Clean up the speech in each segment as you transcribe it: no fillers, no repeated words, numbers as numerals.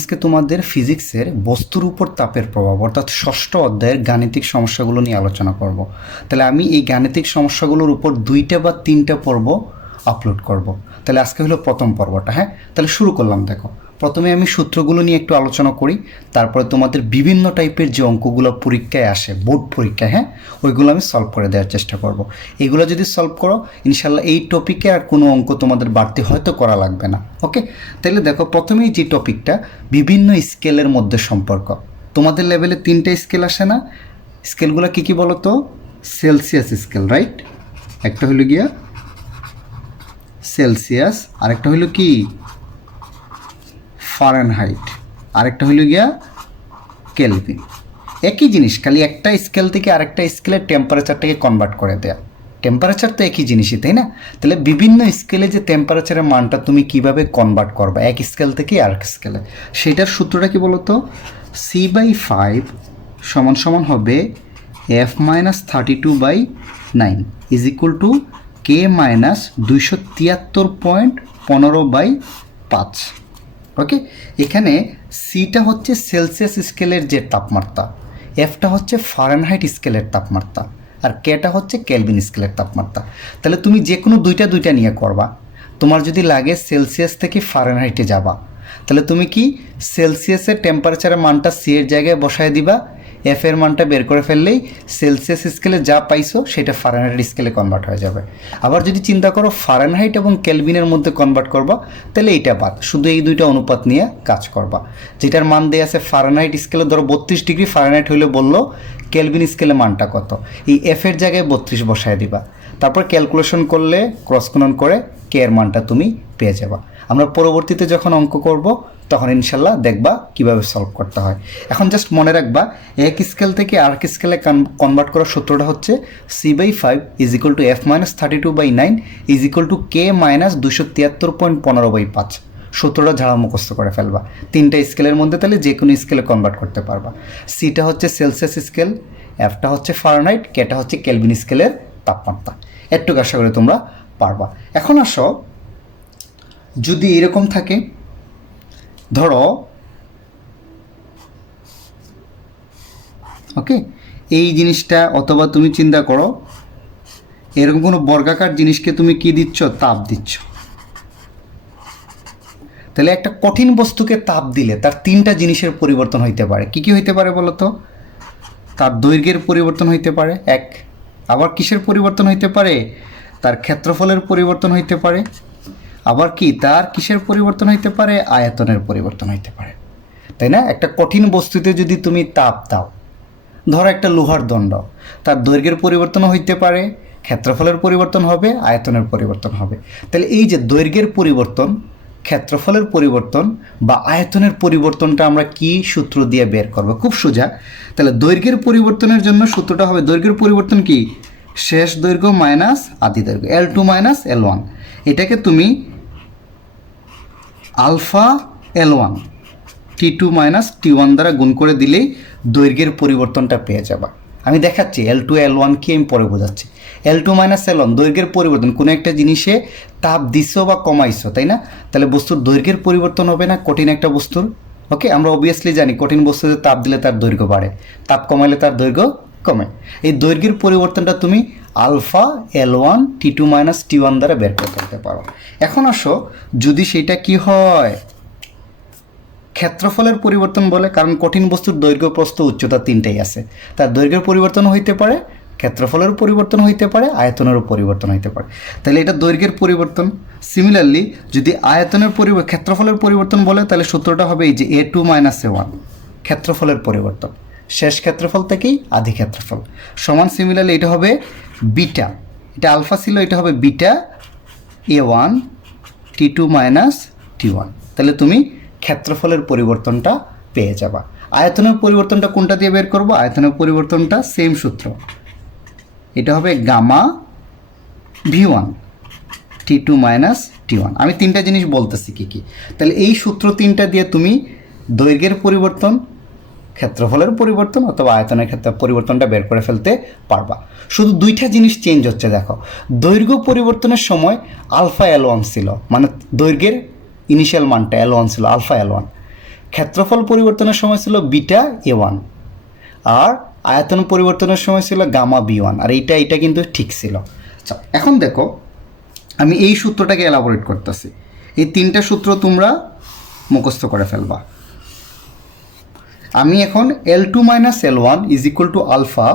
আজকে তোমাদের ফিজিক্সের বস্তুর উপর তাপের প্রভাব অর্থাৎ ষষ্ঠ অধ্যায়ের গাণিতিক সমস্যাগুলো নিয়ে আলোচনা করব। তাহলে আমি এই গাণিতিক সমস্যাগুলোর উপর 2টা বা 3টা পর্ব আপলোড করব। তাহলে আজকে হলো প্রথম পর্বটা। হ্যাঁ, তাহলে শুরু করলাম। দেখো, প্রথমে আমি সূত্রগুলো নিয়ে একটু আলোচনা করি, তারপরে তোমাদের বিভিন্ন টাইপের যে অঙ্কগুলো পরীক্ষায় আসে, বোর্ড পরীক্ষায়, হ্যাঁ, ওইগুলো আমি সলভ করে দেওয়ার চেষ্টা করব। এগুলো যদি সলভ করো, ইনশাল্লাহ এই টপিকে আর কোনো অঙ্ক তোমাদের বাড়তি হয়তো করা লাগবে না। ওকে, তাহলে দেখো, প্রথমেই যে টপিকটা বিভিন্ন স্কেলের মধ্যে সম্পর্ক। তোমাদের লেভেলে 3টে স্কেল আসে না? স্কেলগুলো কী কী বলো তো? Celsius scale, right? একটা হলো গিয়া সেলসিয়াস, আরেকটা হলো কি ফারেনহাইট, আরেকটা হলো গিয়া কেলভিন। একই জিনিস, খালি একটা স্কেল থেকে আরেকটা স্কেলের টেম্পারেচারটাকে কনভার্ট করে দেয়া। টেম্পারেচার তো একই জিনিসই, তাই না? তাহলে বিভিন্ন স্কেলে যে টেম্পারেচারের মানটা তুমি কিভাবে কনভার্ট করবা এক স্কেল থেকে আরেক স্কেলে, সেটার সূত্রটা কি বলো তো? C/5 সমান সমান হবে F-32/9 is equal two K-273.15/5। ওকে, এখানে সিটা হচ্ছে সেলসিয়াস স্কেলের যে তাপমাত্রা, এফটা হচ্ছে ফারেনহাইট স্কেলের তাপমাত্রা, আর কেটা হচ্ছে কেলভিন স্কেলের তাপমাত্রা। তাহলে তুমি যে কোনো দুইটা নিয়ে করবা। তোমার যদি লাগে সেলসিয়াস থেকে ফারেনহাইটে যাবা, তাহলে তুমি কি সেলসিয়াসের টেম্পারেচারের মানটা সি এর জায়গায় বসায় দিবা, এফ এর মানটা বের করে ফেললেই সেলসিয়াস স্কেলে যা পাইছো সেটা ফারেনহাইট স্কেলে কনভার্ট হয়ে যাবে। আবার যদি চিন্তা করো ফারেনহাইট এবং কেলভিনের মধ্যে কনভার্ট করবা, তাহলে এইটা বাদ, শুধু এই দুইটা অনুপাত নিয়ে কাজ করবা। যেটার মান দেওয়া আছে ফারেনহাইট স্কেলে ধরো 32 ডিগ্রি ফারেনহাইট হইলে বললো কেলভিন স্কেলে মানটা কত, এই এফ এর জায়গায় 32 বসায় দিবা, তারপর ক্যালকুলেশন করলে ক্রস গুণন করে কে এর মানটা তুমি পেয়ে যাবা। আমরা পরবর্তীতে যখন অঙ্ক করব তখন ইনশাল্লাহ দেখবা কিভাবে সলভ করতে হয়। এখন জাস্ট মনে রাখবা, এক স্কেল থেকে আরেক স্কেলে কনভার্ট করার সূত্রটা হচ্ছে C/5 is equal two F-32/9 is equal two K-273.15/5। সূত্রটা ঝাড়া মুখস্থ করে ফেলবা। 3টা স্কেলের মধ্যে তাহলে যে কোনো স্কেলে কনভার্ট করতে পারবা। সিটা হচ্ছে সেলসিয়াস স্কেল, এফটা হচ্ছে ফারেনহাইট, কেটা হচ্ছে কেলভিন স্কেলের তাপমাত্রা। একটু আশা করে তোমরা পারবা। এখন আসো, যদি এরকম থাকে, ধরো ওকে এই জিনিসটা, অথবা তুমি চিন্তা করো এরকম কোনো বর্গাকার জিনিসকে তুমি কি দিচ্ছ? তাপ দিচ্ছ। তাহলে একটা কঠিন বস্তুকে তাপ দিলে তার 3টা জিনিসের পরিবর্তন হইতে পারে। কি কি হইতে পারে বলো তো? তার দৈর্ঘ্যের পরিবর্তন হইতে পারে এক, আবার কিসের পরিবর্তন হইতে পারে? তার ক্ষেত্রফলের পরিবর্তন হইতে পারে, আবার কি তার কিসের পরিবর্তন হইতে পারে? আয়তনের পরিবর্তন হইতে পারে, তাই না? একটা কঠিন বস্তুতে যদি তুমি তাপ দাও, ধরো একটা লোহার দণ্ড, তার দৈর্ঘ্যের পরিবর্তন হইতে পারে, ক্ষেত্রফলের পরিবর্তন হবে, আয়তনের পরিবর্তন হবে। তাহলে এই যে দৈর্ঘ্যের পরিবর্তন, ক্ষেত্রফলের পরিবর্তন বা আয়তনের পরিবর্তনটা আমরা কি সূত্র দিয়ে বের করব? খুব সোজা। তাহলে দৈর্ঘ্যের পরিবর্তনের জন্য সূত্রটা হবে, দৈর্ঘ্যের পরিবর্তন কি? শেষ দৈর্ঘ্য মাইনাস আদি দৈর্ঘ্য, L2 মাইনাস L1। এটাকে তুমি alpha L1 T2 minus T1 দ্বারা গুণ করে দিলেই দৈর্ঘ্যের পরিবর্তনটা পেয়ে যাবা। আমি দেখাচ্ছি L2 L1 কি আমি পরে বোঝাচ্ছি। L2 মাইনাস L1 দৈর্ঘ্যের পরিবর্তন, কোনো একটা জিনিসে তাপ দিছো বা কমাইছো, তাই না? তাহলে বস্তুর দৈর্ঘ্যের পরিবর্তন হবে না কঠিন একটা বস্তুর। ওকে, আমরা অবভিয়াসলি জানি কঠিন বস্তুতে তাপ দিলে তার দৈর্ঘ্য বাড়ে, তাপ কমাইলে তার দৈর্ঘ্য কমে। এই দৈর্ঘ্যের পরিবর্তনটা তুমি alpha L1 T2 minus T1 দ্বারা বের করতে পারো। এখন আসো, যদি সেটা কি হয় ক্ষেত্রফলের পরিবর্তন বলে, কারণ কঠিন বস্তুর দৈর্ঘ্য, প্রস্থ, উচ্চতা 3টাই আছে। তার দৈর্ঘ্যের পরিবর্তন হইতে পারে, ক্ষেত্রফলের পরিবর্তন হইতে পারে, আয়তনেরও পরিবর্তন হইতে পারে। তাহলে এটা দৈর্ঘ্যের পরিবর্তন। সিমিলারলি যদি আয়তনের ক্ষেত্রফলের পরিবর্তন বলে, তাহলে সূত্রটা হবে এই যে A2 মাইনাস A1, ক্ষেত্রফলের পরিবর্তন, শেষ ক্ষেত্রফল থেকেই আদি ক্ষেত্রফল সমান। সিমিলারলি এটা হবে বিটা, এটা আলফা ছিল, এটা হবে beta A1 T2 minus T1। তাহলে তুমি ক্ষেত্রফলের পরিবর্তনটা পেয়ে যাবা। আয়তনের পরিবর্তনটা কোনটা দিয়ে বের করবো? আয়তনের পরিবর্তনটা সেম সূত্র, এটা হবে gamma V1 T2 minus T1। আমি 3টা জিনিস বলতেছি কি কি। তাহলে এই সূত্র 3টা দিয়ে তুমি দৈর্ঘ্যের পরিবর্তন, ক্ষেত্রফলের পরিবর্তন অথবা আয়তনের ক্ষেত্রে পরিবর্তনটা বের করে ফেলতে পারবা। শুধু 2টা জিনিস চেঞ্জ হচ্ছে। দেখো, দৈর্ঘ্য পরিবর্তনের সময় আলফা L1 ছিল, মানে দৈর্ঘ্যের ইনিশিয়াল মানটা L1 ছিল, আলফা L1। ক্ষেত্রফল পরিবর্তনের সময় ছিল বিটা A1, আর আয়তন পরিবর্তনের সময় ছিল গামা B1, আর এটা কিন্তু ঠিক ছিল। আচ্ছা, এখন দেখো আমি এই সূত্রটাকে এলাবোরেট করতেছি। এই তিনটা সূত্র তোমরা মুখস্থ করে ফেলবা। আমি এখন L2 minus L1 is equal to alpha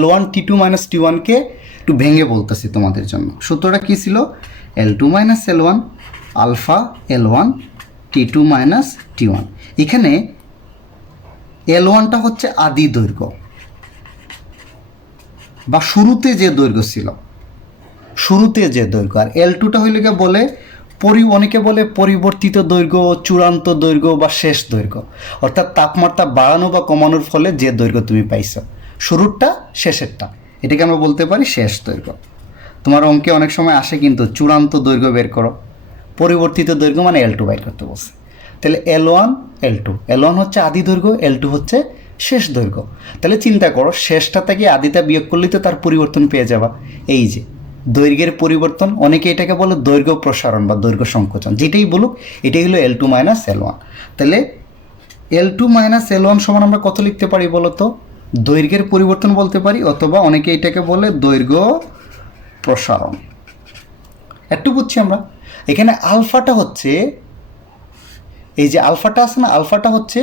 L1 T2 minus T1কে একটু ভেঙে বলতেছি তোমাদের জন্য। সূত্রটা কী ছিল? L2 minus L1 alpha L1 T2 minus T1। এখানে L1টা হচ্ছে আদি দৈর্ঘ্য বা শুরুতে যে দৈর্ঘ্য ছিল, শুরুতে যে দৈর্ঘ্য, আর L2টা হইলে বলে অনেকে বলে পরিবর্তিত দৈর্ঘ্য, চূড়ান্ত দৈর্ঘ্য বা শেষ দৈর্ঘ্য, অর্থাৎ তাপমাত্রা বাড়ানো বা কমানোর ফলে যে দৈর্ঘ্য তুমি পাইছো, শুরুরটা শেষেরটা, এটাকে আমরা বলতে পারি শেষ দৈর্ঘ্য। তোমার অঙ্কে অনেক সময় আসে কিন্তু চূড়ান্ত দৈর্ঘ্য বের করো, পরিবর্তিত দৈর্ঘ্য মানে L2 বাইর করতে বলছে। তাহলে L1 L1 হচ্ছে আদি দৈর্ঘ্য, L2 হচ্ছে শেষ দৈর্ঘ্য। তাহলে চিন্তা করো, শেষটা থেকে আদিটা বিয়োগ করলেই তো তার পরিবর্তন পেয়ে যাবা। এই যে দৈর্ঘ্যের পরিবর্তন, অনেকে এটাকে বলে দৈর্ঘ্য প্রসারণ বা দৈর্ঘ্য সংকোচন, যেটাই বলুক এটাই হলো L2 মাইনাস L1। তাহলে L2 মাইনাস L1 সমান আমরা কত লিখতে পারি বলো তো? দৈর্ঘ্যের পরিবর্তন বলতে পারি, অথবা অনেকে এটাকে বলে দৈর্ঘ্য প্রসারণ। একটু বুঝছি আমরা। এখানে আলফাটা হচ্ছে, এই যে আলফাটা আছে না, আলফাটা হচ্ছে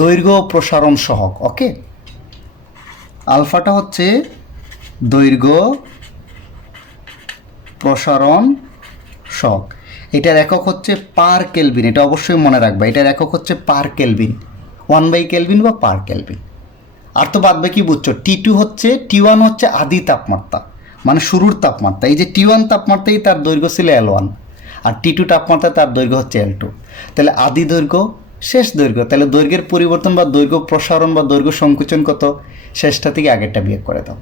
দৈর্ঘ্য প্রসারণ সহগ। ওকে, আলফাটা হচ্ছে দৈর্ঘ্য প্রসারণ সহগ। এটার একক হচ্ছে পার কেলভিন, এটা অবশ্যই মনে রাখবা। এটার একক হচ্ছে পার কেলভিন, 1/কেলভিন বা পার কেলভিন। আর তো বাদ বাকি বুঝছো। T1 হচ্ছে আদি তাপমাত্রা, মানে শুরুর তাপমাত্রা। এই যে T1 তাপমাত্রাই তার দৈর্ঘ্য ছিল L1, আর T2 তাপমাত্রা তার দৈর্ঘ্য হচ্ছে L2। তাহলে আদি দৈর্ঘ্য, শেষ দৈর্ঘ্য। তাহলে দৈর্ঘ্যের পরিবর্তন বা দৈর্ঘ্য প্রসারণ বা দৈর্ঘ্য সংকোচন কত? শেষটা থেকে আগেরটা বিয়োগ করে দাও।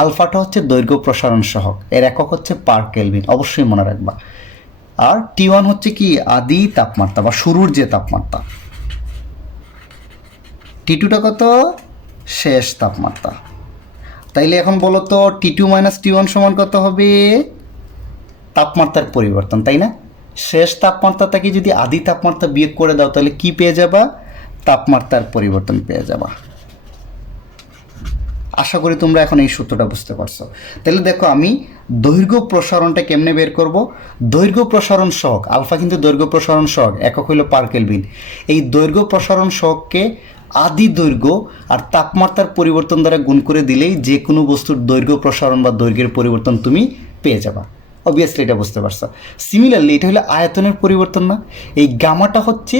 আলফাটা হচ্ছে দৈর্ঘ্য প্রসারণ সহগ, এর একক হচ্ছে পার কেলভিন, অবশ্যই মনে রাখবা। আর T1 হচ্ছে কি? আদি তাপমাত্রা বা শুরুর যে তাপমাত্রা। T2টা কত? শেষ তাপমাত্রা। তাইলে এখন বলো তো T2 মাইনাস T1 সমান কত হবে? তাপমাত্রার পরিবর্তন, তাই না? শেষ তাপমাত্রা থেকে যদি আদি তাপমাত্রা বিয়োগ করে দাও তাহলে কি পেয়ে যাবা? তাপমাত্রার পরিবর্তন পেয়ে যাবা। আশা করি তোমরা এখন এই সূত্রটা বুঝতে পারছো। তাহলে দেখো আমি দৈর্ঘ্য প্রসারণটা কেমনে বের করব? দৈর্ঘ্য প্রসারণ সহগ, আলফা কিন্তু দৈর্ঘ্য প্রসারণ সহগ, একক হইল পার কেলভিন। এই দৈর্ঘ্য প্রসারণ সহগকে আদি দৈর্ঘ্য আর তাপমাত্রার পরিবর্তন দ্বারা গুণ করে দিলেই যে কোনো বস্তুর দৈর্ঘ্য প্রসারণ বা দৈর্ঘ্যের পরিবর্তন তুমি পেয়ে যাবা। অবভিয়াসলি এটা বুঝতে পারছো। সিমিলারলি এটা হলো আয়তনের পরিবর্তন না? এই গামাটা হচ্ছে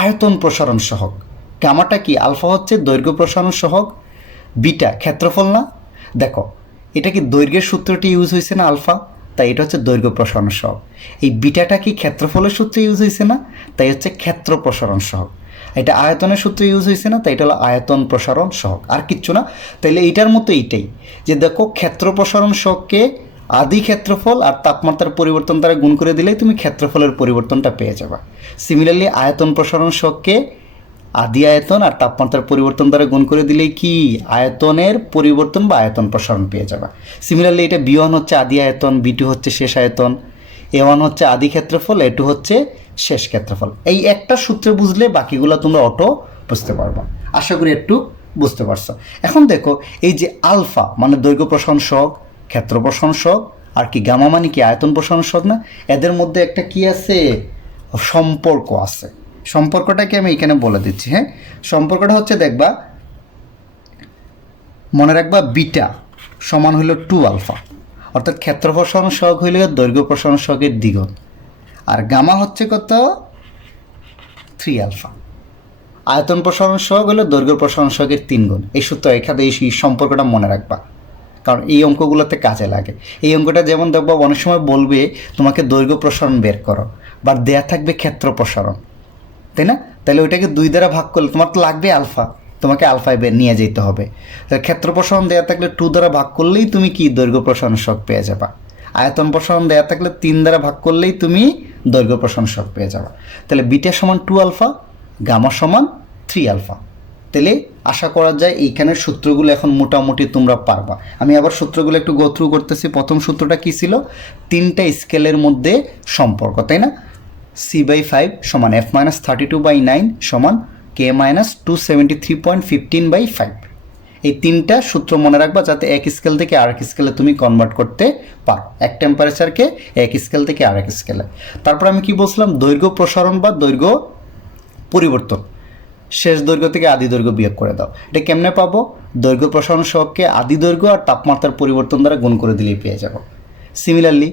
আয়তন প্রসারণ সহগ। গামাটা কি? আলফা হচ্ছে দৈর্ঘ্য প্রসারণ সহগ, বিটা ক্ষেত্রফল না? দেখো এটা কি দৈর্ঘ্যের সূত্রটি ইউজ হয়েছে না আলফা, তাই এটা হচ্ছে দৈর্ঘ্য প্রসারণ সহগ। এই বিটাটা কি ক্ষেত্রফলের সূত্রে ইউজ হয়েছে না, তাই হচ্ছে ক্ষেত্র প্রসারণ সহগ। এটা আয়তনের সূত্রে ইউজ হয়েছে না, তাই এটা হলো আয়তন প্রসারণ সহগ, আর কিচ্ছু না। তাইলে এইটার মতো এইটাই, যে দেখো ক্ষেত্র প্রসারণ সহগকে আদি ক্ষেত্রফল আর তাপমাত্রার পরিবর্তন দ্বারা গুণ করে দিলেই তুমি ক্ষেত্রফলের পরিবর্তনটা পেয়ে যাবা। সিমিলারলি আয়তন প্রসারণ সহগকে আদি আয়তন আর তাপমাত্রার পরিবর্তন দ্বারা গুণ করে দিলেই কি আয়তনের পরিবর্তন বা আয়তন প্রসারণ পেয়ে যাবা। সিমিলারলি এটা B1 হচ্ছে আদি আয়তন, B2 হচ্ছে শেষ আয়তন, A1 হচ্ছে আদি ক্ষেত্রফল, A2 হচ্ছে শেষ ক্ষেত্রফল। এই একটা সূত্রে বুঝলে বাকিগুলো তোমরা অটো বুঝতে পারবা। আশা করি একটু বুঝতে পারছো। এখন দেখো এই যে আলফা মানে দৈর্ঘ্য প্রসারণ সহগ, ক্ষেত্র প্রসারণ সহগ, আর কি গামা মানে কি আয়তন প্রসারণ সহগ না? এদের মধ্যে একটা কি আছে? সম্পর্ক আছে। সম্পর্কটাকে আমি এখানে বলে দিচ্ছি। হ্যাঁ, সম্পর্কটা হচ্ছে দেখবা, মনে রাখবা বিটা সমান হইল 2 আলফা, অর্থাৎ ক্ষেত্র প্রসারণ সহগ হইল দৈর্ঘ্য প্রসারণ সহগের দ্বিগুণ, আর গামা হচ্ছে কত? 3 আলফা। আয়তন প্রসারণ সহগ হলো দৈর্ঘ্য প্রসারণ সহগের 3 গুণ। এই সূত্র এখানে এই সম্পর্কটা মনে রাখবা, কারণ এই অঙ্কগুলোতে কাজে লাগে। এই অঙ্কটা যেমন দেখবা অনেক সময় বলবে তোমাকে দৈর্ঘ্য প্রসারণ বের করো, বা দেয়া থাকবে ক্ষেত্র প্রসারণ, তাই না? তাহলে ওইটাকে 2 দ্বারা ভাগ করলে তোমার তো লাগবে আলফা, তোমাকে আলফায় নিয়ে যেতে হবে। তাহলে ক্ষেত্র প্রসারণ দেওয়া থাকলে 2 দ্বারা ভাগ করলেই তুমি কি দৈর্ঘ্য প্রসারণ সহগ পেয়ে যাবা। আয়তন প্রসারণ দেওয়া থাকলে 3 দ্বারা ভাগ করলেই তুমি দৈর্ঘ্য প্রসারণ সহগ পেয়ে যাবা। তাহলে বিটা সমান 2 আলফা, গামা সমান 3 আলফা। তাহলে আশা করা যায় এইখানের সূত্রগুলো এখন মোটামুটি তোমরা পারবা। আমি আবার সূত্রগুলো একটু গো থ্রু করতেছি। প্রথম সূত্রটা কি ছিল? 3টা স্কেলের মধ্যে সম্পর্ক, তাই না? C/5 সমান F-32/9 সমান K-273.15/5। এই তিনটা সূত্র মনে রাখবা যাতে এক স্কেল থেকে আরেক স্কেলে তুমি কনভার্ট করতে পারো, এক টেম্পারেচারকে এক স্কেল থেকে আরেক স্কেলে। তারপর আমি কি বলছিলাম, দৈর্ঘ্য প্রসারণ বা দৈর্ঘ্য পরিবর্তন, শেষ দৈর্ঘ্য থেকে আদি দৈর্ঘ্য বিয়োগ করে দাও। এটা কেমনে পাবো? দৈর্ঘ্য প্রসারণ সহগকে আদি দৈর্ঘ্য আর তাপমাত্রার পরিবর্তন দ্বারা গুণ করে দিলেই পেয়ে যাব। সিমিলারলি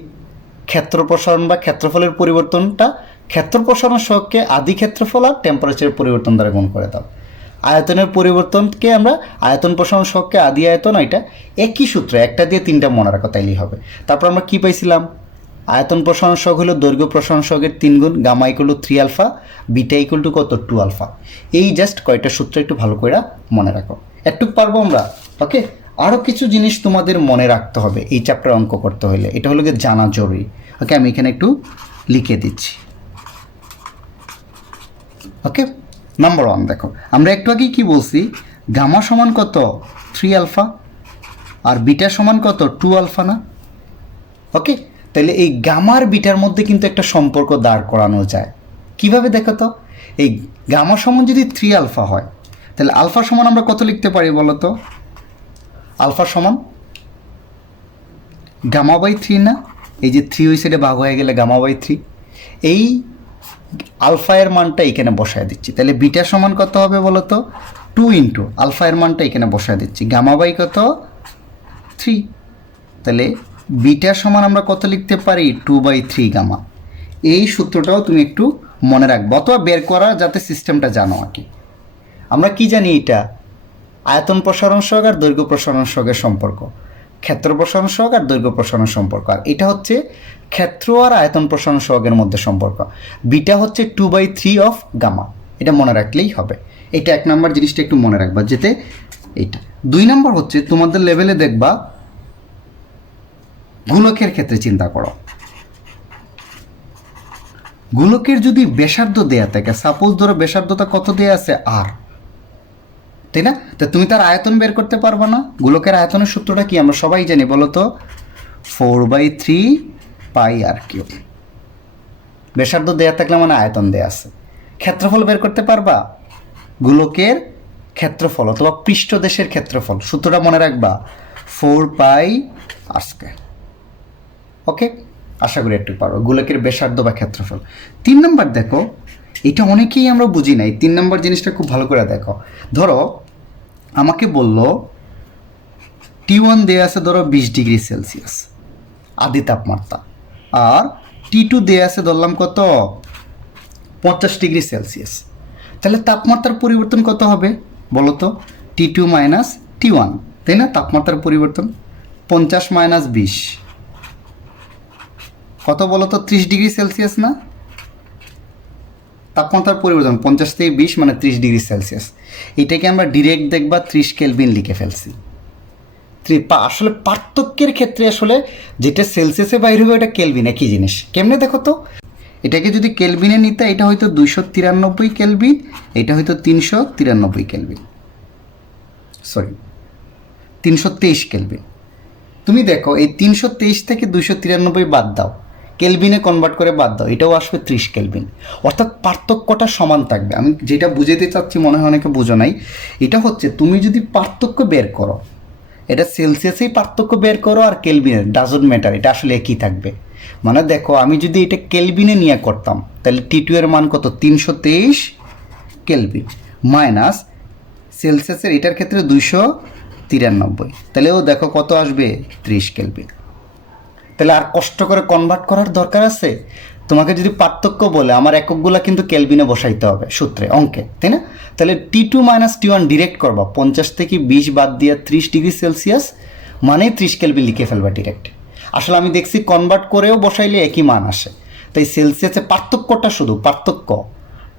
ক্ষেত্র প্রসারণ বা ক্ষেত্রফলের পরিবর্তনটা ক্ষেত্র প্রসারণ সহগকে আদি ক্ষেত্রফল আর টেম্পারেচারের পরিবর্তন দ্বারা গুণ করে দাও। আয়তনের পরিবর্তনকে আমরা আয়তন প্রসারণ সহগকে আদি আয়তন, এটা একই সূত্র, একটা দিয়ে তিনটা মনে রাখা তাইলেই হবে। তারপর আমরা কি পাইছিলাম, আয়তন প্রসারণ সহগ হলো দৈর্ঘ্য প্রসারণ সহগের 3 গুণ, gamma equal to 3 alpha, beta equal to কত 2 আলফা। এই জাস্ট কয়টা সূত্র একটু ভালো করে মনে রাখো, একটু পারবো আমরা। ওকে, আরও কিছু জিনিস তোমাদের মনে রাখতে হবে এই চ্যাপ্টার অঙ্ক করতে হলে, এটা হলো গিয়ে জানা জরুরি। ওকে, আমি এখানে একটু লিখে দিচ্ছি। ওকে, নাম্বার 1 দেখো, আমরা একটু আগেই কি বলছি, গামা সমান কত 3 আলফা আর বিটা সমান কত 2 আলফা না? ওকে, তাহলে এই গামার বিটার মধ্যে কিন্তু একটা সম্পর্ক দাঁড় করানো যায়। কিভাবে দেখো তো, এই গামা সমান যদি 3 আলফা হয়, তাহলে আলফা সমান আমরা কত লিখতে পারি বলো তো? আলফা সমান গামা/3 না? এই যে 3 ওই সাইডে ভাগ হয়ে গেলে গামা/3, এই আলফা এর মানটা এখানে বসায় দিচ্ছি। তাহলে বিটা সমান কত হবে বলো তো? 2 ইন্টু আলফা এর মানটা এখানে বসায় দিচ্ছি, গামা/কত 3। তাহলে বিটা সমান আমরা কত লিখতে পারি? 2/3 গামা। এই সূত্রটাও তুমি একটু মনে রাখবো, অথবা বের করা যাতে সিস্টেমটা জানো আর কি। আমরা কি জানি, এটা আয়তন প্রসারণ সহগ আর দৈর্ঘ্য প্রসারণ সহগের সম্পর্ক, ক্ষেত্র প্রসারণ সহগ আর দৈর্ঘ্য প্রসারণ সম্পর্ক, আর এটা হচ্ছে ক্ষেত্র আর আয়তন প্রসারণ সহগের মধ্যে সম্পর্ক। বিটা হচ্ছে 2/3 অফ গামা, এটা মনে রাখলেই হবে। এটা 1 নম্বর জিনিসটা একটু মনে রাখবা যেতে এইটা। 2 নম্বর হচ্ছে তোমাদের লেভেলে দেখবা গোলকের ক্ষেত্রে চিন্তা করো। গোলকের যদি ব্যাসার্ধ দেয়া থাকে, সাপোজ ধরো ব্যাসার্ধতা কত দেয়া আছে আর, তাই না? তা তুমি তার আয়তন বের করতে পারবা না? গোলকের আয়তনের সূত্রটা কি আমরা সবাই জানি বলো তো? 4/3 পাই আর কিউব। ব্যাসার্ধ দেয়া থাকলে মানে আয়তন দেয়া আছে। ক্ষেত্রফল বের করতে পারবা? গোলকের ক্ষেত্রফল অথবা পৃষ্ঠদেশের ক্ষেত্রফল, সূত্রটা মনে রাখবা 4 পাই আর স্কয়ার। ওকে, আশা করি একটু পারো। গোলকের ব্যাসার্ধ বা ক্ষেত্রফল। 3 নম্বর দেখো, এটা অনেকেই আমরা বুঝি নাই। 3 নম্বর জিনিসটা খুব ভালো করে দেখো। ধরো আমাকে বললো T1 দেয়া আছে ধরো 20 ডিগ্রি সেলসিয়াস আদি তাপমাত্রা, আর T2 দেয়া আছে ধরলাম কত 50 ডিগ্রি সেলসিয়াস। তাহলে তাপমাত্রার পরিবর্তন কত হবে বলো তো? T2 মাইনাস T1, তাই না? তাপমাত্রার পরিবর্তন 50 মাইনাস 20 কত বলো তো? 30 ডিগ্রি সেলসিয়াস না? তাপমাত্রার পরিবর্তন 50 থেকে 20 মানে 30 ডিগ্রি সেলসিয়াস। এটাকে আমরা ডিরেক্ট দেখবা 30 কেলভিন লিখে ফেলছি। আসলে পার্থক্যের ক্ষেত্রে আসলে যেটা সেলসিয়াসে বাইরে হবে এটা কেলভিন, একই জিনিস। কেমনে দেখো তো, এটাকে যদি কেলভিনে নিতে এটা হয়তো 293 কেলভিন, এটা হয়তো 393 কেলভিন, সরি 323 কেলভিন। তুমি দেখো এই 323 থেকে 293 বাদ দাও, কেলভিনে কনভার্ট করে বাদ দাও, এটাও আসবে 30 কেলভিন। অর্থাৎ পার্থক্যটা সমান থাকবে। আমি যেটা বুঝাতে চাচ্ছি মনে হয় অনেকে বুঝো নাই। এটা হচ্ছে তুমি যদি পার্থক্য বের করো, এটা সেলসিয়াসেই পার্থক্য বের করো আর কেলভিনের, ডাজন্ট ম্যাটার, এটা আসলে একই থাকবে। মানে দেখো আমি যদি এটা কেলভিনে নিয়ে করতাম তাহলে T2 এর মান কত 323 কেলভিন মাইনাস সেলসিয়াসের এটার ক্ষেত্রে 293, তাহলে ও দেখো কত আসবে 30 কেলভিন। তাহলে আর কষ্ট করে কনভার্ট করার দরকার আছে? তোমাকে যদি পার্থক্য বলে আমার এককগুলো কিন্তু কেলভিনে বসাইতে হবে সূত্রে, অঙ্কে, তাই না? তাহলে T2 মাইনাস T1 ডিরেক্ট করবা, 50 থেকে 20 বাদ দিয়ে 30 ডিগ্রি সেলসিয়াস মানে 30 কেলভিন লিখে ফেলবা ডিরেক্ট। আসলে আমি দেখছি কনভার্ট করেও বসাইলে একই মান আসে। তাই সেলসিয়াসে পার্থক্যটা শুধু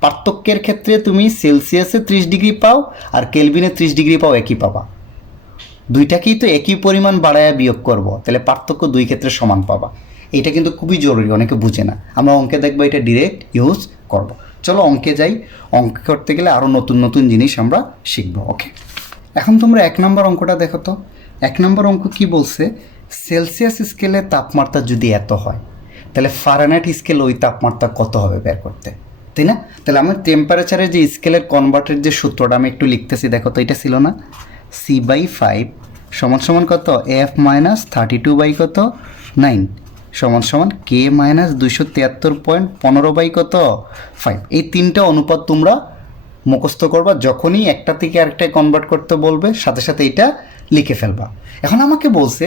পার্থক্যের ক্ষেত্রে তুমি সেলসিয়াসে 30 ডিগ্রি পাও আর কেলভিনে 30 ডিগ্রি পাও, একই পাবা। দুইটাকেই তো একই পরিমাণ বাড়ায়া বিয়োগ করব, তাহলে পার্থক্য দুই ক্ষেত্রে সমান পাবা। এটা কিন্তু খুবই জরুরি, অনেকে বুঝে না। আমরা অঙ্কে দেখবো এটা ডিরেক্ট ইউজ করব। চলো অঙ্কে যাই। অঙ্ক করতে গেলে আরও নতুন নতুন জিনিস আমরা শিখবো। ওকে, এখন তোমরা 1 নম্বর অঙ্কটা দেখো তো। 1 নম্বর অঙ্ক কি বলছে? সেলসিয়াস স্কেলে তাপমাত্রা যদি এত হয় তাহলে ফারেনহাইট স্কেল ওই তাপমাত্রা কত হবে বের করতে, তাই না? তাহলে আমার টেম্পারেচারের যে স্কেলের কনভার্টের যে সূত্রটা আমি একটু লিখতেছি, দেখো তো এটা ছিল না, C/5 সমান সমান কত, F-32 কত 9 সমান সমান K-273.15 কত 5। এই তিনটা অনুপাত তোমরা মুখস্থ করবা, যখনই একটা থেকে আরেকটায় কনভার্ট করতে বলবে সাথে সাথে এটা লিখে ফেলবা। এখন আমাকে বলছে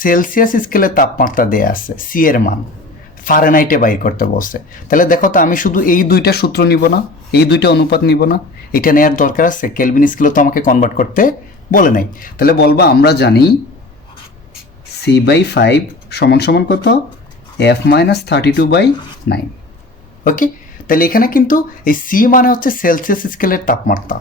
সেলসিয়াস স্কেলে তাপমাত্রা দেয়া আছে, সি এর মান ফারেনহাইটে বাইর করতে বলছে। তাহলে দেখো তো আমি শুধু এই দুইটা সূত্র নিব না, এই দুইটা অনুপাত নিব না, এটা নেওয়ার দরকার আছে? কেলভিন স্কেলে তো আমাকে কনভার্ট করতে বলে নাই। তাহলে বলবো আমরা জানি C/5 সমান সমান কত, F-32/9। ওকে, তাহলে এখানে কিন্তু এই সি মানে হচ্ছে সেলসিয়াস স্কেলের তাপমাত্রা,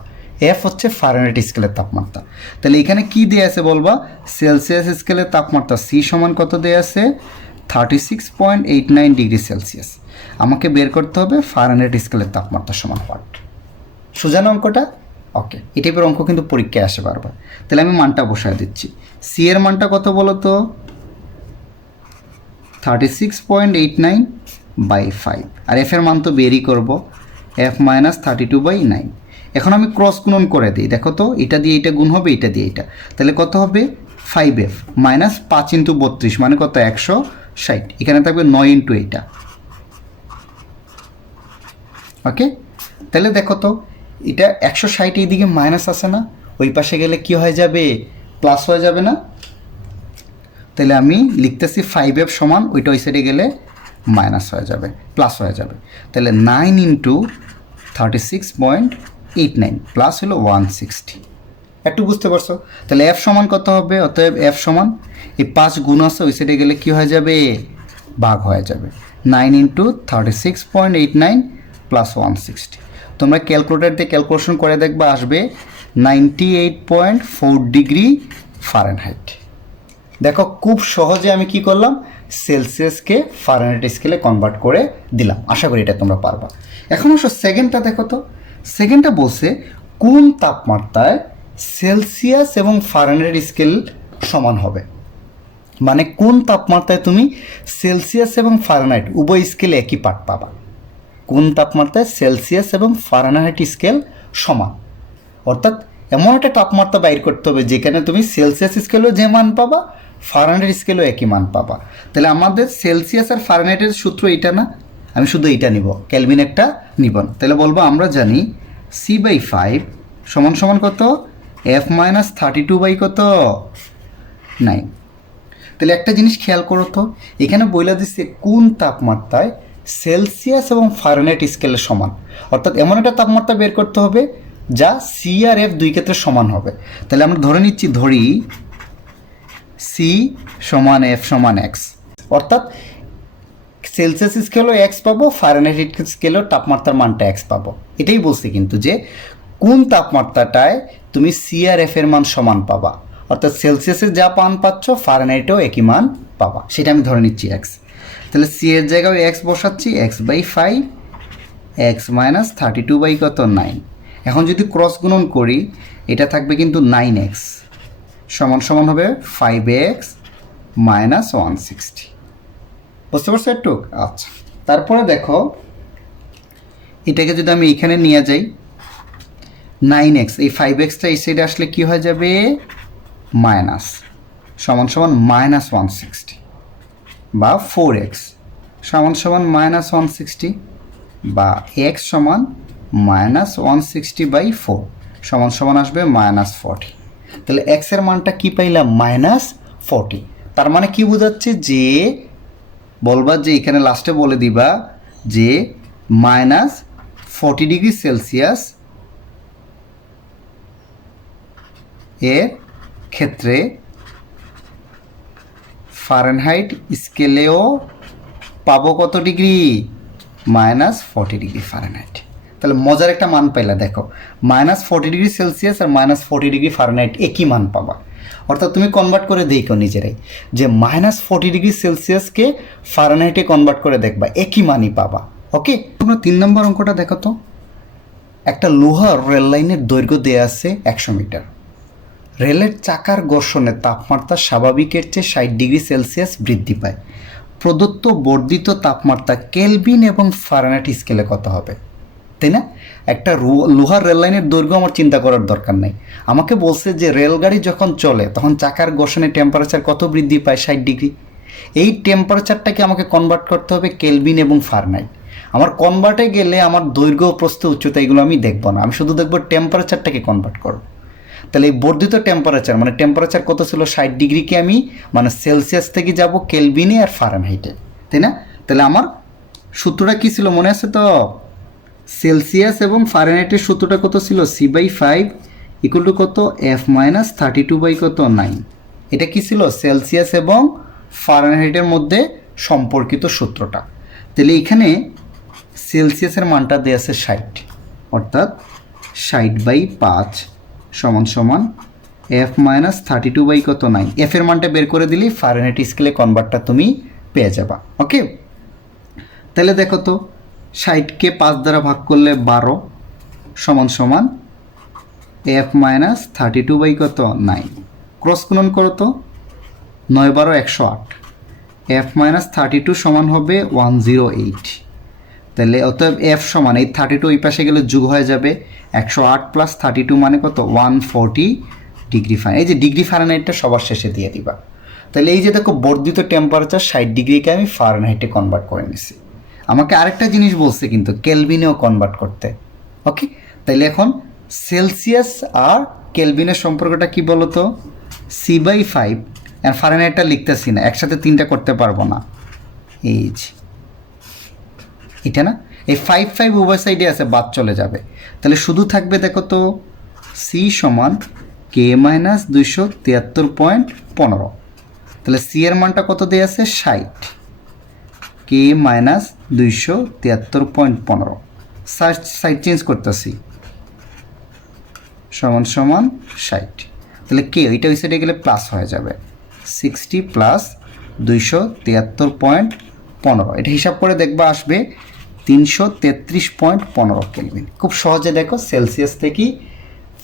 এফ হচ্ছে ফারেনহাইট স্কেলের তাপমাত্রা। তাহলে এখানে কি দেয়া আছে বলবা, সেলসিয়াস স্কেলের তাপমাত্রা সি সমান কত দেয়া আছে, 36.89 ডিগ্রি সেলসিয়াস। আমাকে বের করতে হবে ফারেনহাইট স্কেলের তাপমাত্রা সমান হোয়াট। সোজানো অঙ্কটা? ওকে, এই টাইপের অঙ্ক কিন্তু পরীক্ষায় আসে বারবার। তাহলে আমি মানটা বসায় দিচ্ছি, সি এর মানটা কত বলো তো, 36.89/5, আর এফ এর মান তো বেরই করব, F-32/9। এখন আমি ক্রস গুণন করে দিই, দেখো তো এটা দিয়ে এটা গুণ হবে, এটা দিয়ে এটা, তাহলে কত হবে 5F মাইনাস 5 × 32 মানে কত 160, এখানে থাকবে 9 × এইটা। ওকে, তাহলে দেখো তো এটা 160 এইদিকে মাইনাস আছে না, ওই পাশে গেলে কি হয়ে যাবে, প্লাস হয়ে যাবে না? তাহলে আমি লিখতেছি 5F সমান, ওইটা ওই সাইডে গেলে মাইনাস হয়ে যাবে, প্লাস হয়ে যাবে। তাহলে 9 × 36.89 প্লাস হলো 160। একটু বুঝতে পারছো? তাহলে এফ সমান কত হবে, অতএব এফ সমান এই 5 গুণ আছে, ওই সাইডে গেলে কি হয়ে যাবে, ভাগ হয়ে যাবে, 9 × 36.89 প্লাস 160। তোমরা ক্যালকুলেটর দিয়ে ক্যালকুলেশন করে দেখবা, আসবে 98.4 ডিগ্রি ফারেনহাইট। দেখো খুব সহজে আমি কি করলাম, সেলসিয়াসকে ফারেনহাইট স্কেলে কনভার্ট করে দিলাম। আশা করি এটা তোমরা পারবা। এখন অবশ্য সেকেন্ডটা দেখো তো, সেকেন্ডটা বলছে কোন তাপমাত্রায় সেলসিয়াস এবং ফারেনহাইট স্কেল সমান হবে, মানে কোন তাপমাত্রায় তুমি সেলসিয়াস এবং ফারেনহাইট উভয় স্কেলে একই পাঠ পাবা, কোন তাপমাত্রায় সেলসিয়াস এবং ফারেনহাইট স্কেল সমান। অর্থাৎ এমন একটা তাপমাত্রা বাইর করতে হবে যেখানে তুমি সেলসিয়াস স্কেলেও যে মান পাবা, ফারেনহাইট স্কেলেও একই মান পাবা। তাহলে আমাদের সেলসিয়াস আর ফারেনহাইটের সূত্র এটা না, আমি শুধু এইটা নিব, কেলভিন একটা নিব না। তাহলে বলবো আমরা জানি C/5 সমান সমান কত, F-32 কত 9। তাহলে একটা জিনিস খেয়াল করো তো, এখানে বইলা দিচ্ছে কোন তাপমাত্রায় সেলসিয়াস এবং ফারেনহাইট স্কেলের সমান, অর্থাৎ এমন একটা তাপমাত্রা বের করতে হবে যা সি আর এফ দুই ক্ষেত্রে সমান হবে। তাহলে আমরা ধরে নিচ্ছি, ধরি সি সমান এফ সমান এক্স, অর্থাৎ সেলসিয়াস স্কেলও এক্স পাবো, ফারেনহাইট স্কেলেও তাপমাত্রার মানটা এক্স পাবো। এটাই বলছি কিন্তু যে কোন তাপমাত্রাটায় তুমি সি আর এফ এর মান সমান পাবা, অর্থাৎ সেলসিয়াসে যা মান পাচ্ছ ফারেনহাইটেও একই মান পাবা, সেটা আমি ধরে নিচ্ছি এক্স। তাহলে সি এর জায়গায় এক্স বসাচ্ছি, X/5 X-32 কত 9। এখন যদি ক্রস গুণন করি, এটা থাকবে কিন্তু 9x সমান সমান হবে 5x মাইনাস 160। বুঝতে পারছো একটু? আচ্ছা, তারপরে দেখো এটাকে যদি আমি এইখানে নিয়ে যাই, 9x, এই 5xটা এই সাইডে আসলে কি হয়ে যাবে, মাইনাস সমান সমান মাইনাস 160, বা 4x সমান সমান মাইনাস 160, বা x সমান মাইনাস 160/4 সমান সমান আসবে মাইনাস 40। তাহলে এক্স এর মানটা কি পাইলাম, মাইনাস 40। তার মানে কি বোঝাচ্ছে, যে বলবা যে এখানে লাস্টে বলে দিবা যে মাইনাস 40 ডিগ্রি সেলসিয়াস এর ক্ষেত্রে ফারেনহাইট স্কেলেও পাবো কত ডিগ্রি, মাইনাস 40 ডিগ্রি ফারেনহাইট। তাহলে মজার একটা মান পাইলা, দেখো মাইনাস 40 ডিগ্রি সেলসিয়াস আর মাইনাস 40 ডিগ্রি ফারেনহাইট একই মান পাবা। অর্থাৎ তুমি কনভার্ট করে দেখো নিজেরাই, যে মাইনাস 40 ডিগ্রি সেলসিয়াসকে ফারেনহাইটে কনভার্ট করে দেখবা, একই মানই পাবা। ওকে, তোমরা 3 নম্বর অঙ্কটা দেখো তো। একটা লোহার রেল লাইনের দৈর্ঘ্য দেয়া আছে 100 মিটার। রেলের চাকার ঘর্ষণে তাপমাত্রা স্বাভাবিকের চেয়ে 60 ডিগ্রি সেলসিয়াস বৃদ্ধি পায়। প্রদত্ত বর্ধিত তাপমাত্রা কেলভিন এবং ফারেনহাইট স্কেলে কত হবে, তাই না? একটা লোহার রেল লাইনের দৈর্ঘ্য আমার চিন্তা করার দরকার নেই। আমাকে বলছে যে রেলগাড়ি যখন চলে তখন চাকার ঘর্ষণে টেম্পারেচার কত বৃদ্ধি পায়, 60 ডিগ্রি। এই টেম্পারেচারটাকে আমাকে কনভার্ট করতে হবে কেলভিন এবং ফারেনহাইট। আমার কনভার্টে গেলে আমার দৈর্ঘ্য, প্রস্থ, উচ্চতা এগুলো আমি দেখব না, আমি শুধু দেখব টেম্পারেচারটাকে কনভার্ট করব। তাহলে এই বর্ধিত টেম্পারেচার মানে টেম্পারেচার কত ছিল, 60 ডিগ্রিকে আমি মানে সেলসিয়াস থেকে যাব কেলভিনে আর ফারেনহাইটে, তাই না? তাহলে আমার সূত্রটা কী ছিল মনে আছে তো? সেলসিয়াস এবং ফারেনহাইটের সূত্রটা কত ছিল, C/5 ইকুয়াল টু কত, F-32/9। এটা কি ছিল, সেলসিয়াস এবং ফারেনহাইটের মধ্যে সম্পর্কিত সূত্রটা। তাহলে এখানে সেলসিয়াসের মানটা দেওয়া আছে 60, অর্থাৎ 60/5 সমান সমান F-32/9। এফের মানটা বের করে দিলেই ফারেনহাইট স্কেলে কনভার্টটা তুমি পেয়ে যাবা। ওকে, তাহলে দেখো তো 60কে 5 দ্বারা ভাগ করলে 12 সমান সমান F-32/9। ক্রস গুণন করো তো, 9 12 108। F-32 সমান হবে 108। তাহলে অতএব F সমান এই 32 ওই পাশে গেলে যোগ হয়ে যাবে, 108 প্লাস 32 মানে কত, 140 ডিগ্রি ফারেনহাইট। এই যে ডিগ্রি ফারেনহাইটটা সবার শেষে দিয়ে দিবা। তাহলে এই যে দেখো বর্ধিত টেম্পারেচার 60 ডিগ্রিকে আমি ফারেনহাইটে কনভার্ট করে নিছি। আমাকে আরেকটা জিনিস বলছে কিন্তু কেলভিনেও কনভার্ট করতে। ওকে, তাইলে এখন সেলসিয়াস আর কেলভিনের সম্পর্কটা কি বলো তো, C/5। আর ফারেনহাইটটা লিখতেছি না, একসাথে 3টা করতে পারবো না, এই যে এটা না, এই 5 উভয় সাইডে আছে, বাদ চলে যাবে। তাহলে শুধু থাকবে দেখো তো C সমান K-273.15। তাহলে C এর মানটা কত দেওয়া আছে, 60, K-273.15। সাইড চেঞ্জ করতেছি, সমান সমান 60। তাহলে কে ওইটা ওই সাইডে গেলে প্লাস হয়ে যাবে, 60 প্লাস 273.15। এটা হিসাব করে দেখবা আসবে 333.15 কেলভিন। খুব সহজে দেখো সেলসিয়াস থেকে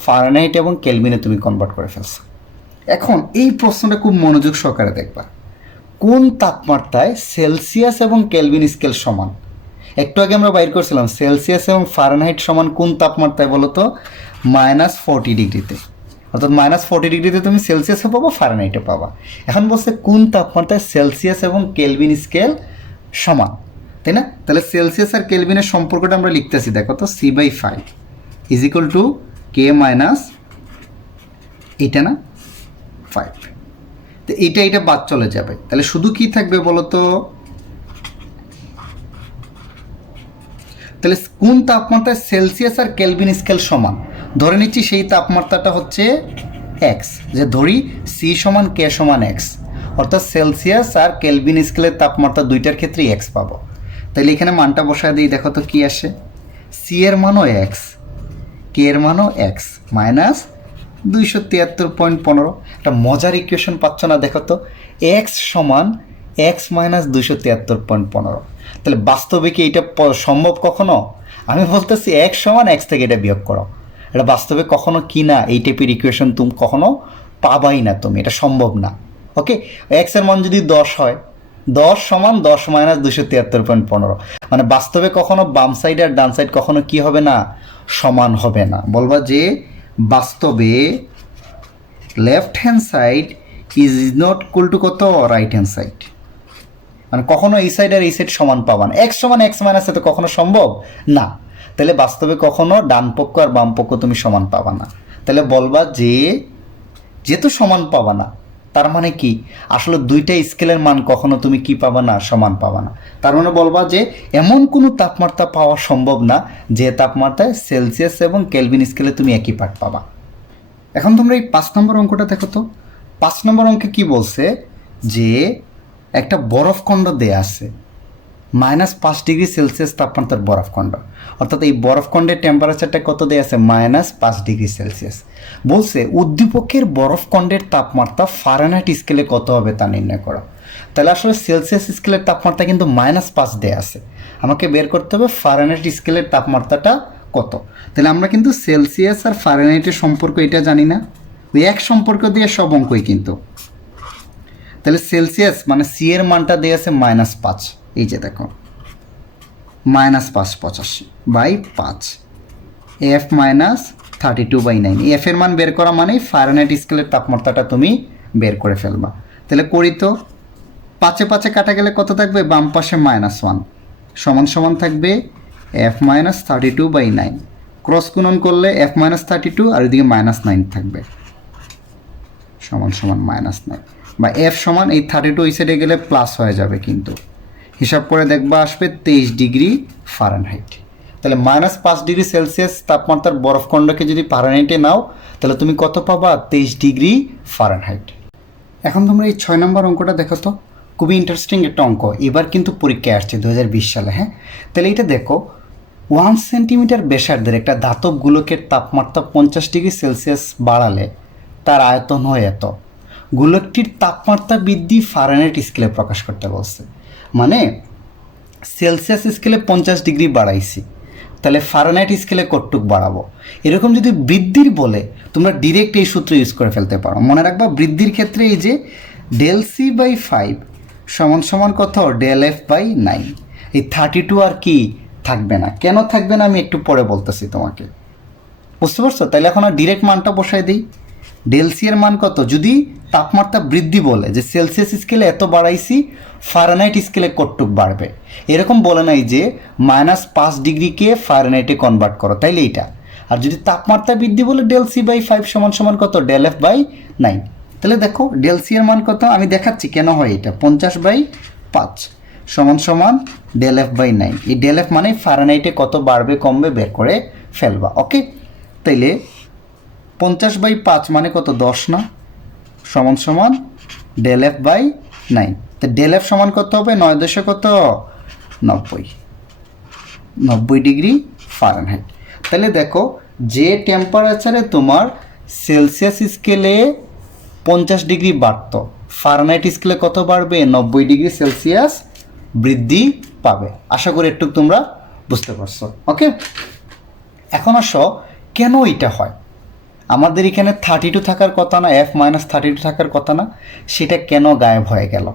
ফারেনহাইট এবং কেলভিনে তুমি কনভার্ট করে ফেলছো। এখন এই প্রশ্নটা খুব মনোযোগ সহকারে দেখবা, কোন তাপমাত্রায় সেলসিয়াস এবং কেলভিন স্কেল সমান? একটু আগে আমরা বাইর করছিলাম সেলসিয়াস এবং ফারেনহাইট সমান কোন তাপমাত্রায় বলো তো, -40 ডিগ্রিতে। অর্থাৎ -40 ডিগ্রিতে তুমি সেলসিয়াসে পাবো, ফারেনহাইটে পাবা। এখন বলছে কোন তাপমাত্রায় সেলসিয়াস এবং কেলভিন স্কেল সমান, তাই না? তাহলে সেলসিয়াস আর কেলভিনের সম্পর্কটা আমরা লিখতেছি, দেখো তো C/5 is equal two K minus এইটা না 5। তো এইটা বাদ চলে যাবে, তাহলে শুধু কি থাকবে বলো তো, তাহলে কোন তাপমাত্রায় সেলসিয়াস আর কেলভিন স্কেল সমান? ধরে নিচ্ছি সেই তাপমাত্রাটা হচ্ছে x, যে ধরি C সমান K সমান x, অর্থাৎ সেলসিয়াস আর কেলভিন স্কেলের তাপমাত্রা দুইটার ক্ষেত্রে x পাবো। তাহলে এখানে মানটা বসায় দিই, দেখো তো কি আসে, C এর মানও x, K এর মানও x, মাইনাস 273.15। একটা মজার ইকুয়েশন পাচ্ছ না, দেখো তো x সমান x মাইনাস 273.15। তাহলে বাস্তবে কি এটা সম্ভব কখনো? আমি বলতেছি x সমান x থেকে এটা বিয়োগ করো, এটা বাস্তবে কখনো কি না, এই টাইপের ইকুয়েশন তুমি কখনো পাবাই না, তুমি এটা সম্ভব না। ওকে, x এর মান যদি 10 হয়, 10 সমান 10 মাইনাস 273.15, মানে বাস্তবে কখনো বাম সাইড আর ডান সাইড কখনো কি হবে না, সমান হবে না। বলবা যে বাস্তবে left hand side is not equal to কত, রাইট হ্যান্ড সাইড, মানে কখনো এই সাইড আর এই সাইড সমান পাবা না। x সমান x মাইনাস তো কখনো সম্ভব না। তাহলে বাস্তবে কখনো ডান পক্ষ আর বাম পক্ষ তুমি সমান পাবা না। তাহলে বলবা যে যেহেতু সমান পাবা না, তার মানে কি আসলে দুইটা স্কেলের মান কখনো তুমি কি পাবা না, সমান পাবা না। তার মানে বলবা যে এমন কোনো তাপমাত্রা পাওয়া সম্ভব না যে তাপমাত্রায় সেলসিয়াস এবং কেলভিন স্কেলে তুমি একই পার্ট পাবা। এখন তোমরা এই 5 নম্বর অঙ্কটা দেখো তো। 5 নম্বর অঙ্কে কি বলছে যে একটা বরফখণ্ড দেয়া আছে, -5 ডিগ্রি সেলসিয়াস তাপমাত্রার বরফখণ্ড, অর্থাৎ এই বরফখণ্ডের টেম্পারেচারটা কত দেয়া আছে, -5 ডিগ্রি সেলসিয়াস। বলছে উদ্দীপকের বরফখণ্ডের তাপমাত্রা ফারেনহাইট স্কেলে কত হবে তা নির্ণয় করো। তাহলে আসলে সেলসিয়াস স্কেলের তাপমাত্রা কিন্তু -5 দেয়া আছে, আমাকে বের করতে হবে ফারেনহাইট স্কেলের তাপমাত্রাটা কত। তাহলে আমরা কিন্তু সেলসিয়াস আর ফারেনহাইটের সম্পর্ক এটা জানি না, ওই এক সম্পর্ক দিয়ে সব অঙ্কই কিন্তু। তাহলে সেলসিয়াস মানে সি এর মানটা দেওয়া আছে -5, এই যে দেখো -585/5, এফ -32/9, এফ এর মান বের করা মানে ফারেনহাইট স্কেলের তাপমাত্রাটা তুমি বের করে ফেলবা। তাহলে করি তো, 5 5 কাটা গেলে কত থাকবে, বাম পাশে -1 সমান সমান থাকবে এফ -32/9, ক্রস গুণন করলে এফ -32 আর ওইদিকে -9 থাকবে সমান সমান -9, বা এফ সমান এই 32 ওই সাইডে গেলে প্লাস হয়ে যাবে, কিন্তু হিসাব করে দেখবা আসবে 23 ডিগ্রি ফারেনহাইট। তাহলে -5 ডিগ্রি সেলসিয়াস তাপমাত্রার বরফখণ্ডকে যদি ফারেনহাইটে নাও তাহলে তুমি কত পাবা, 23 ডিগ্রি ফারেনহাইট। এখন তোমরা এই 6 নম্বর অঙ্কটা দেখো তো, খুবই ইন্টারেস্টিং একটা অঙ্ক, এবার কিন্তু পরীক্ষায় আসছে 2020 সালে। হ্যাঁ, তাহলে এটা দেখো, 1 সেন্টিমিটার ব্যাসার্ধের একটা ধাতব গোলকের তাপমাত্রা 50 ডিগ্রি সেলসিয়াস বাড়ালে তার আয়তন হয় এত। গোলকটির তাপমাত্রা বৃদ্ধি ফারেনহাইট স্কেলে প্রকাশ করতে বলছে, মানে সেলসিয়াস স্কেলে 50 ডিগ্রি বাড়াইছি, তাহলে ফারেনহাইট স্কেলে কতটুক বাড়াবো। এরকম যদি বৃদ্ধির বলে তোমরা ডিরেক্ট এই সূত্র ইউজ করে ফেলতে পারো। মনে রাখবা বৃদ্ধির ক্ষেত্রে এই যে ΔC/5 সমান সমান কত, ΔF/9, এই 32 আর কি থাকবে না। কেন থাকবে না আমি একটু পরে বলতেছি তোমাকে, বুঝতে পারছো? তাহলে এখন আর ডিরেক্ট মানটা বসাই দিই। ΔC এর মান কত, যদি তাপমাত্রা বৃদ্ধি বলে যে সেলসিয়াস স্কেলে এত বাড়াইছি, ফারেনহাইট স্কেলে কতটুক বাড়বে, এরকম বলে নাই যে -5 ডিগ্রিকে ফারেনহাইটে কনভার্ট করো, তাইলে এইটা। আর যদি তাপমাত্রা বৃদ্ধি বলে ΔC/5 সমান সমান কত, ΔF/9, তাহলে দেখো ΔC এর মান কত আমি দেখাচ্ছি কেন হয় এটা, 50/5 সমান সমান ΔF/9। এই ΔF মানে ফারেনহাইটে কত বাড়বে কমবে বের করে ফেলবা। ওকে, তাইলে 50/5 মানে কত, 10 না, সমান সমান ΔF/9। তো ΔF সমান কত হবে, 9 কত, 90 ডিগ্রি ফারেনহাইট। তাহলে দেখো যে টেম্পারেচারে তোমার সেলসিয়াস স্কেলে 50 ডিগ্রি বাড়ত, ফারেনহাইট স্কেলে কত বাড়বে, 90 ডিগ্রি সেলসিয়াস বৃদ্ধি পাবে। আশা করি একটু তোমরা বুঝতে পারছো। ওকে, এখন আসো কেন এটা হয়। আমাদের এখানে 32 থাকার কথা না, F -32 থাকার কথা না, সেটা কেন গায়েব হয়ে গেল?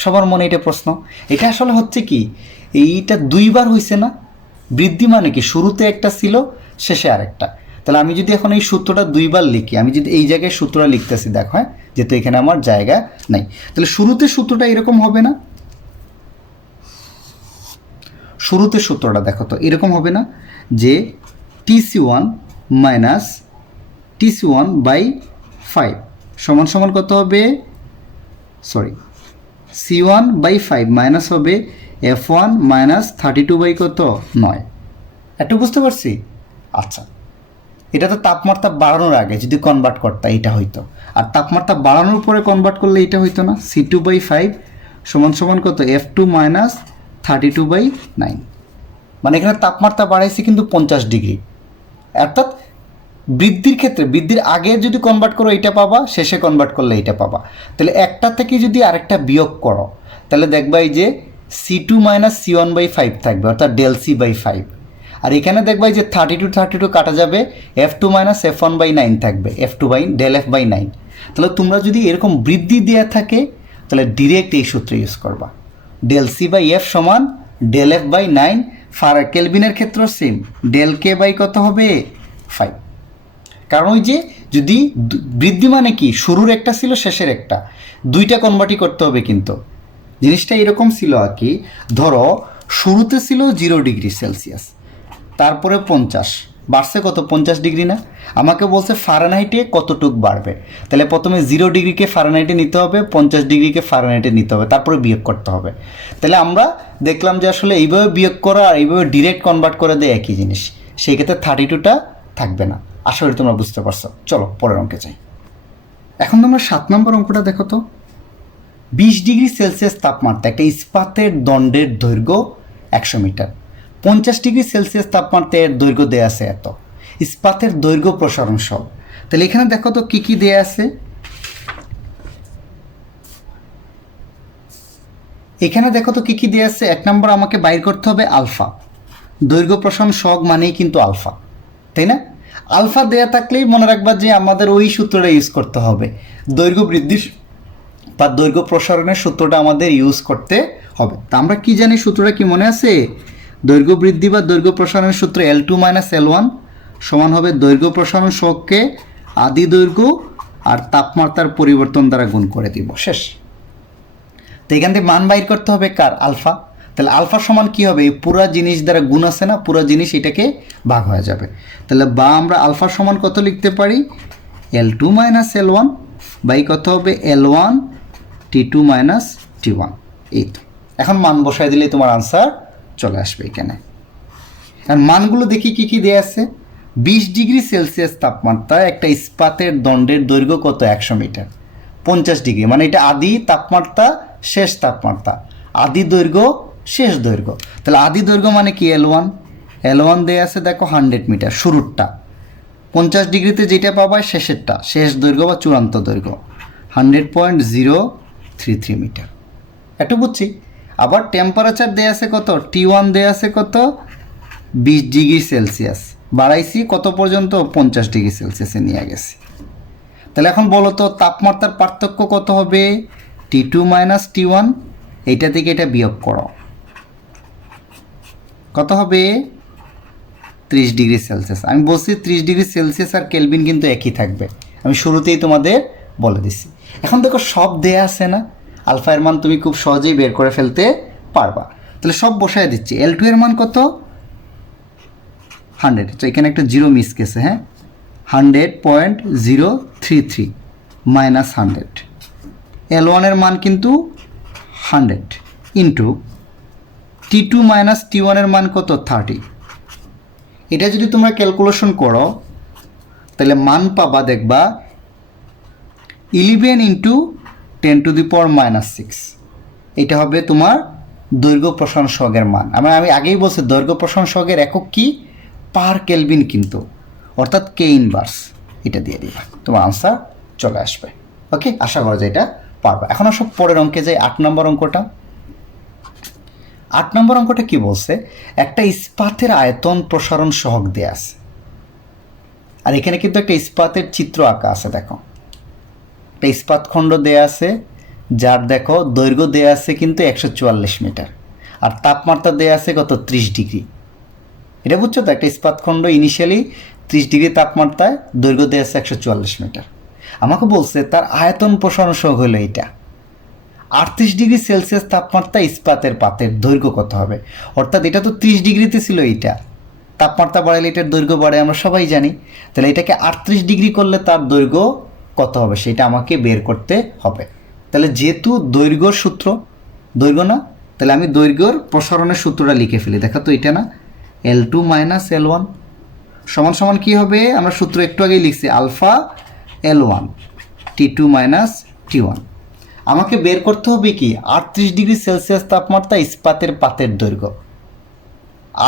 সবার মনে এটা প্রশ্ন। এটা আসলে হচ্ছে কি, এইটা দুইবার হয়েছে না, বৃদ্ধি মানে কি শুরুতে একটা ছিল শেষে আরেকটা। তাহলে আমি যদি এখন এই সূত্রটা দুইবার লিখি, আমি যদি এই জায়গায় সূত্রটা লিখতেছি, দেখো হ্যাঁ, যেহেতু এখানে আমার জায়গা নাই, তাহলে শুরুতে সূত্রটা এরকম হবে না, শুরুতে সূত্রটা দেখো তো এরকম হবে না, যে TC1 - TC1/5 সমান সমান কত হবে, সরি C1/5 মাইনাস হবে F1 - 32 কত, 9। একটু বুঝতে পারছি? আচ্ছা, এটা তো তাপমাত্রা বাড়ানোর আগে যদি কনভার্ট করতে এটা হইতো, আর তাপমাত্রা বাড়ানোর পরে কনভার্ট করলে এটা হইতো না। C2/5 সমান সমান কত, F2 - 32/9, মানে এখানে তাপমাত্রা বাড়াইছে কিন্তু 50 ডিগ্রি। অর্থাৎ বৃদ্ধির ক্ষেত্রে বৃদ্ধির আগে যদি কনভার্ট করো এইটা পাবা, শেষে কনভার্ট করলে এইটা পাবা। তাহলে একটা থেকে যদি আরেকটা বিয়োগ করো তাহলে দেখবা এই যে C2 - C1/5 থাকবে, অর্থাৎ ΔC/5। আর এখানে দেখবা এই যে 32 কাটা যাবে, F2 - F1/9 থাকবে, ΔF/9। তাহলে তোমরা যদি এরকম বৃদ্ধি দেওয়া থাকে তাহলে ডিরেক্ট এই সূত্র ইউজ করবা, ΔC/F সমান ΔF/9। কেলভিনের ক্ষেত্রে সেম, ΔK/ কত হবে, 5। কারণ ওই যে যদি বৃদ্ধি মানে কি শুরুর একটা ছিল শেষের একটা, দুইটা কনভার্টই করতে হবে। কিন্তু জিনিসটা এরকম ছিল আর কি, ধরো শুরুতে ছিল 0 ডিগ্রি সেলসিয়াস, তারপরে 50 বাড়ছে কত, 50 ডিগ্রি না, আমাকে বলছে ফারেনহাইটে কতটুক বাড়বে। তাহলে প্রথমে 0 ডিগ্রিকে ফারেনহাইটে নিতে হবে, 50 ডিগ্রিকে ফারেনহাইটে নিতে হবে, তারপরে বিয়োগ করতে হবে। তাহলে আমরা দেখলাম যে আসলে এইভাবে বিয়োগ করা আর এইভাবে ডিরেক্ট কনভার্ট করে দেয় একই জিনিস, সেই ক্ষেত্রে 32টা থাকবে না। আশা করি তোমরা বুঝতে পারছো। চলো পরের অঙ্কে যাই। এখন তোমরা 7 নম্বর অঙ্কটা দেখো তো, 20 ডিগ্রি সেলসিয়াস তাপমাত্রা একটা ইস্পাতের দণ্ডের দৈর্ঘ্য 100 মিটার, 50 ডিগ্রি সেলসিয়াস তাপমাত্রায় এর দৈর্ঘ্য দেয়া আছে এত, ইস্পাতের দৈর্ঘ্য প্রসারণ সব। তাহলে এখানে দেখো তো কী কী দেয়া আছে। এখানে দেখো তো কী কী দেয়া আছে। 1 নম্বর আমাকে বাইর করতে হবে আলফা, দৈর্ঘ্য প্রসারণ সহগ মানেই কিন্তু আলফা, তাই না? আলফা দেয়া থাকলেই মনে রাখবা যে আমাদের ওই সূত্রটা ইউজ করতে হবে, দৈর্ঘ্য বৃদ্ধির বা দৈর্ঘ্য প্রসারণের সূত্রটা আমাদের ইউজ করতে হবে। তা আমরা কি জানি, সূত্রটা কি মনে আছে? দৈর্ঘ্য বৃদ্ধি বা দৈর্ঘ্য প্রসারণের সূত্র L2 - L1 সমান হবে দৈর্ঘ্য প্রসারণ সহগকে আদি দৈর্ঘ্য আর তাপমাত্রার পরিবর্তন দ্বারা গুণ করে দিব, শেষ। তো এখান থেকে মান বাইর করতে হবে কার? আলফা। তাহলে আলফা সমান কি হবে? এই পুরা জিনিস দ্বারা গুণ আছে না, পুরা জিনিস এটাকে ভাগ হয়ে যাবে। তাহলে বা আমরা আলফা সমান কত লিখতে পারি? L2 - L1 বাই কত হবে? L1 T2 - T1। এই তো এখন মান বসায় দিলে তোমার আনসার চলে আসবে এখানে। আর মানগুলো দেখি কি কি দেয়া আছে। 20 ডিগ্রি সেলসিয়াস তাপমাত্রায় একটা ইস্পাতের দণ্ডের দৈর্ঘ্য কত? 100 মিটার। 50 ডিগ্রি মানে এটা আদি তাপমাত্রা, শেষ তাপমাত্রা, আদি দৈর্ঘ্য, শেষ দৈর্ঘ্য। তাহলে আদি দৈর্ঘ্য মানে কি? L1 দেয়া আছে দেখো 100 মিটার শুরুরটা। 50 ডিগ্রিতে যেটা পাবা শেষেরটা, শেষ দৈর্ঘ্য বা চূড়ান্ত দৈর্ঘ্য 100.033 মিটার। একটু বুঝছি। আবার টেম্পারেচার দেয়া আছে কত? T1 দেয়া আছে কত? 20 ডিগ্রি সেলসিয়াস। বাড়াইছি কত পর্যন্ত? 50 ডিগ্রি সেলসিয়াসে নিয়ে গেছি। তাহলে এখন বলো তো তাপমাত্রার পার্থক্য কত হবে? T2 - T1, এইটা থেকে এটা বিয়োগ করো, কত হবে? 30 ডিগ্রি সেলসিয়াস। আমি বলছি 30 ডিগ্রি সেলসিয়াস আর কেলভিন কিন্তু একই থাকবে, আমি শুরুতেই তোমাদের বলে দিছি। এখন দেখো সব দেয়া আছে না, আলফা এর মান তুমি খুব সহজেই বের করে ফেলতে পারবা। তাহলে সব বসায় দিচ্ছি। L2 এর মান কত? 100। তো এখানে একটা জিরো মিস গেছে, হ্যাঁ, 100.033 মাইনাস 100। L1 এর মান কিন্তু 100 ইন্টু T2 - T1 এর মান কত? 30। এটা যদি তোমরা ক্যালকুলেশন করো তাহলে মান পাবা, দেখবা 11 ইন্টু 10⁻⁻6। এটা হবে তোমার দৈর্ঘ্য প্রসারণ সহগের মান। আমি আগেই বলছি দৈর্ঘ্য প্রসারণ সহগের একক কি? পার কেলভিন কিন্তু, অর্থাৎ K ইনভার্স। এটা দিয়ে দিবা, তোমার আনসার চলে আসবে। ওকে, আশা করা যায় এটা পারবা। এখন আসো পরের অঙ্কে যাই, 8 নম্বর অঙ্কটা। 8 নম্বর অঙ্কটা কি বলছে? একটা ইস্পাতের আয়তন প্রসারণ সহগ দেয়া আছে, আর এখানে কিন্তু একটা ইস্পাতের চিত্র আঁকা আছে। দেখো একটা ইস্পাত খণ্ড দেয়া আছে, যার দেখো দৈর্ঘ্য দেয়া আছে কিন্তু 144 মিটার, আর তাপমাত্রা দেয়া আছে কত? 30 ডিগ্রি। এটা বুঝছো তো? একটা ইস্পাত খণ্ড ইনিশিয়ালি 30 ডিগ্রি তাপমাত্রায়, দৈর্ঘ্য দেয়া আছে 144 মিটার। আমাকে বলছে তার আয়তন প্রসারণ সহগ হলো এটা। 38 ডিগ্রি সেলসিয়াস তাপমাত্রা ইস্পাতের পাতের দৈর্ঘ্য কত হবে? অর্থাৎ এটা তো 30 ডিগ্রিতে ছিল, এইটা তাপমাত্রা বাড়াইলে এটার দৈর্ঘ্য বাড়ে, আমরা সবাই জানি। তাহলে এটাকে 38 ডিগ্রি করলে তার দৈর্ঘ্য কত হবে সেটা আমাকে বের করতে হবে। তাহলে যেহেতু দৈর্ঘ্যর সূত্র, দৈর্ঘ্য না, তাহলে আমি দৈর্ঘ্যর প্রসারণের সূত্রটা লিখে ফেলি। দেখা তো এটা না, L2 - L1 সমান সমান কী হবে? আমরা সূত্র একটু আগেই লিখছি, আলফা L1 T2 - T1। আমাকে বের করতে হবে কি? 38 ডিগ্রি সেলসিয়াস তাপমাত্রা ইস্পাতের পাতের দৈর্ঘ্য,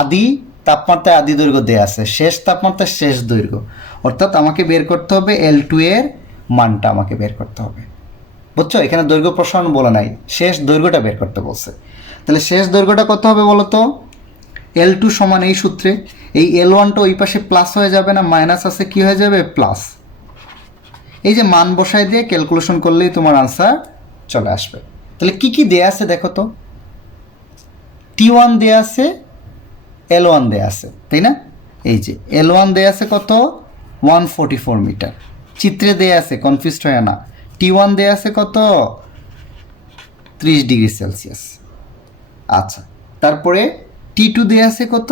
আদি তাপমাত্রায় আদি দৈর্ঘ্য দেয়া আছে, শেষ তাপমাত্রায় শেষ দৈর্ঘ্য, অর্থাৎ আমাকে বের করতে হবে L2 এর মানটা আমাকে বের করতে হবে। বুঝছো? এখানে দৈর্ঘ্য প্রসারণ বলে নাই, শেষ দৈর্ঘ্যটা বের করতে বলছে। তাহলে শেষ দৈর্ঘ্যটা কত হবে বলো তো? L2 সমান এই সূত্রে, এই L1টা ওই পাশে প্লাস হয়ে যাবে না, মাইনাস আছে, কি হয়ে যাবে? প্লাস। এই যে মান বসায় দিয়ে ক্যালকুলেশন করলেই তোমার আনসার চলে আসবে। তাহলে কি কি দেয়া আছে দেখো তো? T1 দেয়া আছে, L1 দেয়া আছে, তাই না? এই যে L1 দেয়া আছে কত? 144 মিটার। চিত্রে দেয়া আছে, কনফিউজড হয় না। T1 দেয়া আছে কত? 30 ডিগ্রি সেলসিয়াস। আচ্ছা, তারপরে T2 দেয়া আছে কত?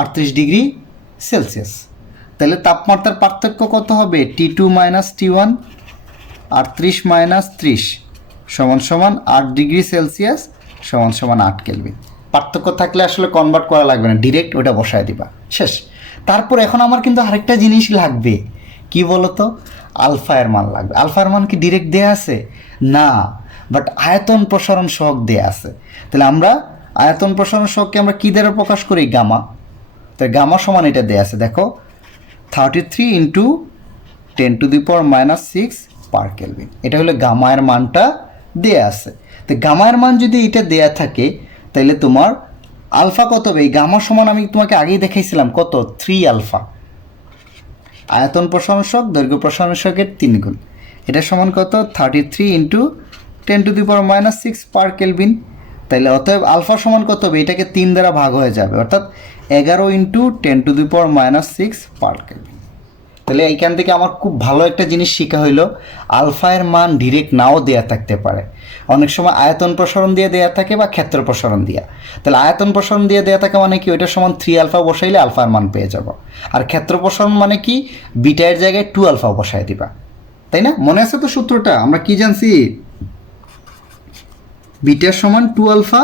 38 ডিগ্রি সেলসিয়াস। তাহলে তাপমাত্রার পার্থক্য কত হবে? T2 - T1, 38 - 30 সমান সমান 8 ডিগ্রি সেলসিয়াস সমান সমান 8 কেলভিন। পার্থক্য থাকলে আসলে কনভার্ট করা লাগবে না, ডিরেক্ট ওটা বসায় দিবা, শেষ। তারপর এখন আমার কিন্তু আরেকটা জিনিস লাগবে, কি বলতো? আলফা এর মান লাগবে। আলফা এর মান কি ডিরেক্ট দেয়া আছে? না, বাট আয়তন প্রসারণ সহগ দেয়া আছে। তাহলে আমরা আয়তন প্রসারণ সহগকে আমরা কী দ্বারা প্রকাশ করি? গামা। তো গামা সমান এটা দেয়া আছে, দেখো 33 ইন্টু 10⁻⁻6 পার কেলভিন। এটা হলো গামা এর মানটা দেয়া আছে। তো গামা এর মান যদি এটা দেয়া থাকে তাহলে তোমার আলফা কত হবে? এই গামা সমান আমি তোমাকে আগেই দেখাইছিলাম কত? 3 আলফা। আয়তন প্রসারণ সহগ দৈর্ঘ্য প্রসারণ সহগের 3 গুণ। এটা সমান কত 33 ইন্টু 10⁻⁻6 পার কেলভিন। তাইলে অতএব আলফা সমান কত হবে, এটাকে 3 দ্বারা ভাগ হয়ে যাবে, অর্থাৎ 11 ইন্টু 10⁻⁻6 পার কেলভিন। তাহলে এইখান থেকে আমার খুব ভালো একটা জিনিস শেখা হইলো, আলফা এর মান ডিরেক্ট নাও দেয়া থাকতে পারে, অনেক সময় আয়তন প্রসারণ দিয়ে দেয়া থাকে বা ক্ষেত্র প্রসারণ দিয়া। তাহলে আয়তন প্রসারণ দিয়ে দেয়া থাকে মানে কি, ওইটার সমান 3 আলফা বসাইলে আলফার মান পেয়ে যাব। আর ক্ষেত্র প্রসারণ মানে কি, বিটার জায়গায় 2 আলফা বসাই দিবা, তাই না? মনে আছে তো সূত্রটা? আমরা কি জানছি, বিটার সমান 2 আলফা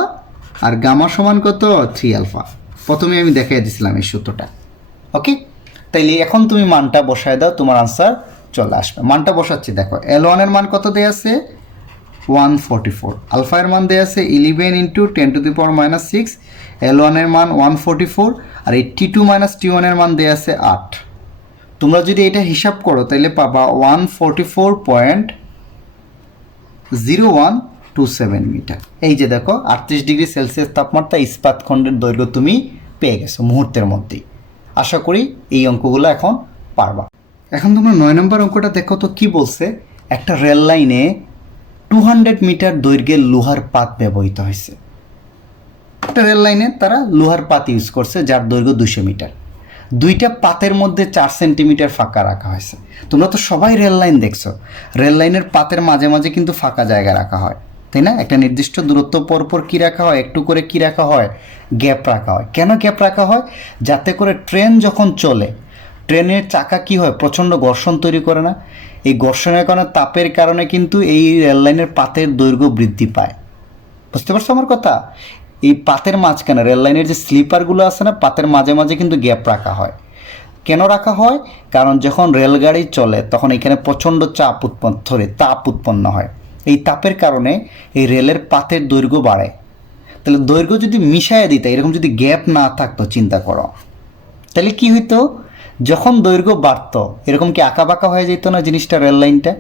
আর গামা সমান কত 3 আলফা। প্রথমে আমি দেখাই দিছিলাম এই সূত্রটা। ওকে, তাইলে এখন তুমি মানটা বসায় দাও, তোমার আনসার চলে আসবে। মানটা বসাচ্ছি, দেখো L1 এর মান কত দেয়া আছে 144, আলফা এর মান দেয়া আছে 11 ইন্টু 10⁻⁻6, L1 এর মান 144, আর এই T2 মাইনাস T1 এর মান দেয়া আছে 8। তোমরা যদি এটা হিসাব করো তাহলে পাবা 144.0127 মিটার। এই যে দেখো 38 ডিগ্রি সেলসিয়াস তাপমাত্রা ইস্পাত খণ্ডের দৈর্ঘ্য তুমি পেয়ে গেছো মুহূর্তের মধ্যেই। আশা করি এই অঙ্কগুলো এখন পারবা। এখন তোমরা 9 নম্বর অঙ্কটা দেখো তো কি বলছে, একটা রেল লাইনে 200 মিটার দৈর্ঘ্যের লোহার পাত ব্যবহৃত হয়েছে। একটা রেল লাইনে তারা লোহার পাত ইউজ করছে যার দৈর্ঘ্য 200 মিটার। দুইটা পাতের মধ্যে 4 সেন্টিমিটার ফাঁকা রাখা হয়েছে। তোমরা তো সবাই রেল লাইন দেখছো, রেল লাইনের পাতের মাঝে মাঝে কিন্তু ফাঁকা জায়গা রাখা হয়, তাই না? একটা নির্দিষ্ট দূরত্ব পরপর কী রাখা হয়, একটু করে কী রাখা হয়, গ্যাপ রাখা হয়। কেন গ্যাপ রাখা হয়? যাতে করে ট্রেন যখন চলে, ট্রেনের চাকা কি হয়, প্রচণ্ড ঘর্ষণ তৈরি করে না? এই ঘর্ষণের কারণে, তাপের কারণে কিন্তু এই রেল লাইনের পাতের দৈর্ঘ্য বৃদ্ধি পায়। বুঝতে পারছো আমার কথা? এই পাতের মাঝখানে রেল লাইনের যে স্লিপারগুলো আছে না, পাতের মাঝে মাঝে কিন্তু গ্যাপ রাখা হয়। কেন রাখা হয়? কারণ যখন রেলগাড়ি চলে তখন এখানে প্রচণ্ড তাপ উৎপন্ন হয়। এই তাপের কারণে এই রেলের পাতের দৈর্ঘ্য বাড়ে। তাহলে দৈর্ঘ্য যদি মিশাইয়া দিতে, এরকম যদি গ্যাপ না থাকতো, চিন্তা করো তাহলে কি হইতো, যখন দৈর্ঘ্য বাড়তো এরকম কি আঁকা বাঁকা হয়ে যেত না জিনিসটা, রেল লাইনটা?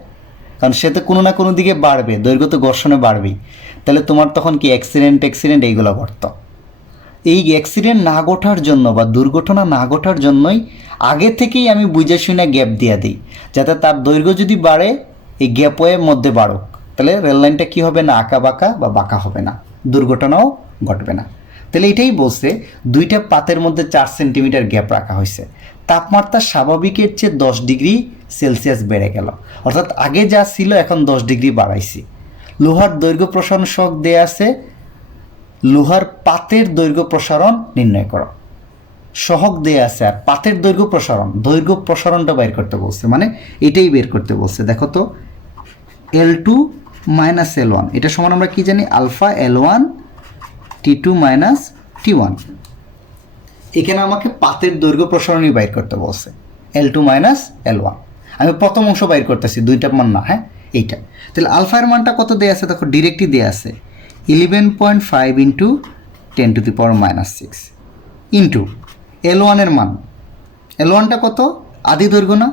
কারণ সে তো কোনো না কোনো দিকে বাড়বে, দৈর্ঘ্য তো ঘর্ষণে বাড়বেই। তাহলে তোমার তখন কি অ্যাক্সিডেন্ট এইগুলো ঘটতো। এই অ্যাক্সিডেন্ট না ঘটার জন্য বা দুর্ঘটনা না ঘটার জন্যই আগে থেকেই আমি বুঝে শুনে গ্যাপ দিয়ে দিই, যাতে তার দৈর্ঘ্য যদি বাড়ে এই গ্যাপের মধ্যে বাড়ুক, তাহলে রেল লাইনটা কী হবে না, আঁকা বাঁকা বা বাঁকা হবে না, দুর্ঘটনাও ঘটবে না। তাহলে এটাই বলছে দুইটা পাতের মধ্যে 4 সেন্টিমিটার গ্যাপ রাখা হয়েছে। তাপমাত্রা স্বাভাবিকের চেয়ে 10 ডিগ্রি সেলসিয়াস বেড়ে গেল, অর্থাৎ আগে যা ছিল এখন 10 ডিগ্রি বাড়াইছি। লোহার দৈর্ঘ্য প্রসারণ সহগ দেয়া আছে, লোহার পাতের দৈর্ঘ্য প্রসারণ নির্ণয় করো। সহগ দেয়া আছে আর পাতের দৈর্ঘ্য প্রসারণটা বের করতে বলছে, মানে এটাই বের করতে বলছে। দেখো তো L2 মাইনাস L1, এটা সমান আমরা কি জানি, alpha L1 T2 minus T1। এখানে আমাকে পাতের দৈর্ঘ্য প্রসারণই বাইর করতে বলছে, L2 মাইনাস L1। আমি প্রথম অংশ বাইর করতেছি, দুইটা মান না, হ্যাঁ এইটা। তাহলে আলফার মানটা কত দেয়া আছে, দেখো ডিরেক্টই দেয়া আছে 11.5 ইন্টু 10⁻⁻6 ইন্টু L1 এর মান। L1টা কত, আদি দৈর্ঘ্য না?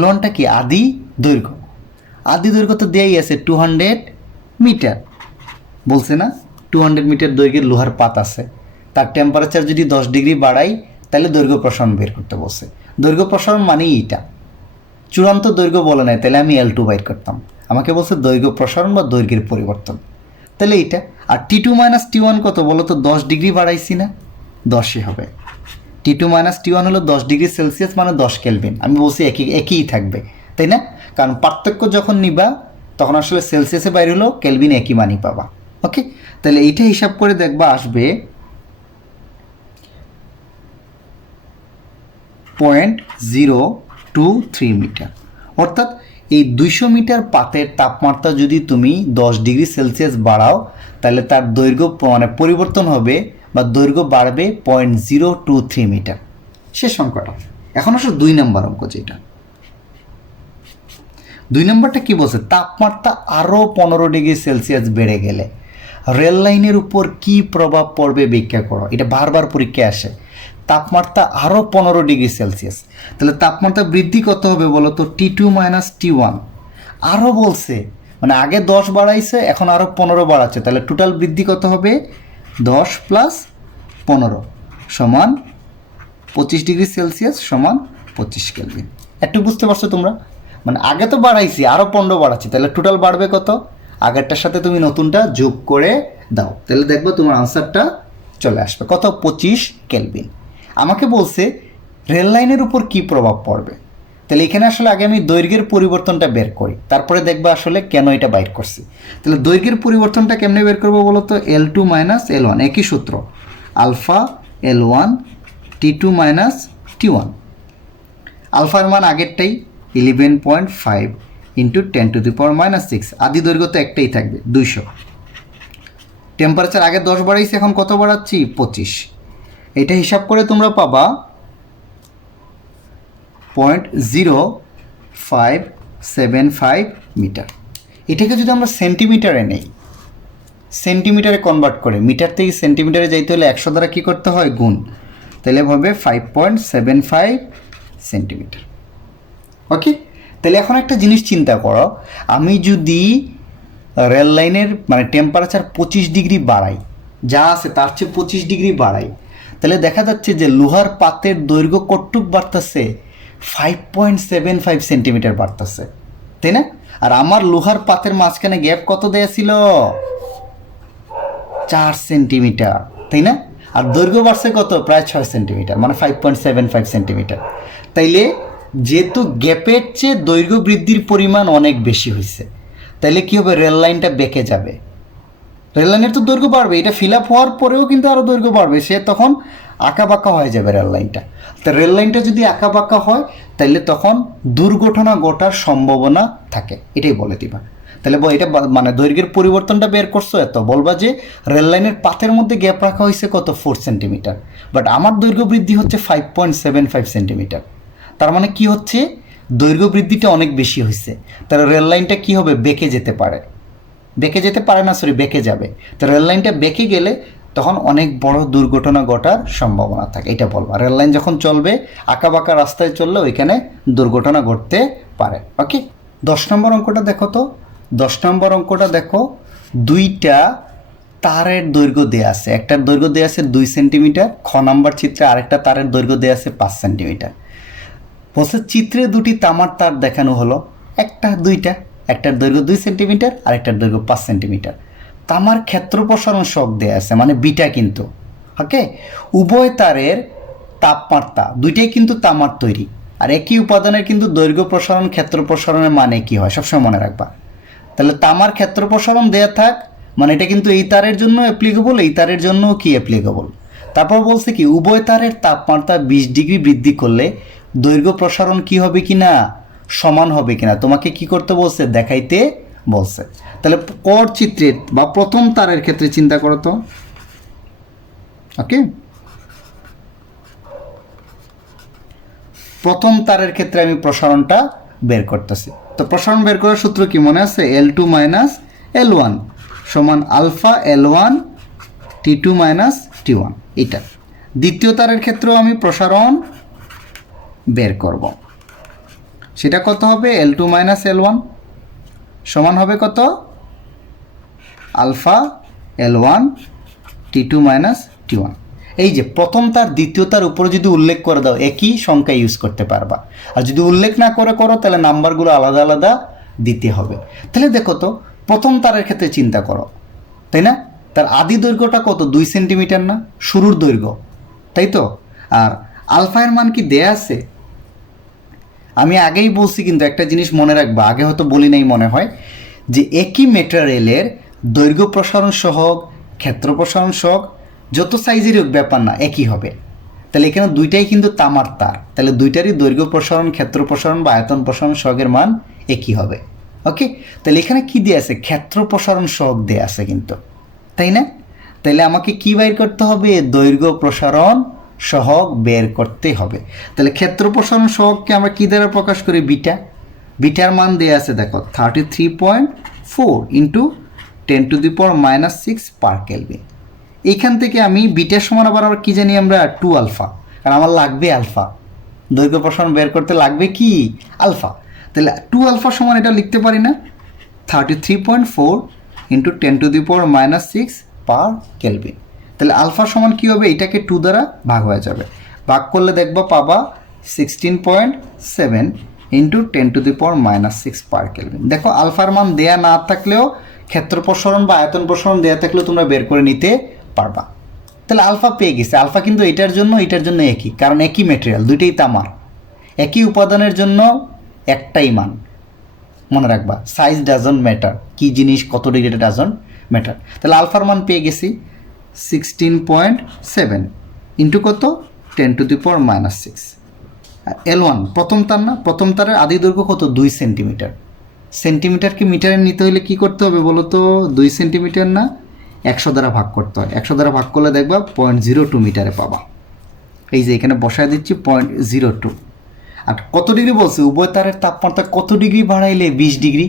L1টা কি আদি দৈর্ঘ্য? আদি দৈর্ঘ্য তো দেয়াই আছে 200 মিটার, বলছে না 200 মিটার দৈর্ঘ্যের লোহার পাত আছে, তার টেম্পারেচার যদি 10 ডিগ্রি বাড়াই তাহলে দৈর্ঘ্য প্রসারণ বের করতে বলছে। দৈর্ঘ্য প্রসারণ মানেই এটা, চূড়ান্ত দৈর্ঘ্য বলে নাই, তাহলে আমি L2 বাইর করতাম। আমাকে বলছে দৈর্ঘ্য প্রসারণ বা দৈর্ঘ্যের পরিবর্তন, তাহলে এইটা। আর T2 মাইনাস T1 কত বলো তো, 10 ডিগ্রি বাড়াইছি না, 10ই হবে। T2 মাইনাস T1 হলো 10 ডিগ্রি সেলসিয়াস মানে 10 কেলভিন। আমি বলছি একই থাকবে, তাই না? কারণ পার্থক্য যখন নিবা তখন আসলে সেলসিয়াসে বাইরে হলেও কেলভিন একই মানই পাবা। ওকে, তাহলে এইটা হিসাব করে দেখবা আসবে 0.023 মিটার। অর্থাৎ এই 200 মিটার পাতের তাপমাত্রা যদি তুমি 10 ডিগ্রি সেলসিয়াস বাড়াও তাহলে তার দৈর্ঘ্য মানে পরিবর্তন হবে বা দৈর্ঘ্য বাড়বে 0.023 মিটার। শেষ অঙ্কটা। এখন আসলে 2 নম্বর অঙ্ক, যেটা 2 নম্বরটা কি বলছে, তাপমাত্রা আরও 15 ডিগ্রি সেলসিয়াস বেড়ে গেলে রেল লাইনের উপর কি প্রভাব পড়বে ব্যাখ্যা করো। এটা বারবার পরীক্ষায় আসে, তাপমাত্রা আরও 15 ডিগ্রি সেলসিয়াস, তাহলে তাপমাত্রা বৃদ্ধি কত হবে বলো তো, T2 মাইনাস T1। আরও বলছে মানে আগে 10 বাড়াইছে, এখন আরও 15 বাড়াচ্ছে, তাহলে টোটাল বৃদ্ধি কত হবে, 10 প্লাস 15 সমান 25 ডিগ্রি সেলসিয়াস সমান 25 কেলভিন। একটু বুঝতে পারছো তোমরা? মানে আগে তো বাড়াইছি, আরও 15 বাড়াচ্ছি, তাহলে টোটাল বাড়বে কত? আগেরটার সাথে তুমি নতুনটা যোগ করে দাও, তাহলে দেখবো তোমার আনসারটা চলে আসবে কত? 25 কেলভিন। আমাকে বলছে রেল লাইনের উপর কী প্রভাব পড়বে, তাহলে এখানে আসলে আগে আমি দৈর্ঘ্যের পরিবর্তনটা বের করি, তারপরে দেখবো আসলে কেন এটা বাইর করছি। তাহলে দৈর্ঘ্যের পরিবর্তনটা কেমনে বের করবো বলো তো? L2 মাইনাস L1, একই সূত্র, alpha L1 T2 minus T1। আলফার মান আগেরটাই 11.5 ইন্টু 10⁻⁻6, আদি দৈর্ঘ্য তো একটাই থাকবে 200। টেম্পারেচার আগে 10 বাড়াইছি, এখন কত বাড়াচ্ছি? 25। এটা হিসাব করে তোমরা পাবা 0.0575 মিটার। এটাকে যদি আমরা সেন্টিমিটারে নেই, সেন্টিমিটারে কনভার্ট করে, মিটার থেকে সেন্টিমিটারে যাইতে হলে 100 দ্বারা কী করতে হয়? গুণ, তাহলে হবে 5.75 সেন্টিমিটার। ওকে, তাহলে এখন একটা জিনিস চিন্তা করো, আমি যদি রেল লাইনের মানে টেম্পারেচার 25 ডিগ্রি বাড়াই, যা আছে তার চেয়ে 25 ডিগ্রি বাড়াই, তাহলে দেখা যাচ্ছে যে লোহার পাতের দৈর্ঘ্য কতটুক বাড়তেছে? 5.75 সেন্টিমিটার বাড়তেছে, তাই না? আর আমার লোহার পাতের মাঝখানে গ্যাপ কত দেয়া ছিল? 4 সেন্টিমিটার, তাই না? আর দৈর্ঘ্য বাড়ছে কত? প্রায় 6 সেন্টিমিটার, মানে 5.75 সেন্টিমিটার। তাইলে যেহেতু গ্যাপের চেয়ে দৈর্ঘ্য বৃদ্ধির পরিমাণ অনেক বেশি হয়েছে, তাইলে কী হবে? রেল লাইনটা বেঁকে যাবে। রেল লাইনের তো দৈর্ঘ্য বাড়বে, এটা ফিল আপ হওয়ার পরেও কিন্তু আরও দৈর্ঘ্য বাড়বে, সে তখন আঁকাবাঁকা হয়ে যাবে রেল লাইনটা। তো রেল লাইনটা যদি আঁকাবাঁকা হয়, তাইলে তখন দুর্ঘটনা ঘটার সম্ভাবনা থাকে, এটাই বলে দিবা। তাহলে এটা মানে দৈর্ঘ্যের পরিবর্তনটা বের করছো এত, বলবা যে রেল লাইনের পাতের মধ্যে গ্যাপ রাখা হয়েছে কত? 4 সেন্টিমিটার, বাট আমার দৈর্ঘ্য বৃদ্ধি হচ্ছে 5.75 সেন্টিমিটার। তার মানে কি হচ্ছে? দৈর্ঘ্য বৃদ্ধিটা অনেক বেশি হয়েছে, তাহলে রেল লাইনটা কী হবে? বেঁকে যেতে পারে, বেঁকে যেতে পারে না, সরি বেঁকে যাবে। তো রেল লাইনটা বেঁকে গেলে তখন অনেক বড় দুর্ঘটনা ঘটার সম্ভাবনা থাকে, এটা বলবা। রেল লাইন যখন চলবে, আঁকাবাঁকা রাস্তায় চললে ওইখানে দুর্ঘটনা ঘটতে পারে। ওকে, 10 নম্বর অঙ্কটা দেখো তো। 10 নম্বর অঙ্কটা দেখো, দুইটা তারের দৈর্ঘ্য দেয়া আছে, একটার দৈর্ঘ্য দেয়া আছে 2 সেন্টিমিটার, খ নাম্বার চিত্রে আরেকটা তারের দৈর্ঘ্য দেয়া আছে 5 সেন্টিমিটার। বলছে চিত্রে দুটি তামার তার দেখানো হলো, দুইটা, একটার দৈর্ঘ্য 2 সেন্টিমিটার আর একটার দৈর্ঘ্য 5 সেন্টিমিটার। তামার ক্ষেত্র প্রসারণ সহগ দেয়া আছে, মানে বিটা কিন্তু। ওকে, উভয় তারের তাপমাত্রা, দুইটাই কিন্তু তামার তৈরি, আর একই উপাদানের কিন্তু দৈর্ঘ্য প্রসারণ ক্ষেত্র প্রসারণের মানে কি হয় সবসময় মনে রাখবা। তাহলে তামার ক্ষেত্র প্রসারণ দেয়া থাক, মানে এটা কিন্তু এই তারের জন্য অ্যাপ্লিকেবল, এই তারের জন্য কি অ্যাপ্লিকেবল। তারপর বলছে কি উভয় তারের তাপমাত্রা 20 ডিগ্রি বৃদ্ধি করলে দৈর্ঘ্য প্রসারণ কি হবে কিনা, সমান হবে কিনা, তোমাকে কি করতে বলছে? দেখাইতে বলছে। তাহলে কর চিত্রের বা প্রথম তারের ক্ষেত্রে চিন্তা করো তো। ওকে, প্রথম তারের ক্ষেত্রে আমি প্রসারণটা বের করতেছি। তো প্রসারণ বের করার সূত্র কি মনে আছে? L2 মাইনাস L1 সমান alpha L1 T2 minus T1। এটা দ্বিতীয় তারের ক্ষেত্রেও আমি প্রসারণ বের করব, সেটা কত হবে? L2 মাইনাস L1 সমান হবে কত? Alpha L1 T2 minus T1। এই যে প্রথম তার দ্বিতীয় তার উপরে যদি উল্লেখ করে দাও, একই সংখ্যা ইউজ করতে পারবা, আর যদি উল্লেখ না করে করো তাহলে নাম্বারগুলো আলাদা আলাদা দিতে হবে। তাহলে দেখো তো, প্রথম তারের ক্ষেত্রে চিন্তা করো, তাই না? তার আদি দৈর্ঘ্যটা কত? 2 সেন্টিমিটার না, শুরুর দৈর্ঘ্য, তাই তো? আর আলফায়ের মান কি দেয়া আছে? আমি আগেই বলছি, কিন্তু একটা জিনিস মনে রাখবা, আগে হয়তো বলি নাই মনে হয়, যে একই ম্যাটেরিয়ালের দৈর্ঘ্য প্রসারণ সহগ ক্ষেত্র প্রসারণ সহগ যত সাইজের হোক ব্যাপার না, একই হবে। তাহলে এখানে দুইটাই কিন্তু তামার তার, তাহলে দুইটারই দৈর্ঘ্য প্রসারণ ক্ষেত্র প্রসারণ বা আয়তন প্রসারণ সহগের মান একই হবে। ওকে, তাহলে এখানে কি দেয়া আছে? ক্ষেত্র প্রসারণ সহগ দেয়া আছে কিন্তু, তাই না? তাহলে আমাকে কি বের করতে হবে? দৈর্ঘ্য প্রসারণ সহগ বের করতে হবে। তাহলে ক্ষেত্র প্রসারণ সহগকে আমরা কি দ্বারা প্রকাশ করি? বিটা। বিটার মান দেয়া আছে দেখো 33.4 ইন্টু 10⁻⁻6 পার কেলভিন। এইখান থেকে আমি বিটার সমান আবার কি জানি আমরা? 2 আলফা, কারণ আমার লাগবে আলফা, দৈর্ঘ্য প্রসারণ বের করতে লাগবে কি? আলফা। তাহলে 2 আলফা সমান এটা লিখতে পারি না? 33.4 ইন্টু 10⁻⁻6 পার কেলভিন। তাহলে আলফা সমান কী হবে? এটাকে 2 দ্বারা ভাগ হয়ে যাবে, ভাগ করলে দেখবো পাবা 16.7 ইন্টু 10⁻⁻6 পার কেলভিন। দেখো আলফার মান দেয়া না থাকলেও ক্ষেত্র প্রসারণ বা আয়তন প্রসারণ দেয়া থাকলেও তোমরা বের করে নিতে পারবা। তাহলে আলফা পেয়ে গেছে। আলফা কিন্তু এটার জন্য একই, কারণ একই ম্যাটেরিয়াল, দুইটাই তামার, একই উপাদানের জন্য একটাই মান। মনে রাখবা, সাইজ ডাজন্ট ম্যাটার, কি জিনিস কত ডিগ্রি এটা ডাজন্ট ম্যাটার। তাহলে আলফার মান পেয়ে গেছি 16.7 ইন্টু কত 10⁻⁻6। আর L1 প্রথম তার না, প্রথম তারের আদি দৈর্ঘ্য কত 2 সেন্টিমিটার। সেন্টিমিটারকে মিটারে নিতে হলে কি করতে হবে বলো তো? 2 সেন্টিমিটার না 100 দ্বারা ভাগ করতে হয়। 100 দ্বারা ভাগ করলে দেখবা 0.02 মিটারে পাবা। এই যে এখানে বসায় দিচ্ছি 0.02। আর কত ডিগ্রি বলছে? উভয় তারের তাপমাত্রা কত ডিগ্রি বাড়াইলে 20 ডিগ্রি।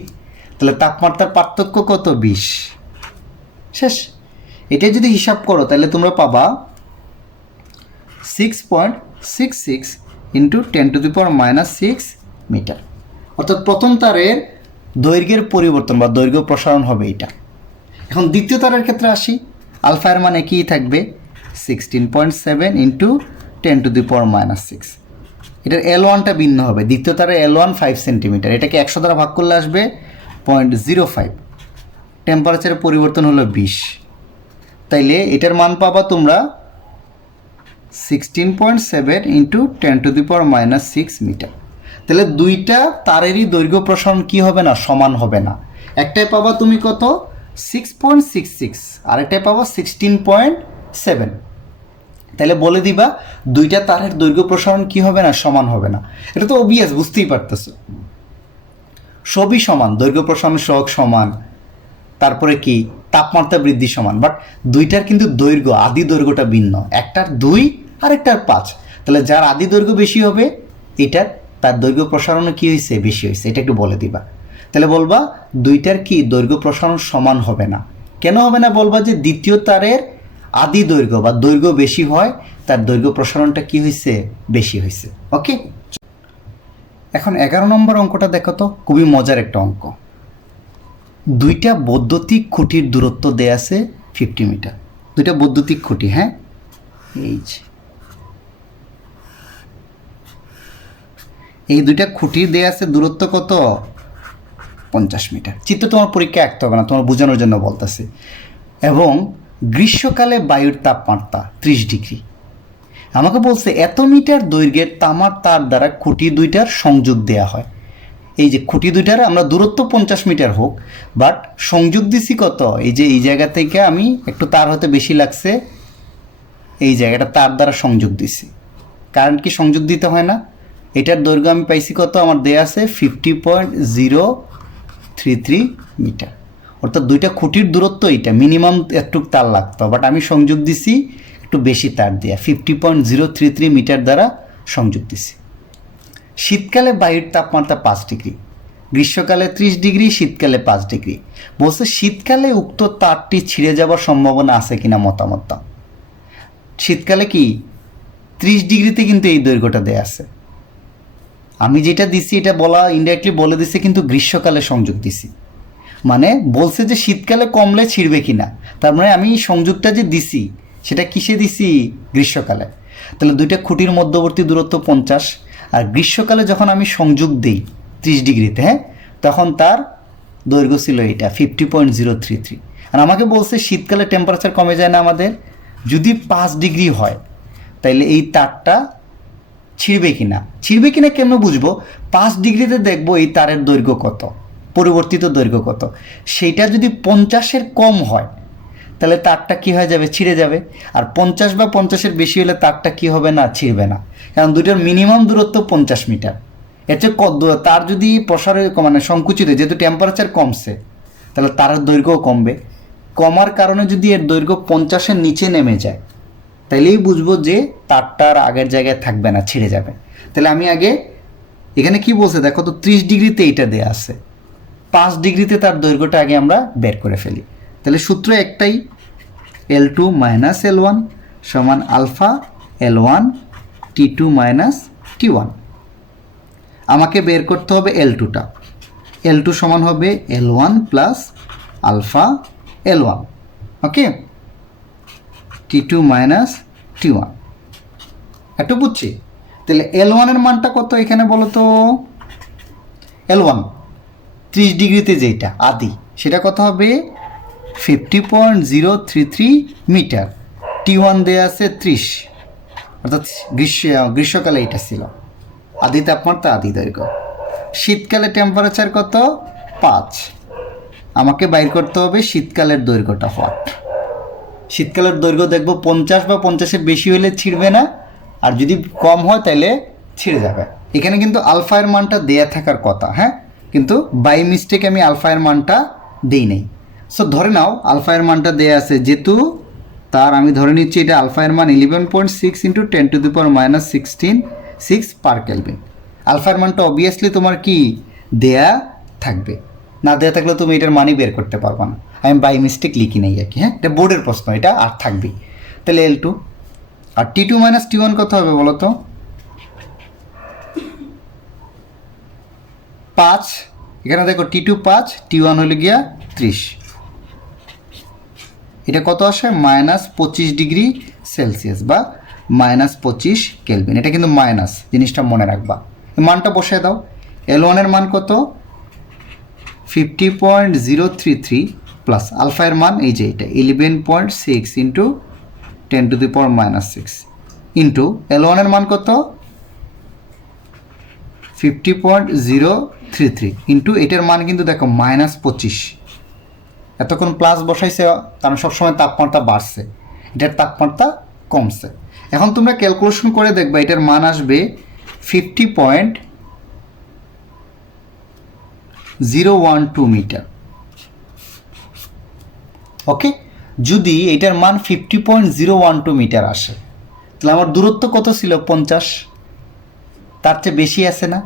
তাহলে তাপমাত্রার পার্থক্য কত? 20। শেষ। এটা যদি হিসাব করো তাহলে তোমরা পাবা 6.66 ইন্টু 10⁻⁻6 মিটার। অর্থাৎ প্রথম তারের দৈর্ঘ্যের পরিবর্তন বা দৈর্ঘ্য প্রসারণ হবে এটা। এখন দ্বিতীয় তারের ক্ষেত্রে আসি। আলফার মান একই থাকবে 16.7 ইন্টু 10⁻⁻6। এটার L1টা ভিন্ন হবে। দ্বিতীয় তারের L1 5 সেন্টিমিটার, এটাকে 100 দ্বারা ভাগ করলে আসবে 0.05। টেম্পারেচারের পরিবর্তন হলো 20। তাইলে এটার মান পাবা তোমরা 16.7 ইন্টু 10⁻⁻6 মিটার। তাহলে দুইটা তারেরই দৈর্ঘ্য প্রসারণ কি হবে না? সমান হবে না। একটাই পাবা তুমি কত 6.66, আরেকটাই পাবা 16.7। তাহলে বলে দিবা দুইটা তারের দৈর্ঘ্য প্রসারণ কি হবে না? সমান হবে না। এটা তো অবভিয়াস, বুঝতেই পারতেছো। সবই সমান, দৈর্ঘ্য প্রসারণ সহগ সমান, তারপরে কি তাপমাত্রা বৃদ্ধি সমান, বাট দুইটার কিন্তু দৈর্ঘ্য আদি দৈর্ঘ্যটা ভিন্ন। একটার 2 আর একটার 5। তাহলে যার আদি দৈর্ঘ্য বেশি হবে এটার তার দৈর্ঘ্য প্রসারণও কি হয়েছে? বেশি হয়েছে। এটা একটু বলে দিবা। তাহলে বলবা দুইটার কি দৈর্ঘ্য প্রসারণ সমান হবে না। কেন হবে না? বলবা যে দ্বিতীয় তারের আদি দৈর্ঘ্য বা দৈর্ঘ্য বেশি হয়, তার দৈর্ঘ্য প্রসারণটা কি হয়েছে? বেশি হয়েছে। ওকে, এখন 11 নম্বর অঙ্কটা দেখো তো, খুবই মজার একটা অঙ্ক। দুইটা বৈদ্যুতিক খুঁটির দূরত্ব দেয়া আছে 50 মিটার। দুইটা বৈদ্যুতিক খুঁটি, হ্যাঁ, এই দুইটা খুঁটির দেয়া আছে দূরত্ব কত? 50 মিটার। চিত্র তোমার পরীক্ষায় আঁকতে হবে না, তোমার বোঝানোর জন্য বলতেছি। এবং গ্রীষ্মকালে বায়ুর তাপমাত্রা 30 ডিগ্রি। আমাকে বলছে এত মিটার দৈর্ঘ্যের তামার তার দ্বারা খুঁটি দুইটার সংযোগ দেয়া হয়। এই যে খুঁটি দুইটার আমরা দূরত্ব 50 মিটার হোক, বাট সংযোগ দিছি কত? এই যে এই জায়গা থেকে আমি একটু তার হতে বেশি লাগছে, এই জায়গাটা তার দ্বারা সংযোগ দিছি। কারেন্ট কি সংযোগ দিতে হয় না? এটার দৈর্ঘ্য আমি পাইছি কত? আমার দেয়া আছে 50.033 মিটার। অর্থাৎ দুইটা খুঁটির দূরত্ব এটা, মিনিমাম একটুক তার লাগতো, বাট আমি সংযোগ দিছি একটু বেশি তার দেয়া 50.033 মিটার দ্বারা সংযোগ দিছি। শীতকালে বায়ুর তাপমাত্রা 5 ডিগ্রি, গ্রীষ্মকালে 30 ডিগ্রি, শীতকালে 5 ডিগ্রি। বলছে শীতকালে উক্ত তারটি ছিঁড়ে যাওয়ার সম্ভাবনা আছে কিনা মতামত দাও। শীতকালে কি 30 ডিগ্রিতে কিন্তু এই দৈর্ঘ্যটা দেয়া আছে। আমি যেটা দিছি এটা বলা ইনডাইরেক্টলি বলে দিছে, কিন্তু গ্রীষ্মকালে সংযোগ দিছি। মানে বলছে যে শীতকালে কমলে ছিঁড়বে কিনা, তার মানে আমি সংযোগটা যে দিছি সেটা কিসে দিছি? গ্রীষ্মকালে। তাহলে দুইটা খুঁটির মধ্যবর্তী দূরত্ব 50, আর গ্রীষ্মকালে যখন আমি সংযোগ দিই 30 ডিগ্রিতে, হ্যাঁ, তখন তার দৈর্ঘ্য ছিল এটা 50.033। আর আমাকে বলছে শীতকালে টেম্পারেচার কমে যায় না আমাদের, যদি 5 ডিগ্রি হয় তাইলে এই তারটা ছিঁড়বে কিনা কেন বুঝবো? 5 ডিগ্রিতে দেখবো এই তারের দৈর্ঘ্য কত, পরিবর্তিত দৈর্ঘ্য কত। সেইটা যদি 50-এর কম হয় তাহলে তারটা কি হয়ে যাবে? ছিঁড়ে যাবে। আর 50 বা 50-এর বেশি হলে তারটা কি হবে না? ছিঁড়বে না, কারণ দুটোর মিনিমাম দূরত্ব 50 মিটার। এর চেয়ে তার যদি প্রসারে মানে সংকুচিত, যেহেতু টেম্পারেচার কমছে তাহলে তারের দৈর্ঘ্যও কমবে। কমার কারণে যদি এর দৈর্ঘ্য 50-এর নিচে নেমে যায় তাইলেই বুঝবো যে তারটার আগের জায়গায় থাকবে না, ছিঁড়ে যাবে। তাহলে আমি আগে এখানে কি বলছে দেখো তো, 30 ডিগ্রিতে এইটা দেয়া আছে, 5 ডিগ্রিতে তার দৈর্ঘ্যটা আগে আমরা বের করে ফেলি। তাহলে সূত্র একটাই, L2 মাইনাস L1 সমান alpha L1 T2 minus T1। আমাকে বের করতে হবে L2টা। L2 সমান হবে L1 প্লাস আলফা L1, ওকে, T2 মাইনাস T1। একটু বুঝছি। তাহলে L1 এর মানটা কত এখানে বলো তো? L1 30 ডিগ্রিতে যেটা আদি সেটা কত হবে 50.033 মিটার। T1 দেয়া আছে 30, অর্থাৎ গ্রীষ্মকালে এটা ছিল আদি তাপমাত্রা আদি দৈর্ঘ্য। শীতকালে টেম্পারেচার কত 5, আমাকে বাইর করতে হবে শীতকালের দৈর্ঘ্যটা হোয়াট। শীতকালের দৈর্ঘ্য দেখবো 50 বা 50-এর বেশি হলে ছিঁড়বে না, আর যদি কম হয় তাহলে ছিঁড়ে যাবে। এখানে কিন্তু আলফায়ের মানটা দেয়া থাকার কথা, হ্যাঁ, কিন্তু বাই মিস্টেক আমি আলফায়ের মানটা দিই নাই। সো ধরে নাও আলফায়ের মানটা দেয়া আছে, যেহেতু তার আমি ধরে নিচ্ছি এটা আলফায়ের মান 11.6 × 10⁻16 6 পার কেলভিন। আলফায়ের মানটা অবভিয়াসলি তোমার কি দেয়া থাকবে, না দেয়া থাকলে তুমি এটার মানই বের করতে পারবা না। আমি বাই মিস্টেক লিখি নাই আর কি, হ্যাঁ, এটা বোর্ডের প্রশ্ন, এটা আর থাকবেই। তাহলে L2 আর T2 - T1 কত হবে বলো তো? 5, এখানে দেখো T2 5, T1 হলো গিয়া 30। এটা কত আসে -25 ডিগ্রি সেলসিয়াস বা -25 কেলভিন। এটা কিন্তু মাইনাস, জিনিসটা মনে রাখবা। এই মানটা বসিয়ে দাও। L1 এর মান কত 50.033 প্লাস আলফায়ের মান এই যে এটা 11.6 × 10⁻6 ইন্টু L1 এর মান কত 50.033 ইন্টু এটার মান কিন্তু দেখো -25। এতক্ষণ প্লাস বসাইছে কারণ সবসময় তাপমাত্রা বাড়ছে, এটার তাপমাত্রা কমছে। এখন তোমরা ক্যালকুলেশন করে দেখবা এটার মান আসবে 50.012 মিটার। ওকে, যদি এটার মান 50.012 মিটার আসে তাহলে আমার দূরত্ব কত ছিল 50, তার চেয়ে বেশি আছে না?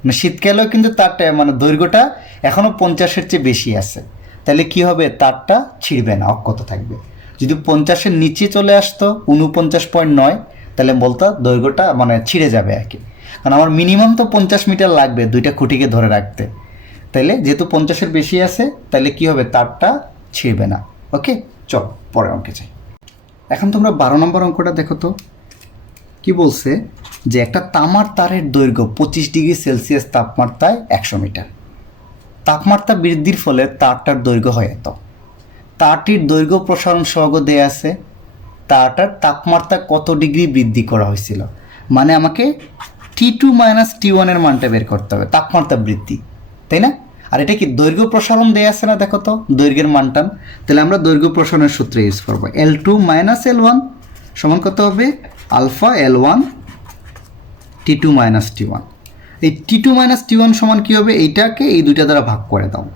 মানে শীতকালেও কিন্তু তারটা মানে দৈর্ঘ্যটা এখনও 50-এর চেয়ে বেশি আছে। তাহলে কি হবে, তারটা ছিঁড়বে না, অক্ষত থাকবে। যদি 50-এর নিচে চলে আসতো 49.9 তাহলে বলতো দৈর্ঘ্যটা মানে ছিঁড়ে যাবে আর কি, কারণ আমার মিনিমাম তো 50 মিটার লাগবে দুইটা খুঁটিকে ধরে রাখতে। তাহলে যেহেতু 50-এর বেশি আছে তাহলে কি হবে, তারটা ছিঁড়বে না। ওকে, চলো পরের অঙ্কে যাই। এখন তোমরা 12 নম্বর অঙ্কটা দেখো তো কি বলছে, যে একটা তামার তারের দৈর্ঘ্য 25 ডিগ্রি সেলসিয়াস তাপমাত্রায় 100 মিটার। তাপমাত্রা বৃদ্ধির ফলে তারটার দৈর্ঘ্য হয় এত। তারটির দৈর্ঘ্য প্রসারণ সহগ দেয়া আছে, তারটার তাপমাত্রা কত ডিগ্রি বৃদ্ধি করা হয়েছিল, মানে আমাকে T2 - T1 এর মানটা বের করতে হবে, তাপমাত্রা বৃদ্ধি, তাই না? আর এটা কি দৈর্ঘ্য প্রসারণ দেয়া আছে না, দেখো তো দৈর্ঘ্যের মানটা। তাহলে আমরা দৈর্ঘ্য প্রসারণের সূত্র ইউজ করব। L2 - L1 সমান কত হবে, আলফা L1 T2 - T1। এই T2 - T1 সমান কী হবে, এইটাকে এই দুইটা দ্বারা ভাগ করে দাও।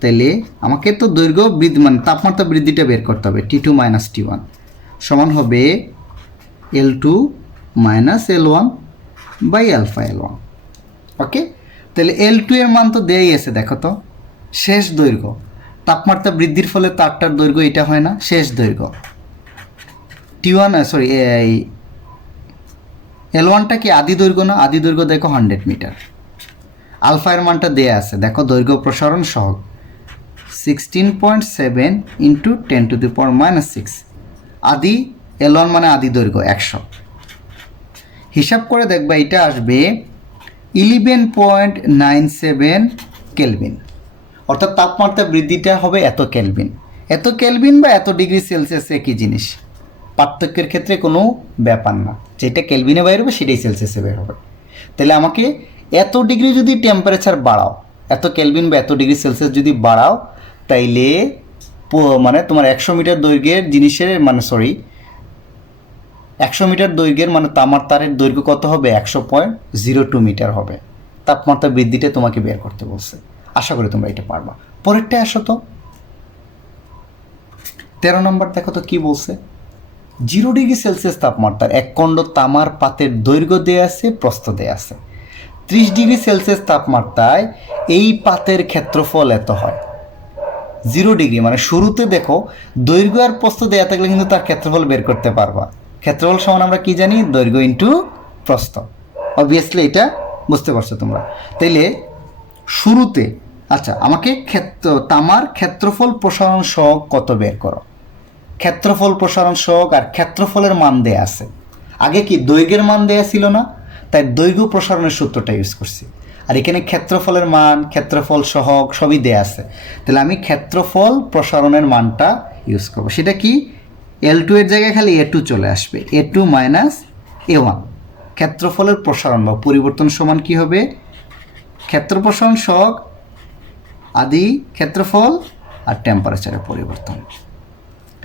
তাহলে আমাকে তো দৈর্ঘ্য বৃদ্ধি মানে তাপমাত্রা বৃদ্ধিটা বের করতে হবে। T2 - T1 সমান হবে L2 - L1 by alpha L1। ওকে, তাহলে L2 এর মান তো দেয়াই আছে, দেখো তো শেষ দৈর্ঘ্য। তাপমাত্রা বৃদ্ধির ফলে তারটার দৈর্ঘ্য এটা হয় না, শেষ দৈর্ঘ্য। T1 সরি এই L1টা কি আদি দৈর্ঘ্য না, আদি দৈর্ঘ্য দেখো 100 মিটার। আলফায়ের মানটা দেয়া আছে, দেখো দৈর্ঘ্য প্রসারণ সহগ 16.7 × 10⁻6। আদি L1 মানে আদি দৈর্ঘ্য 100। হিসাব করে দেখবা এটা আসবে 11.97 কেলভিন, অর্থাৎ তাপমাত্রা বৃদ্ধিটা হবে এত কেলভিন। এত কেলভিন বা এত ডিগ্রি সেলসিয়াস একই জিনিস, পার্থক্যের ক্ষেত্রে কোনো ব্যাপার না, যেটা কেলভিনে বের হবে সেটাই সেলসিয়াসে বের হবে। তাহলে আমাকে এত ডিগ্রি যদি টেম্পারেচার বাড়াও, এত কেলভিন বা এত ডিগ্রি সেলসিয়াস যদি বাড়াও, তাইলে মানে তোমার 100 মিটার দৈর্ঘ্যের জিনিসের মানে 100 মিটার দৈর্ঘ্যের মানে তামার তারের দৈর্ঘ্য কত হবে, 100.02 মিটার হবে। তাপমাত্রা বৃদ্ধিটা তোমাকে বের করতে বলছে, আশা করি তোমরা এটা পারবা। পরেরটা আসো তো 13 নম্বর দেখো তো কি বলছে, 0 ডিগ্রি সেলসিয়াস তাপমাত্রার এক খণ্ড তামার পাতের দৈর্ঘ্য দেয়া আছে, প্রস্থ দেয়া আছে। 30 ডিগ্রি সেলসিয়াস তাপমাত্রায় এই পাতের ক্ষেত্রফল এত হয়। 0 ডিগ্রি মানে শুরুতে দেখো দৈর্ঘ্য আর প্রস্থ দেয়া থাকলে কিন্তু তার ক্ষেত্রফল বের করতে পারবা। ক্ষেত্রফল সমান আমরা কি জানি, দৈর্ঘ্য ইন্টু প্রস্থ। অবভিয়াসলি এটা বুঝতে পারছো তোমরা। তাইলে শুরুতে আচ্ছা আমাকে তামার ক্ষেত্রফল প্রসারণ সহগ কত বের করো। ক্ষেত্রফল প্রসারণ সহগ আর ক্ষেত্রফলের মান দেয়া আছে। আগে কি দৈর্ঘ্যের মান দেয়া ছিল না, তাই দৈর্ঘ্য প্রসারণের সূত্রটা ইউজ করছি। আর এখানে ক্ষেত্রফলের মান, ক্ষেত্রফল সহগ সবই দেয়া আছে। তাহলে আমি ক্ষেত্রফল প্রসারণের মানটা ইউজ করবো। সেটা কি, L2 এর জায়গায় খালি A2 চলে আসবে, A2 মাইনাস A1। ক্ষেত্রফলের প্রসারণ বা পরিবর্তন সমান কি হবে, ক্ষেত্র প্রসারণ সহগ আদি ক্ষেত্রফল আর টেম্পারেচারের পরিবর্তন।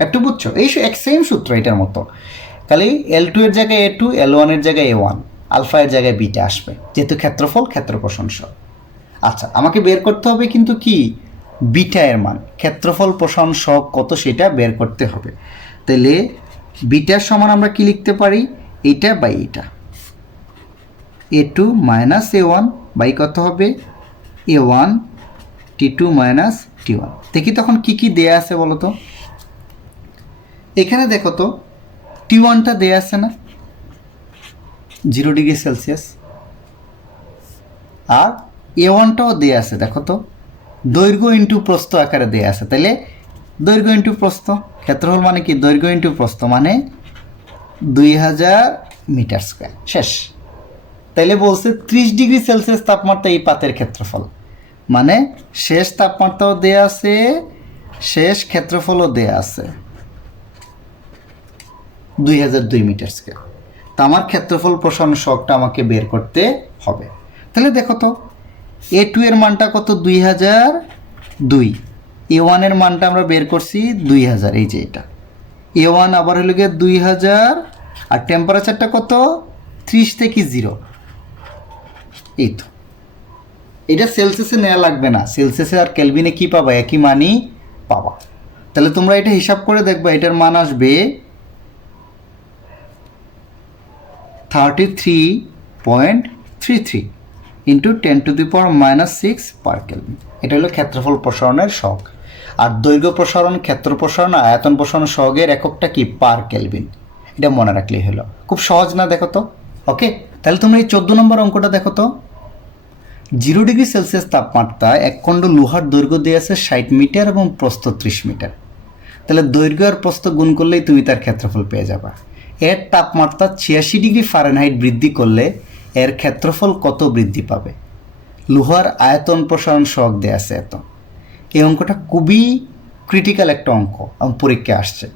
একটু বুঝছো, এই এক সেম সূত্র এটার মতো, খালি L2 এর জায়গায় A2, L1 এর জায়গায় A1, আলফা এর জায়গায় বিটা আসবে, যেহেতু ক্ষেত্রফল ক্ষেত্র প্রসারণ সহগ। আচ্ছা, আমাকে বের করতে হবে কিন্তু কি, বিটা এর মান, ক্ষেত্রফল প্রসারণ সহগ কত সেটা বের করতে হবে। তাহলে বিটার সমান আমরা কি লিখতে পারি, এইটা বাই এইটা, A2 মাইনাস A1 বাই কত হবে, A1 T2 মাইনাস T1। দেখি তখন কি কি দেয়া আছে বলো তো। এখানে দেখো তো T1টা দেয়া আছে না, 0 ডিগ্রি সেলসিয়াস, আর A1টাও দেয়া আছে, দেখো তো দৈর্ঘ্য ইন্টু প্রস্থ আকারে দেয়া আছে। তাহলে দৈর্ঘ্য ইন্টু প্রস্থ, ক্ষেত্রফল মানে কি, দৈর্ঘ্য ইন্টু প্রস্থ মানে 2000 মিটার স্কোয়ার, শেষ। তাইলে বলছে 30 ডিগ্রি সেলসিয়াস তাপমাত্রা এই পাতের ক্ষেত্রফল, মানে শেষ তাপমাত্রাও দেয়া আছে, শেষ ক্ষেত্রফলও দেয়া আছে 2002 মিটার স্কোয়ার। তা আমার ক্ষেত্রফল প্রসারণ সহগটা আমাকে বের করতে হবে। তাহলে দেখো তো A2 এর মানটা কত, 2002, A1 এর মানটা আমরা বের করছি 2000, এই যে এটা A1 আবার হলো গিয়ে 2000, আর টেম্পারেচারটা কত, 30 থেকে 0, এই তো। এটা সেলসিয়াসে নেওয়া লাগবে না, সেলসিয়াসে আর কেলভিনে কি পাবা, একই মানই পাবা। তাহলে তোমরা এটা হিসাব করে দেখবা, এটার মান আসবে 33.33 ইন্টু 10⁻⁻6 পার কেলভিন। এটা হলো ক্ষেত্রফল প্রসারণের সহগ। আর দৈর্ঘ্য প্রসারণ, ক্ষেত্র প্রসারণ, আয়তন প্রসারণ সহগের এককটা কি, পার কেলভিন। এটা মনে রাখলেই হলো, খুব সহজ না, দেখো তো। ওকে, তাহলে তোমরা এই 14 নম্বর অঙ্কটা দেখো তো। 0 ডিগ্রি সেলসিয়াস তাপমাত্রায় এক খণ্ড লোহার দৈর্ঘ্য দিয়ে আছে 60 মিটার এবং প্রস্থ 30 মিটার। তাহলে দৈর্ঘ্য আর প্রস্থ গুণ করলেই তুমি তার ক্ষেত্রফল পেয়ে যাবা। এর তাপমাত্রা 86 ডিগ্রি ফারেনহাইট বৃদ্ধি করলে এর ক্ষেত্রফল কত বৃদ্ধি পাবে। লোহার আয়তন প্রসারণ সহগ দেয়া আছে এত। এই অঙ্কটা খুবই ক্রিটিক্যাল একটা অঙ্ক, এবং পরীক্ষা আসছে।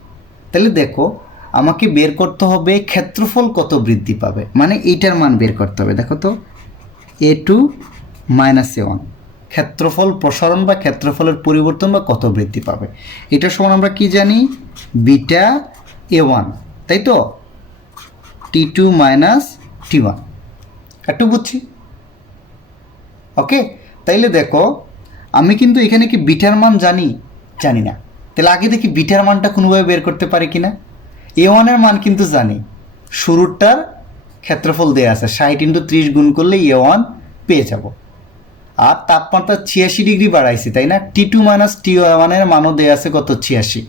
তাহলে দেখো, আমাকে বের করতে হবে ক্ষেত্রফল কত বৃদ্ধি পাবে, মানে এইটার মান বের করতে হবে। দেখো তো A2 মাইনাস A1, ক্ষেত্রফল প্রসারণ বা ক্ষেত্রফলের পরিবর্তন বা কত বৃদ্ধি পাবে। এটার সমান আমরা কি জানি, বিটা A1, তাই তো, T2 মাইনাস T1। একটু বুঝছি, ওকে। তাইলে দেখো, আমি কিন্তু এখানে কি বিটার মান জানি না। তাহলে আগে দেখি বিটার মানটা কোনোভাবে বের করতে পারি কিনা। A1 এর মান কিন্তু জানি, শুরুরটার ক্ষেত্রফল দেয়া আছে, 60 ইন্টু 30 গুণ করলে A1 পেয়ে যাব। আর তাপমাত্রা 86 ডিগ্রি বাড়াইছি, তাই না, T2 মাইনাস T1 এর মানও দেয়া আছে কত, 86।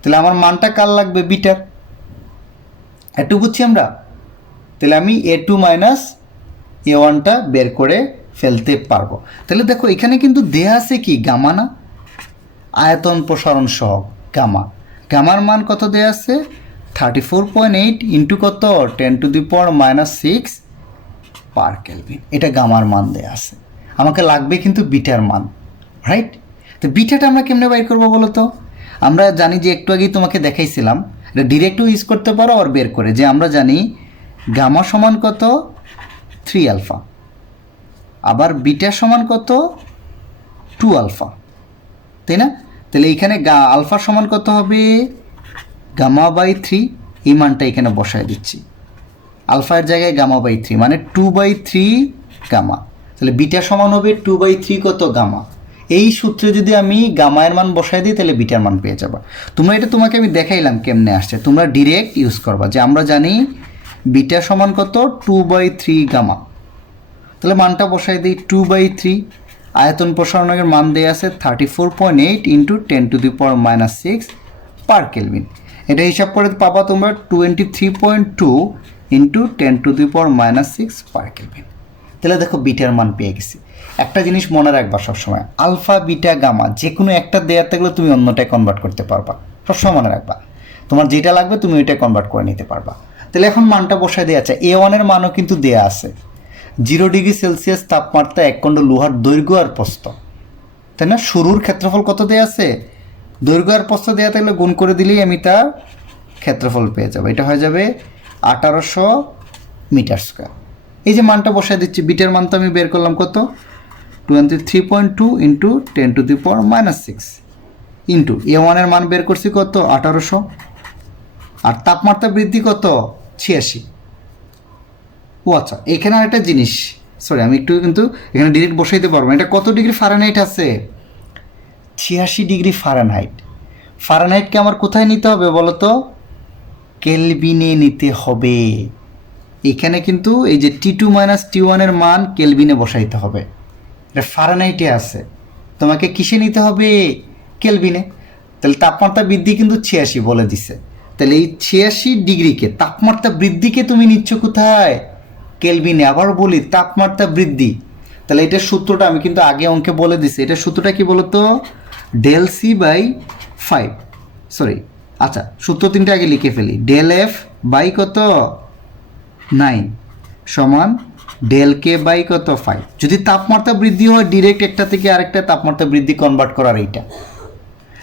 তাহলে আমার মানটা কার লাগবে, বিটার। একটু বুঝছি আমরা। তাহলে আমি A2 মাইনাস A1টা বের করে ফেলতে পারবো। তাহলে দেখো, এখানে কিন্তু দেয়া আছে কি, গামা না, আয়তন প্রসারণ সহগ গামা। গামার মান কত দেয়া আছে, 34.8 ইন্টু কত, 10⁻⁻6 পার কেলভিন। এটা গামার মান দেয়া আছে। আমাকে লাগবে কিন্তু বিটার মান, রাইট। তো বিটাটা আমরা কেমনে বাইর করবো বলো তো। আমরা জানি যে, একটু আগেই তোমাকে দেখাইছিলাম, এটা ডিরেক্টও ইউজ করতে পারো আর বের করে, যে আমরা জানি গামা সমান কত, 3 আলফা, আবার বিটা সমান কত, 2 আলফা, তাই না। তাহলে এখানে আলফা সমান কত হবে, গামা বাই 3, এই মানটা এখানে বসায় দিচ্ছি। আলফার জায়গায় গামা বাই 3 মানে 2/3 গামা। তাহলে বিটা সমান হবে 2/3 কত, গামা। এই সূত্রে যদি আমি গামায়ের মান বসায় দিই, তাহলে বিটার মান পেয়ে যাবা। তোমরা এটা, তোমাকে আমি দেখাইলাম কেমনে আসছে, তোমরা ডিরেক্ট ইউজ করবা, যে আমরা জানি বিটা সমান কত, 2/3 গামা। তাহলে মানটা বসাই দিই, 2/3, আয়তন প্রসারণের মান দেয়া আছে 34.8 ইন্টু 10⁻⁻6 পার কেলভিন। এটা হিসাব করে পাবা তোমরা 23.2 ইন্টু 10⁻⁻6 পার কেলভিন। তাহলে দেখো, বিটার মান পেয়ে গেছি। একটা জিনিস মনে রাখবা সবসময়, আলফা বিটা গামা যে কোনো একটা দেওয়ার থাকলে তুমি অন্যটায় কনভার্ট করতে পারবা, সবসময় মনে রাখবা। তোমার যেটা লাগবে তুমি ওইটা কনভার্ট করে নিতে পারবা। তাহলে এখন মানটা বসায় দেওয়া আছে, A1 এর মানও কিন্তু দেয়া আছে, 0 ডিগ্রি সেলসিয়াস তাপমাত্রা 1 খণ্ড লোহার দৈর্ঘ্য আর প্রস্থ, তাই না? শুরুর ক্ষেত্রফল কত দেয়া আছে? দৈর্ঘ্য আর প্রস্থ দেওয়া থাকলে গুণ করে দিলেই আমি তার ক্ষেত্রফল পেয়ে যাবো। এটা হয়ে যাবে 1800 মিটার স্কোয়ার। এই যে মানটা বসায় দিচ্ছি, বিটার মান তো আমি বের করলাম কত, 23.2 ইন্টু 10⁻⁻6 ইন্টু A1 মান বের করছি কত, 1800, আর তাপমাত্রা বৃদ্ধি কত, 86। ও আচ্ছা, এখানে আর একটা জিনিস, সরি আমি একটু কিন্তু এখানে ডিরেক্ট বসাইতে পারবো না। এটা কত ডিগ্রি ফারেনহাইট আছে? 86 ডিগ্রি ফারেনহাইট। ফারেনহাইটকে আমার কোথায় নিতে হবে বলো তো? কেলভিনে নিতে হবে। এখানে কিন্তু এই যে T2 - T1 মান কেলভিনে বসাইতে হবে। এটা ফারেনহাইটে আছে, তোমাকে কিসে নিতে হবে? কেলভিনে। তাহলে তাপমাত্রা বৃদ্ধি কিন্তু 86 বলে দিছে। তাহলে এই 86 ডিগ্রিকে, তাপমাত্রা বৃদ্ধিকে তুমি নিচ্ছ কোথায়? কেলভিনে। আবার বলি, তাপমাত্রা বৃদ্ধি। তাহলে এটার সূত্রটা আমি কিন্তু আগে অঙ্কে বলে দিছি। এটার সূত্রটা কি বলতো? ΔC/5, সরি আচ্ছা সূত্র তিনটা আগে লিখে ফেলি। ΔF বাই কত, 9 সমান ΔK বাই কত, 5। যদি তাপমাত্রা বৃদ্ধি হয়, ডিরেক্ট একটা থেকে আরেকটা তাপমাত্রা বৃদ্ধি কনভার্ট করার এইটা।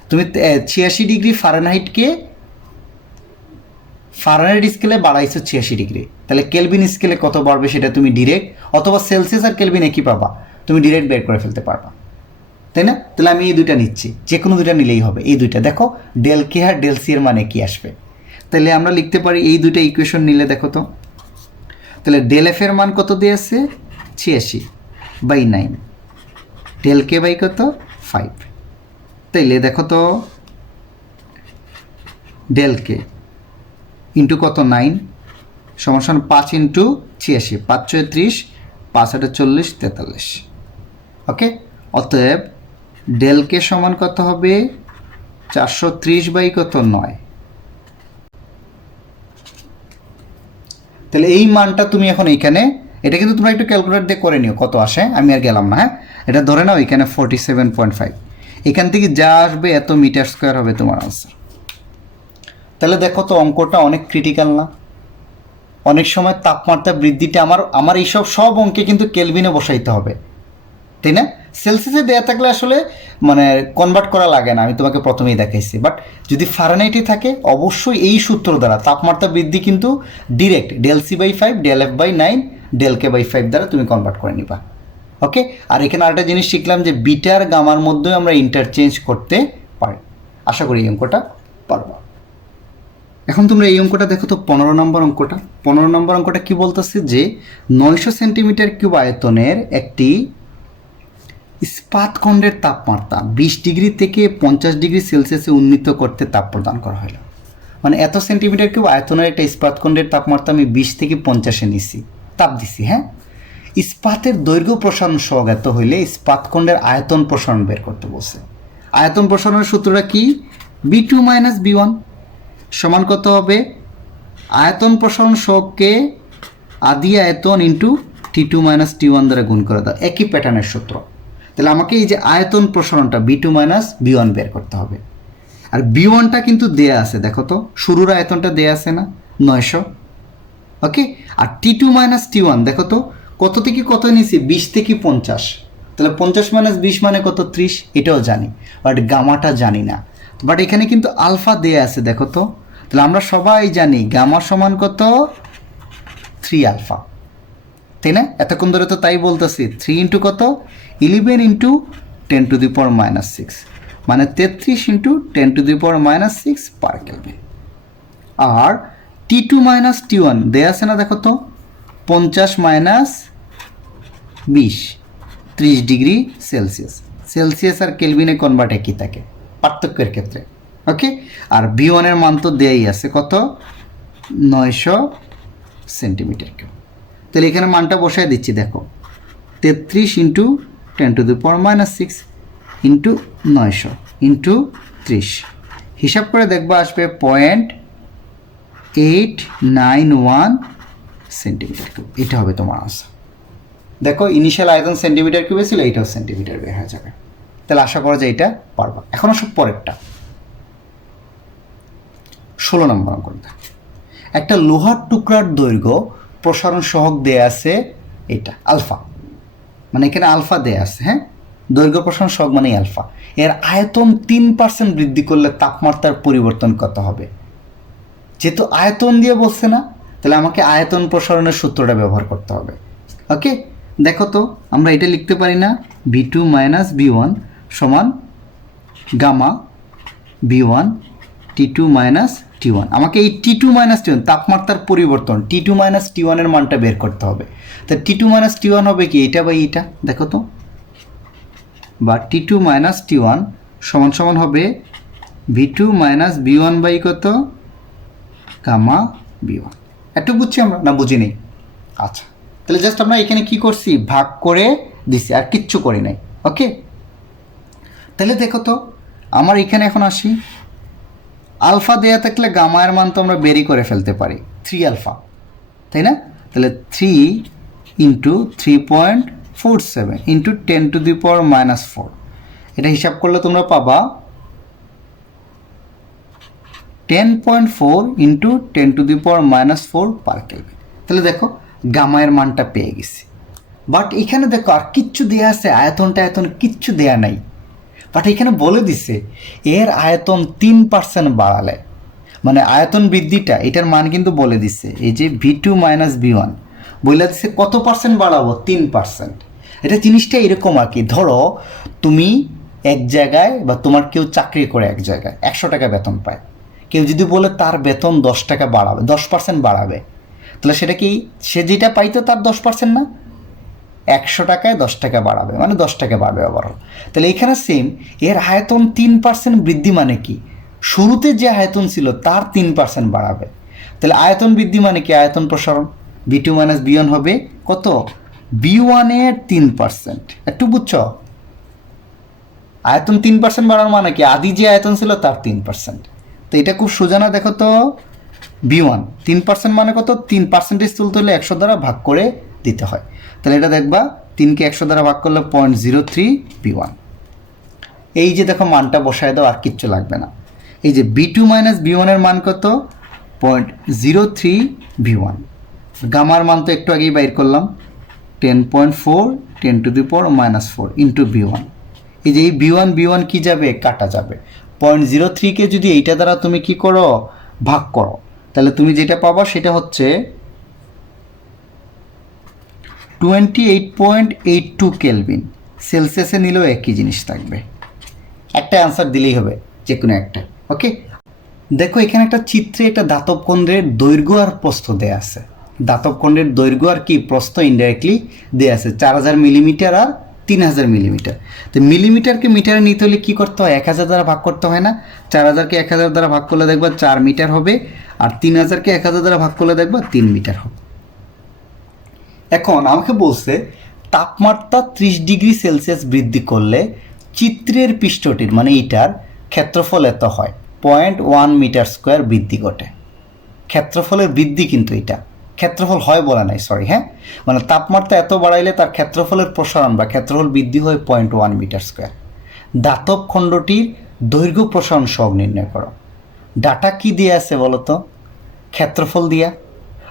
তুমি 86 ডিগ্রি ফারেনহাইটকে ফারেনহাইট স্কেলে বাড়াইছো 86 ডিগ্রি, তাহলে কেলভিন স্কেলে কত বাড়বে সেটা তুমি ডিরেক্ট, অথবা সেলসিয়াস আর কেলভিন একই পাবা, তুমি ডিরেক্ট বের করে ফেলতে পারবা, তাই না? তাহলে আমি এই দুইটা নিচ্ছি, যে কোনো দুইটা নিলেই হবে। এই দুইটা দেখো, ΔK আর ΔC এর মানে কি আসবে। তাহলে আমরা লিখতে পারি এই দুইটা ইকুয়েশন নিলে, দেখো তো। তাহলে ΔF এর মান কত দিয়ে আছে, 86/9, ΔK বাই কত, 5। তাইলে দেখো তো, ΔK ইন্টু কত, 9 সমান 5 ইন্টু 86, 5 × 30, 5 × 8 = 40, 43। ওকে, অতএব ΔK সমান কত হবে, 430 বাই কত, 9। তাহলে এই মানটা তুমি এখন এইখানে, এটা কিন্তু তোমরা একটু ক্যালকুলেটর দিয়ে করে নিও কত আসে, আমি আর গেলাম না। হ্যাঁ, এটা ধরে নাও এখানে 47.5, এখান থেকে যা আসবে এত মিটার স্কোয়ার হবে তোমার আনসার। তাহলে দেখো তো, অঙ্কটা অনেক ক্রিটিক্যাল না? অনেক সময় তাপমাত্রা বৃদ্ধিটা আমার এইসব সব অঙ্কে কিন্তু কেলভিনে বসাইতে হবে, তাই না? সেলসিয়াসে দেওয়া থাকলে আসলে মানে কনভার্ট করা লাগে না, আমি তোমাকে প্রথমেই দেখাইছি। বাট যদি ফারেনহাইটে থাকে, অবশ্যই এই সূত্র দ্বারা তাপমাত্রা বৃদ্ধি কিন্তু ডিরেক্ট ΔC/5, ΔF/9, ΔK/5 দ্বারা তুমি কনভার্ট করে নিবা। ওকে, আর এখানে আরেকটা জিনিস শিখলাম যে বিটার গামার মধ্যে আমরা ইন্টারচেঞ্জ করতে পারি। আশা করি এই অঙ্কটা পারবা। এখন তোমরা এই অঙ্কটা দেখো তো, 15 নম্বর অঙ্কটা। 15 নম্বর অঙ্কটা কি বলতেছে যে 900 সেন্টিমিটার কিউব আয়তনের একটি ইস্পাতখণ্ডের তাপমাত্রা 20 ডিগ্রি থেকে 50 ডিগ্রি সেলসিয়াসে উন্নীত করতে তাপ প্রদান করা হলো। মানে এত সেন্টিমিটার কিউব আয়তনের একটা ইস্পাতখণ্ডের তাপমাত্রা আমি 20 থেকে 50-এ নিছি, তাপ দিছি। হ্যাঁ, ইস্পাতের দৈর্ঘ্য প্রসারণ সহজ্ঞাত হইলে ইস্পাতখণ্ডের আয়তন প্রসারণ বের করতে বলছে। আয়তন প্রসারণের সূত্রটা কি? B2 - B1 সমান কত হবে? আয়তন প্রসারণ সহগকে আদি আয়তন ইন্টু T2 - T1 দ্বারা গুণ করে দাও, একই প্যাটার্নের সূত্র। তাহলে আমাকে এই যে আয়তন প্রসারণটা B2 - B1 বের করতে হবে। আর B1টা কিন্তু দেয়া আছে, দেখো তো, শুরুর আয়তনটা দেয়া আছে না, 900। ওকে, আর T2 - T1 দেখো তো, কত থেকে কত নিয়েছি, 20 থেকে 50। তাহলে 50 - 20 মানে কত, 30, এটাও জানি, বাট গামাটা জানি না। বাট এখানে কিন্তু আলফা দেয়া আছে, দেখো তো। তাহলে আমরা সবাই জানি গামা সমান কত, 3 আলফা, তাই না? এতক্ষণ ধরে তো তাই বলতেছি। 3 ইন্টু কত, 11 ইন্টু 10⁻⁻6, মানে 33 ইন্টু 10⁻⁻6 পার কেলভিন। আর T2 - T1 দেয়া আছে না, দেখো তো, 50 - 20, 30 ডিগ্রি সেলসিয়াস। সেলসিয়াস আর কেলভিনে কনভার্ট একই থাকে পার্থক্যের ক্ষেত্রে। ওকে, আর B1 এর মান তো দেয়াই আছে, কত, 900 সেন্টিমিটার কিউব। তাহলে এখানে মানটা বসায় দিচ্ছি, দেখো, 33 ইন্টু 10⁻⁻6 ইন্টু 900 ইন্টু 30, হিসাব করে দেখবো আসবে 0.891 সেন্টিমিটার কিউব। এটা হবে তোমার আনসার। দেখো, ইনিশিয়াল আয়তন সেন্টিমিটার কিউবে ছিল, এইটাও সেন্টিমিটার বের হয়ে যাবে। তাহলে আশা করা যায় এটা পারবা। এখন সব পরেরটা, 16 নম্বর অঙ্কটা। একটা লোহার টুকরার দৈর্ঘ্য প্রসারণ সহগ দেয়া আছে এটা আলফা, মানে এখানে আলফা দেয়া আছে, হ্যাঁ, দৈর্ঘ্য প্রসারণ সহগ মানে আলফা। এর আয়তন 3% বৃদ্ধি করলে তাপমাত্রার পরিবর্তন কত হবে? যেহেতু আয়তন দিয়ে বলছে না, তাহলে আমাকে আয়তন প্রসারণের সূত্রটা ব্যবহার করতে হবে। ওকে, দেখো তো আমরা এটা লিখতে পারি না, V2 মাইনাস V1 সমান gamma V1 T2 minus T1। আমাকে এই T2 মাইনাস T1 তাপমাত্রার পরিবর্তন T2 মাইনাস T1 এর মানটা বের করতে হবে। তা T2 মাইনাস T1 হবে কি, এটা বাই এটা, দেখো তো, বা T2 মাইনাস T1 সমান সমান হবে V2 মাইনাস V1 বাই কত, গামা V1। একটু বুঝছি আমরা না বুঝি নেই? আচ্ছা, তাহলে জাস্ট আমরা এখানে কি করছি, ভাগ করে দিছি, আর কিচ্ছু করি নাই। ওকে, তাহলে দেখো তো আমার এখানে এখন আসি, আলফা দেয়া থাকলে গামায়ের মান তো আমরা বেরই করে ফেলতে পারি, 3 আলফা, তাই না? তাহলে 3 ইন্টু 3.47 ইন্টু 10⁻⁻⁴, এটা হিসাব করলে তোমরা পাবা 10.4 ইন্টু 10⁻⁻⁴ পার কেলভিন। তাহলে দেখো গামায়ের মানটা পেয়ে গেছি। বাট এখানে দেখো আর কিচ্ছু দেয়া আছে, আয়তন কিচ্ছু দেয়া নাই, বাট এখানে বলে দিছে এর আয়তন 3% বাড়ালে, মানে আয়তন বৃদ্ধিটা এটার মান কিন্তু বলে দিছে, এই যে V2 মাইনাস V1 বলে দিছে কত পার্সেন্ট বাড়াবো, 3%। এটা জিনিসটা এরকম আর কি, ধরো তুমি এক জায়গায় বা তোমার কেউ চাকরি করে এক জায়গায় 100 টাকা বেতন পায়, কেউ যদি বলে তার বেতন 10 টাকা বাড়াবে, 10% বাড়াবে, তাহলে সেটা কি সে যেটা পাইতো তার 10% না, 100 টাকায় 10 টাকা বাড়াবে, মানে 10 টাকা বাড়বে ওভারঅল। তাহলে এখানে সেম, এর আয়তন 3% বৃদ্ধি মানে কি, শুরুতে যে আয়তন ছিল তার 3% বাড়াবে। তাহলে আয়তন বৃদ্ধি মানে কি, আয়তন প্রসারণ, V2 মাইনাস V1 হবে কত, V1 এর 3%। একটু বুঝছো, আয়তন 3% বাড়ার মানে কি, আদি যে আয়তন ছিল তার 3%। তো এটা খুব সোজা না, দেখো তো V1 3% মানে কত, 3% তুলতে হলে 100 দ্বারা ভাগ করে দিতে হয়। তাহলে এটা দেখবা 3কে 100 দ্বারা ভাগ করলে 0.03 V1। এই যে দেখো মানটা বসায় দাও, আর কিচ্ছু লাগবে না। এই যে V2 মাইনাস V1 এর মান কত, 0.03 V1। গামার মান তো একটু আগেই বাইর করলাম, 10.4 10⁻⁻⁴ ইন্টু V1। এই যে এই V1 কি যাবে, কাটা যাবে। 0.03কে যদি এইটা দ্বারা তুমি কি করো, ভাগ করো, তাহলে তুমি যেটা পাবা সেটা হচ্ছে 28.82 কেলভিন। সেলসিয়াসে নিলেও একই জিনিস থাকবে, একটা অ্যান্সার দিলেই হবে, যে কোনো একটা। ওকে, দেখো এখানে একটা চিত্রে একটা দাতব কেন্দ্রের দৈর্ঘ্য আর প্রস্থ দেয়া আছে। দাতব কেন্দ্রের দৈর্ঘ্য আর কি প্রস্থ ইনডাইরেক্টলি দেয়া আছে, 4000 মিলিমিটার আর 3000 মিলিমিটার। তো মিলিমিটারকে মিটারে নিতে হলে কী করতে হয়, 1000 দ্বারা ভাগ করতে হয় না? 4000কে 1000 দ্বারা ভাগ করলে দেখবা 4 মিটার হবে, আর 3000কে 1000 দ্বারা ভাগ করলে দেখবা 3 মিটার হবে। এখন আমাকে বলছে তাপমাত্রা 30 ডিগ্রি সেলসিয়াস বৃদ্ধি করলে চিত্রের পৃষ্ঠটির, মানে এইটার ক্ষেত্রফল এত হয়, 0.1 মিটার স্কোয়ার বৃদ্ধি ঘটে। ক্ষেত্রফলের বৃদ্ধি কিন্তু এটা, ক্ষেত্রফল হয় বলা নাই, সরি, হ্যাঁ, মানে তাপমাত্রা এত বাড়াইলে তার ক্ষেত্রফলের প্রসারণ বা ক্ষেত্রফল বৃদ্ধি হয় 0.1 মিটার স্কোয়ার। দাতব খণ্ডটির দৈর্ঘ্য প্রসারণ সহগ নির্ণয় করো। ডাটা কি দিয়ে আছে বলো তো, ক্ষেত্রফল দিয়া,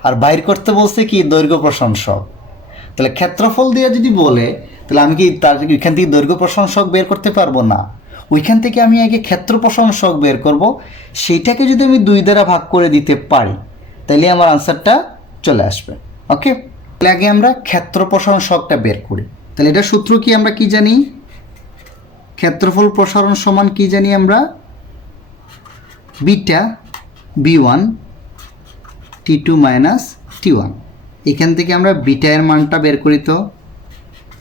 আর বাইর করতে বলছে কি, দৈর্ঘ্য প্রসারণ সহগ। তাহলে ক্ষেত্রফল দিয়ে যদি বলে, তাহলে আমি কি তার ওইখান থেকে দৈর্ঘ্য প্রসারণ সহগ বের করতে পারবো না? ওইখান থেকে আমি আগে ক্ষেত্র প্রসারণ সহগ বের করব, সেইটাকে যদি আমি 2 দ্বারা ভাগ করে দিতে পারি তাহলে আমার আনসারটা চলে আসবে। ওকে, তাহলে আগে আমরা ক্ষেত্র প্রসারণ সহগটা বের করি। তাহলে এটা সূত্র কি, আমরা কি জানি, ক্ষেত্রফল প্রসারণ সমান কি জানি আমরা, beta B1 T2 minus T1। এখান থেকে আমরা বিটা এর মানটা বের করি, তো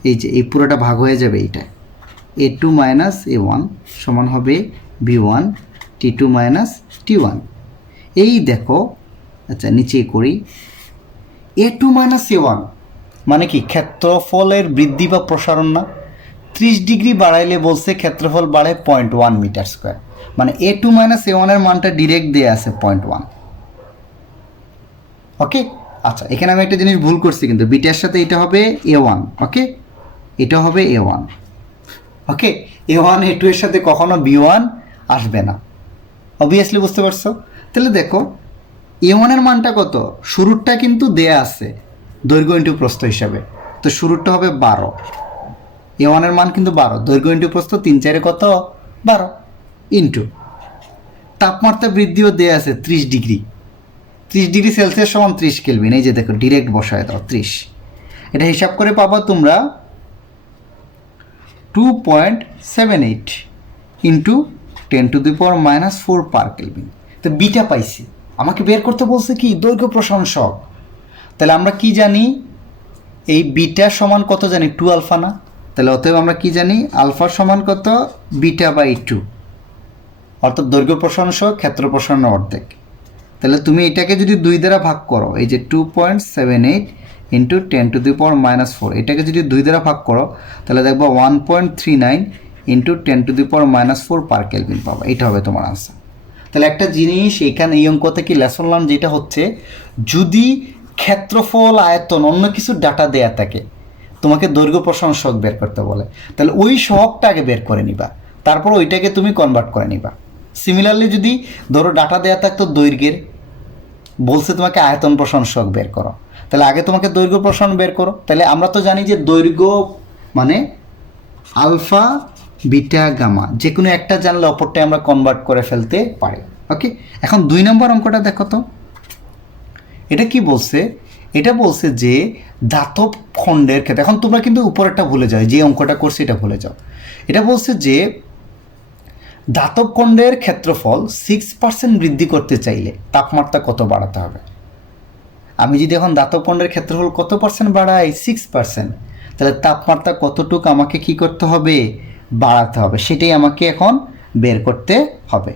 এই যে এই পুরোটা ভাগ হয়ে যাবে, এইটা A2 মাইনাস A1 সমান হবে B1 T2 মাইনাস T1। এই দেখো, আচ্ছা নিচে করি, A2 মাইনাস A1 মানে কি, ক্ষেত্রফলের বৃদ্ধি বা প্রসারণ না? 30 ডিগ্রি বাড়াইলে বলছে ক্ষেত্রফল বাড়ে 0.1 মিটার স্কোয়ার, মানে A2 মাইনাস A1 এর মানটা ডিরেক্ট দেওয়া আছে 0.1। ওকে, আচ্ছা এখানে আমি একটা জিনিস ভুল করছি, কিন্তু বিটার সাথে এটা হবে A1, ওকে, এটা হবে A1। ওকে, A1 A2 এর সাথে কখনো B1 আসবে না, অবভিয়াসলি বুঝতে পারছো? তাহলে দেখো A1 এর মানটা কত, শুরুরটা কিন্তু দেয়া আছে দৈর্ঘ্য ইন্টু প্রস্থ হিসাবে, তো শুরুটা হবে 12, A1 এর মান কিন্তু 12, দৈর্ঘ্য ইন্টু প্রস্থ 3 4 কত 12 ইন্টু তাপমাত্রা বৃদ্ধিও দেয়া আছে 30 ডিগ্রি, 30 ডিগ্রি সেলসিয়াস সমান 30 কেলভিন। এই যে দেখো ডিরেক্ট বসায় দাও 30, এটা হিসাব করে পাবা তোমরা 2.78 ইন্টু 10⁻⁻4 পার কেলভিন। তো বিটা পাইছি, আমাকে বের করতে বলছে কি দৈর্ঘ্য প্রসারণ সহগ। তাহলে আমরা কি জানি, এই বিটা সমান কত জানি 2 আলফা না, তাহলে অতএব আমরা কি জানি আলফা সমান কত বিটা বাই 2, অর্থাৎ দৈর্ঘ্য প্রসারণ সহগ ক্ষেত্র প্রসারণের অর্ধেক। তাহলে তুমি এটাকে যদি 2 দ্বারা ভাগ করো, এই যে 2.78 ইন্টু 10⁻⁻4, এটাকে যদি 2 দ্বারা ভাগ করো তাহলে দেখবো 1.39 ইন্টু 10⁻⁻4 পার কেলভিন পাবো, এটা হবে তোমার আনসার। তাহলে একটা জিনিস এখানে এই অঙ্ক থেকে লেসন লার্ন যেটা হচ্ছে, যদি ক্ষেত্রফল আয়তন অন্য কিছু ডাটা দেয়া থাকে, তোমাকে দৈর্ঘ্য প্রসারণ সহগ বের করতে বলে, তাহলে ওই সহগটা আগে বের করে নিবা, তারপর ওইটাকে তুমি কনভার্ট করে নিবা। সিমিলারলি যদি ধরো ডাটা দেয়া থাকতো দৈর্ঘ্যের, বলছে তোমাকে আয়তন প্রসারণ সহগ বের করো, তাহলে আগে তোমাকে দৈর্ঘ্য প্রসারণ বের করো। তাহলে আমরা তো জানি যে দৈর্ঘ্য মানে আলফা বিটা গামা, যে কোনো একটা জানলে অপরটাই আমরা কনভার্ট করে ফেলতে পারি। ওকে, এখন 2 নম্বর অঙ্কটা দেখো তো, এটা কি বলছে, এটা বলছে যে ধাতব খণ্ডের ক্ষেত্রে, এখন তোমরা কিন্তু উপরেরটা ভুলে যাও, যে অঙ্কটা করছে এটা ভুলে যাও। এটা বলছে যে ধাতব খণ্ডের ক্ষেত্রফল 6% বৃদ্ধি করতে চাইলে তাপমাত্রা কত বাড়াতে হবে। আমি যদি এখন ধাতব খণ্ডের ক্ষেত্রফল কত পার্সেন্ট বাড়াই 6%, তাহলে তাপমাত্রা কতটুকু আমাকে কি করতে হবে বাড়াতে হবে, সেটাই আমাকে এখন বের করতে হবে।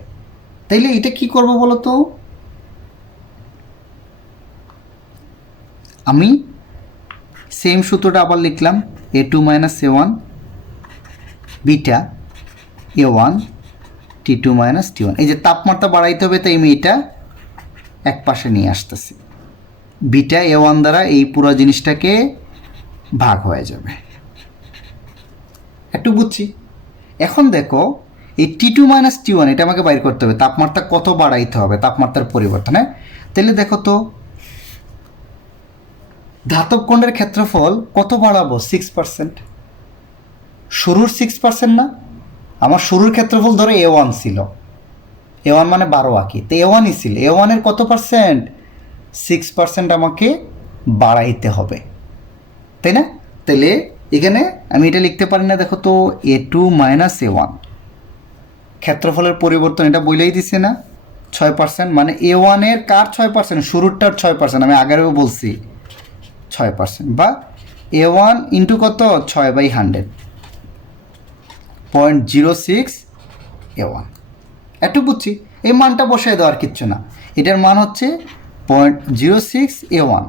তাইলে এটা কি করব বলো তো, আমি সেম সূত্রটা আবার লিখলাম, A2 - A1 beta A1 T2 - T1। এই যে তাপমাত্রা বাড়াইতে হবে, তাই আমি এটা এক পাশে নিয়ে আসতেছি, বিটা A1 দ্বারা এই পুরো জিনিসটাকে ভাগ হয়ে যাবে। একটু বুঝছি। এখন দেখো এই T2 - T1 এটা আমাকে বাইর করতে হবে, তাপমাত্রা কত বাড়াইতে হবে, তাপমাত্রার পরিবর্তনে। তাহলে দেখো তো ধাতব খণ্ডের ক্ষেত্রফল কত বাড়াবো 6%, শুরুর 6% না, আমার শুরুর ক্ষেত্রফল ধরো A1 ছিল, A1 মানে 12 আঁকি, তো A1ই ছিল, A1 এর কত পার্সেন্ট 6% আমাকে বাড়াইতে হবে, তাই না? তাহলে এখানে আমি এটা লিখতে পারি না, দেখো তো A2 - A1 ক্ষেত্রফলের পরিবর্তন এটা বলেই দিছে না 6%, মানে A1 এর কার 6%, শুরুরটার 6%, আমি আগেও বলছি 6%, বা A1 ইন্টু কত 6/100 0.06 A1। একটু বুঝছি, এই মানটা বসায় দেওয়ার কিচ্ছু না, এটার মান হচ্ছে 0.06 A1,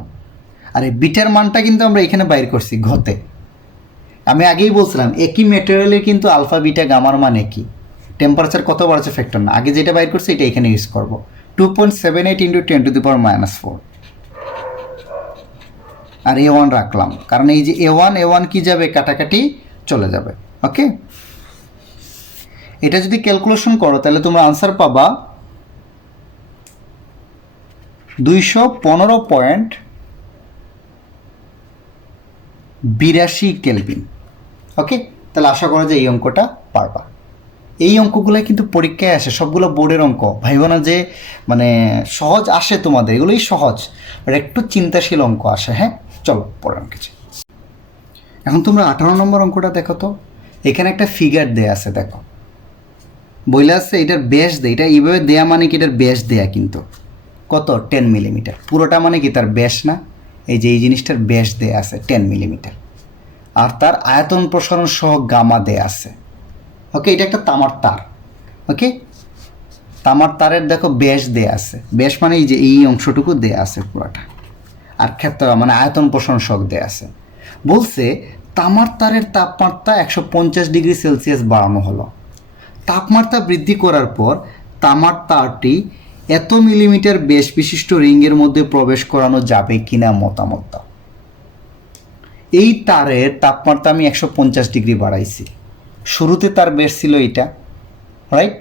আর এই বিটার মানটা কিন্তু আমরা এখানে বাইর করছি ঘতে। আমি আগেই বলছিলাম একই ম্যাটেরিয়ালের কিন্তু আলফা বিটা গামার মান একই, টেম্পারেচার কত বাড়ছে ফ্যাক্টর না, আগে যেটা বাইর করছি এটা এখানে ইউজ করবো, 2.78 ইন্টু 10⁻⁻4, আর A1 রাখলাম, কারণ এই যে A1 কি যাবে কাটাকাটি চলে যাবে। ওকে, এটা যদি ক্যালকুলেশন করো তাহলে তোমরা আনসার পাবা 215.82 কেলভিন। ওকে, তাহলে আশা করা যায় এই অঙ্কটা পারবা। এই অঙ্কগুলো কিন্তু পরীক্ষায় আসে, সবগুলো বোর্ডের অঙ্ক, ভাইব না যে মানে সহজ আসে তোমাদের, এগুলোই সহজ, বাট একটু চিন্তাশীল অঙ্ক আসে। হ্যাঁ, চলো পরের অঙ্কে যাই। এখন তোমরা 18 নম্বর অঙ্কটা দেখো তো, এখানে একটা ফিগার দেয়া আছে, দেখো বইলে আছে এটার ব্যাস দেয়, এটা এইভাবে দেয়া মানে কি এটার ব্যাস দেয়া কিন্তু কত 10 মিলিমিটার, পুরোটা মানে কি তার ব্যাস না, এই যে এই জিনিসটার ব্যাস দেয়া আছে 10 মিলিমিটার, আর তার আয়তন প্রসারণ সহ গামা দেয়া আছে। ওকে, এটা একটা তামার তার। ওকে, তামার তারের দেখো ব্যাস দেয়া আছে, ব্যাস মানে এই যে এই অংশটুকু দেয়া আছে পুরোটা, আর ক্ষেত্র মানে আয়তন প্রসারণ সহগ দেয়া আছে। বলছে তামার তারের তাপমাত্রা 150 ডিগ্রি সেলসিয়াস বাড়ানো হলো, তাপমাত্রা বৃদ্ধি করার পর তামার তারটি এত মিলিমিটার ব্যাস বিশিষ্ট রিংয়ের মধ্যে প্রবেশ করানো যাবে কিনা মতামত দাও। এই তারের তাপমাত্রা আমি 150 ডিগ্রি বাড়াইছি, শুরুতে তার ব্যাস ছিল এটা, রাইট,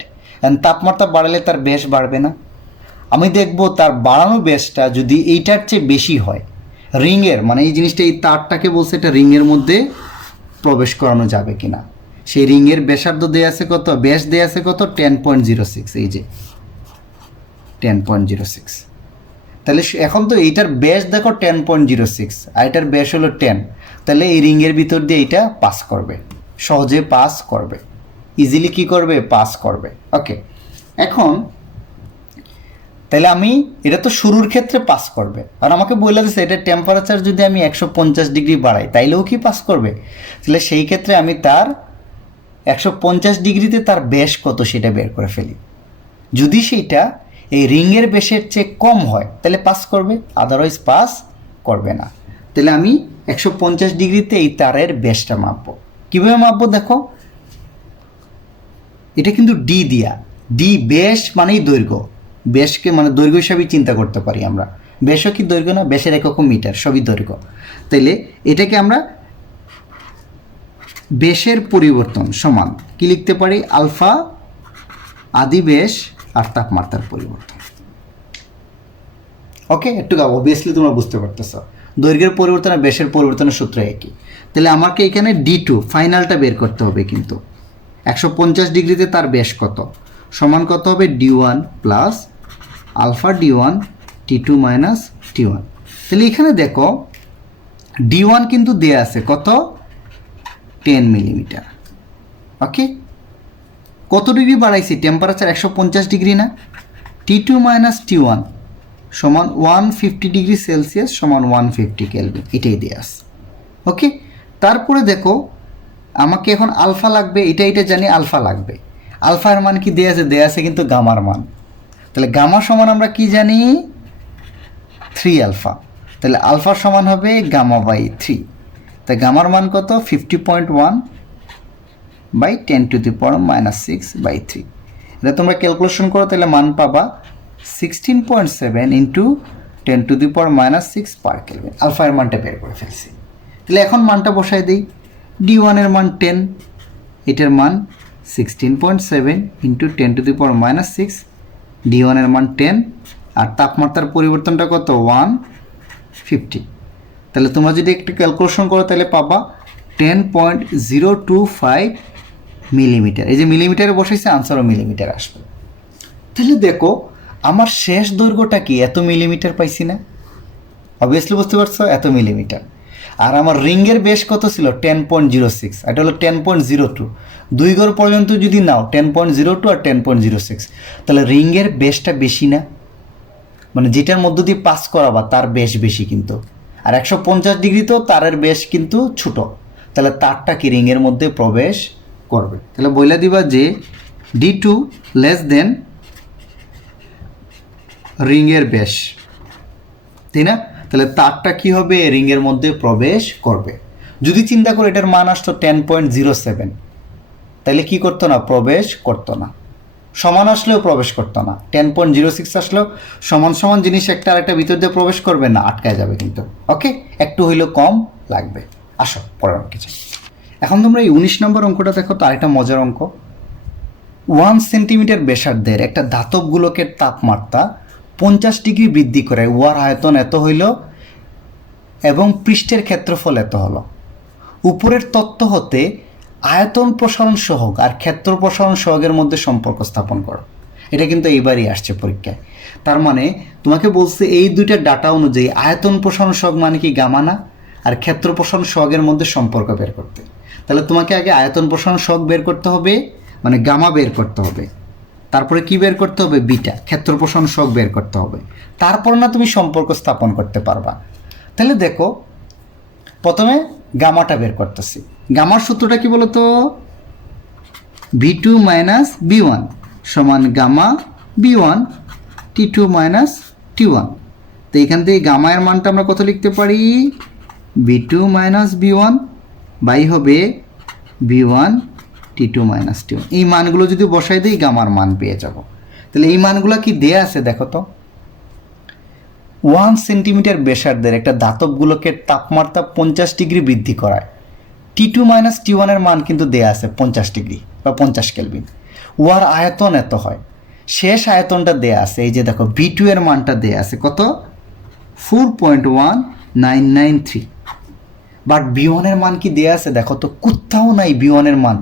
তাপমাত্রা বাড়ালে তার ব্যাস বাড়বে না, আমি দেখব তার বাড়ানো ব্যাসটা যদি এইটার চেয়ে বেশি হয়, রিংয়ের মানে এই জিনিসটা এই তারটাকে বলছে এটা রিংয়ের মধ্যে প্রবেশ করানো যাবে কিনা। সেই রিংয়ের ব্যাসার্ধ দেয়া আছে কত, ব্যাস দেয়া আছে কত 10.06, এই যে 10.06। তাহলে এখন তো এইটার ব্যাস দেখো 10.06 আর এটার ব্যাস হলো 10, তাহলে এই রিংয়ের ভিতর দিয়ে এইটা পাস করবে, সহজে পাস করবে, ইজিলি কি করবে, পাস করবে। ওকে, এখন তাহলে আমি এটা তো শুরুর ক্ষেত্রে পাস করবে, আর আমাকে বলে দিচ্ছে এটা টেম্পারেচার যদি আমি 150 ডিগ্রি বাড়াই তাইলেও কি পাস করবে। তাহলে সেই ক্ষেত্রে আমি তার 150 ডিগ্রিতে তার ব্যাস কত সেটা বের করে ফেলি। যদি সেইটা এই রিংয়ের ব্যাসের চেয়ে কম হয় তাহলে পাস করবে, আদারওয়াইজ পাস করবে না। তাহলে আমি 150 ডিগ্রিতে এই তারের ব্যাসটা মাপবো। কীভাবে মাপবো দেখো, এটা কিন্তু ডি দিয়া, ডি ব্যাস মানেই দৈর্ঘ্য, ব্যাসকে মানে দৈর্ঘ্য হিসাবেই চিন্তা করতে পারি আমরা। ব্যাসও কি দৈর্ঘ্য না, ব্যাসের একক মিটার, সবই দৈর্ঘ্য। তাইলে এটাকে আমরা ব্যাসের পরিবর্তন সমান কি লিখতে পারি, আলফা আদি ব্যাস আর তাপমাত্রার পরিবর্তন। ওকে, একটু অবভিয়াসলি তোমরা বুঝতে পারতেছ দৈর্ঘ্যের পরিবর্তন আর ব্যাসের পরিবর্তনের সূত্র একই। তাহলে আমাকে এখানে D2 ফাইনালটা বের করতে হবে, কিন্তু 150 ডিগ্রিতে তার ব্যাস কত, সমান কত হবে D1 plus alpha D1 T2 minus T1। তাহলে এখানে দেখো D1 কিন্তু দেয়া আছে কত 10 মিলিমিটার। ওকে, কত ডিগ্রি বাড়াইছি, টেম্পারেচার 150 ডিগ্রি না, T2 মাইনাস T1 সমান 150 ডিগ্রি সেলসিয়াস সমান 150 কেলভিন, এটাই দেয়া আছে। ওকে, তারপরে দেখো আমাকে এখন আলফা লাগবে, এটা জানি আলফা লাগবে। আলফার মান কি দেয়া আছে কিন্তু গামার মান। তাহলে গামা সমান আমরা কি জানি 3 আলফা, তাহলে আলফা সমান হবে গামা বাই 3। তাই গামার মান কত 50.1 বাই 10 টু দি পাওয়ার -6/3। এটা তোমরা ক্যালকুলেশন করো তাহলে মান পাবা 16.7 into 10 to the power -6 per kelvin. Alpha এর মানটা বের করে ফেলছি। তাহলে এখন মানটা বসাই দিই, D1 এর মান 10, এটার মান 16.7 into 10 to the power -6, D1 এর মান 10, আর তাপমাত্রার পরিবর্তনটা কত 150। তাহলে তোমরা যদি একটু ক্যালকুলেশন করো তাহলে পাবা 10.025 মিলিমিটার। এই যে মিলিমিটারে বসাইছে, আনসারও মিলিমিটার আসবে। তাহলে দেখো আমার শেষ দৈর্ঘ্যটা কি, এত মিলিমিটার পাইছি না, অবভিয়াসলি বুঝতে পারছো এত মিলিমিটার। আর আমার রিংয়ের ব্যাস কত ছিল 10.06, এটা হলো 10.02। দুই গড় পর্যন্ত যদি নাও 10.02 আর 10.06, তাহলে রিংয়ের ব্যাসটা বেশি না, মানে যেটার মধ্য দিয়ে পাস করাবা তার ব্যাস বেশি কিন্তু। আর 150 ডিগ্রিতেও তারের ব্যাস কিন্তু ছোট, তাহলে তারটা কি রিংয়ের মধ্যে প্রবেশ করবে। তাহলে বইলা দিবা যে D2 লেস দেন রিংয়ের ব্যাস, তাই না। তাহলে তারটা কি হবে, রিংয়ের মধ্যে প্রবেশ করবে। যদি চিন্তা করে এটার মান আসতো 10.07, তাহলে কি করতো না, প্রবেশ করতো না। সমান আসলেও প্রবেশ করতো না, 10.06 আসলেও সমান সমান জিনিস একটা আরেকটা ভিতর দিয়ে প্রবেশ করবে না, আটকায় যাবে কিন্তু। ওকে, একটু হইলেও কম লাগবে। আসো পরের অঙ্কে যাই। এখন তোমরা এই 19 নম্বর অঙ্কটা দেখো, তো আরেকটা মজার অঙ্ক। 1 সেন্টিমিটার ব্যাসার্ধের একটা ধাতব গোলকের তাপমাত্রা 50 ডিগ্রি বৃদ্ধি করে উহার আয়তন এত হইল এবং পৃষ্ঠের ক্ষেত্রফল এত হলো। উপরের তত্ত্ব হতে আয়তন প্রসারণ সহগ আর ক্ষেত্র প্রসারণ সহগের মধ্যে সম্পর্ক স্থাপন করো। এটা কিন্তু এইবারই আসছে পরীক্ষায়। তার মানে তোমাকে বলছে এই দুইটা ডাটা অনুযায়ী আয়তন প্রসারণ সহগ মানে কি গামা না, আর ক্ষেত্র প্রসারণ সহগের মধ্যে সম্পর্ক বের করতে। তাহলে তোমাকে আগে আয়তন প্রসারণ সহগ বের করতে হবে, মানে গামা বের করতে হবে, তারপরে কি বের করতে হবে, বিটা ক্ষেত্র প্রসারণ সহগ বের করতে হবে, তারপর না তুমি সম্পর্ক স্থাপন করতে পারবা। তাহলে দেখো প্রথমে গামাটা বের করতেছি। গামার সূত্রটা কি বলতো, V2 মাইনাস B1 সমান gamma B1 T2 minus T1। তো এখান থেকে গামা এর মানটা আমরা কত লিখতে পারি, V2 মাইনাস B1 বাই হবে B1 T2 মাইনাস T1। এই মানগুলো যদি বসাই দিই গামার মান পেয়ে যাব। তাহলে এই মানগুলো কি দেয়া আছে দেখো তো, 1 সেন্টিমিটার ব্যাসার্ধের একটা ধাতব গোলকের তাপমাত্রা 50 ডিগ্রি বৃদ্ধি করায়। T2 মাইনাস T1 এর মান কিন্তু দেয়া আছে 50 ডিগ্রি বা 50 কেলভিন। উহার আয়তন এত হয়, শেষ আয়তনটা দেয়া আছে, এই যে দেখো V2 এর মানটা দেয়া আছে কত 4.1 993। বাট B1 এর মান কি দেয়া আছে দেখো তো, কোথাও নাই B1 এর মান।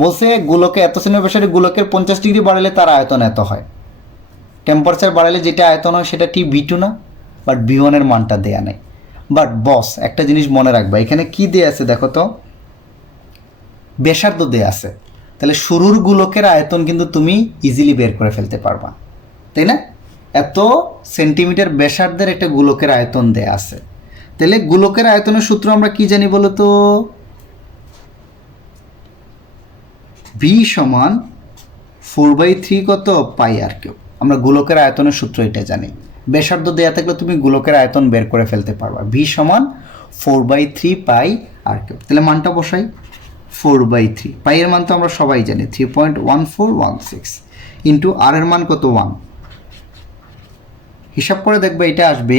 বলছে গোলকে এত সেমি প্রেসারে গোলকের 50 ডিগ্রি বাড়ালে তার আয়তন এত হয়, টেম্পারেচার বাড়ালে যেটা আয়তন হয় সেটা T_B2 না, বাট B1 এর মানটা দেয়া নাই। বাট বস একটা জিনিস মনে রাখবা, এখানে কি দেয়া আছে দেখো তো, ব্যাসার্ধ দেয়া আছে, তাহলে শুরুর গোলকের আয়তন কিন্তু তুমি ইজিলি বের করে ফেলতে পারবা, তাই না? এত সেন্টিমিটার ব্যাসার্ধের একটা গোলকের আয়তন দেয়া আছে, তাহলে গোলকের আয়তনের সূত্র আমরা কি জানি বলো তো, V সমান 4/3 কত πr3। আমরা গোলকের আয়তনের সূত্র এটা জানি, ব্যাসার্ধ দেয়া থাকলে তুমি গোলকের আয়তন বের করে ফেলতে পারবা। V সমান 4/3 πr3। তাহলে মানটা বসাই, 4/3, পাই এর মান তো আমরা সবাই জানি 3.1416, ইন্টু আর এর মান কত 1, হিসাব করে দেখবে এটা আসবে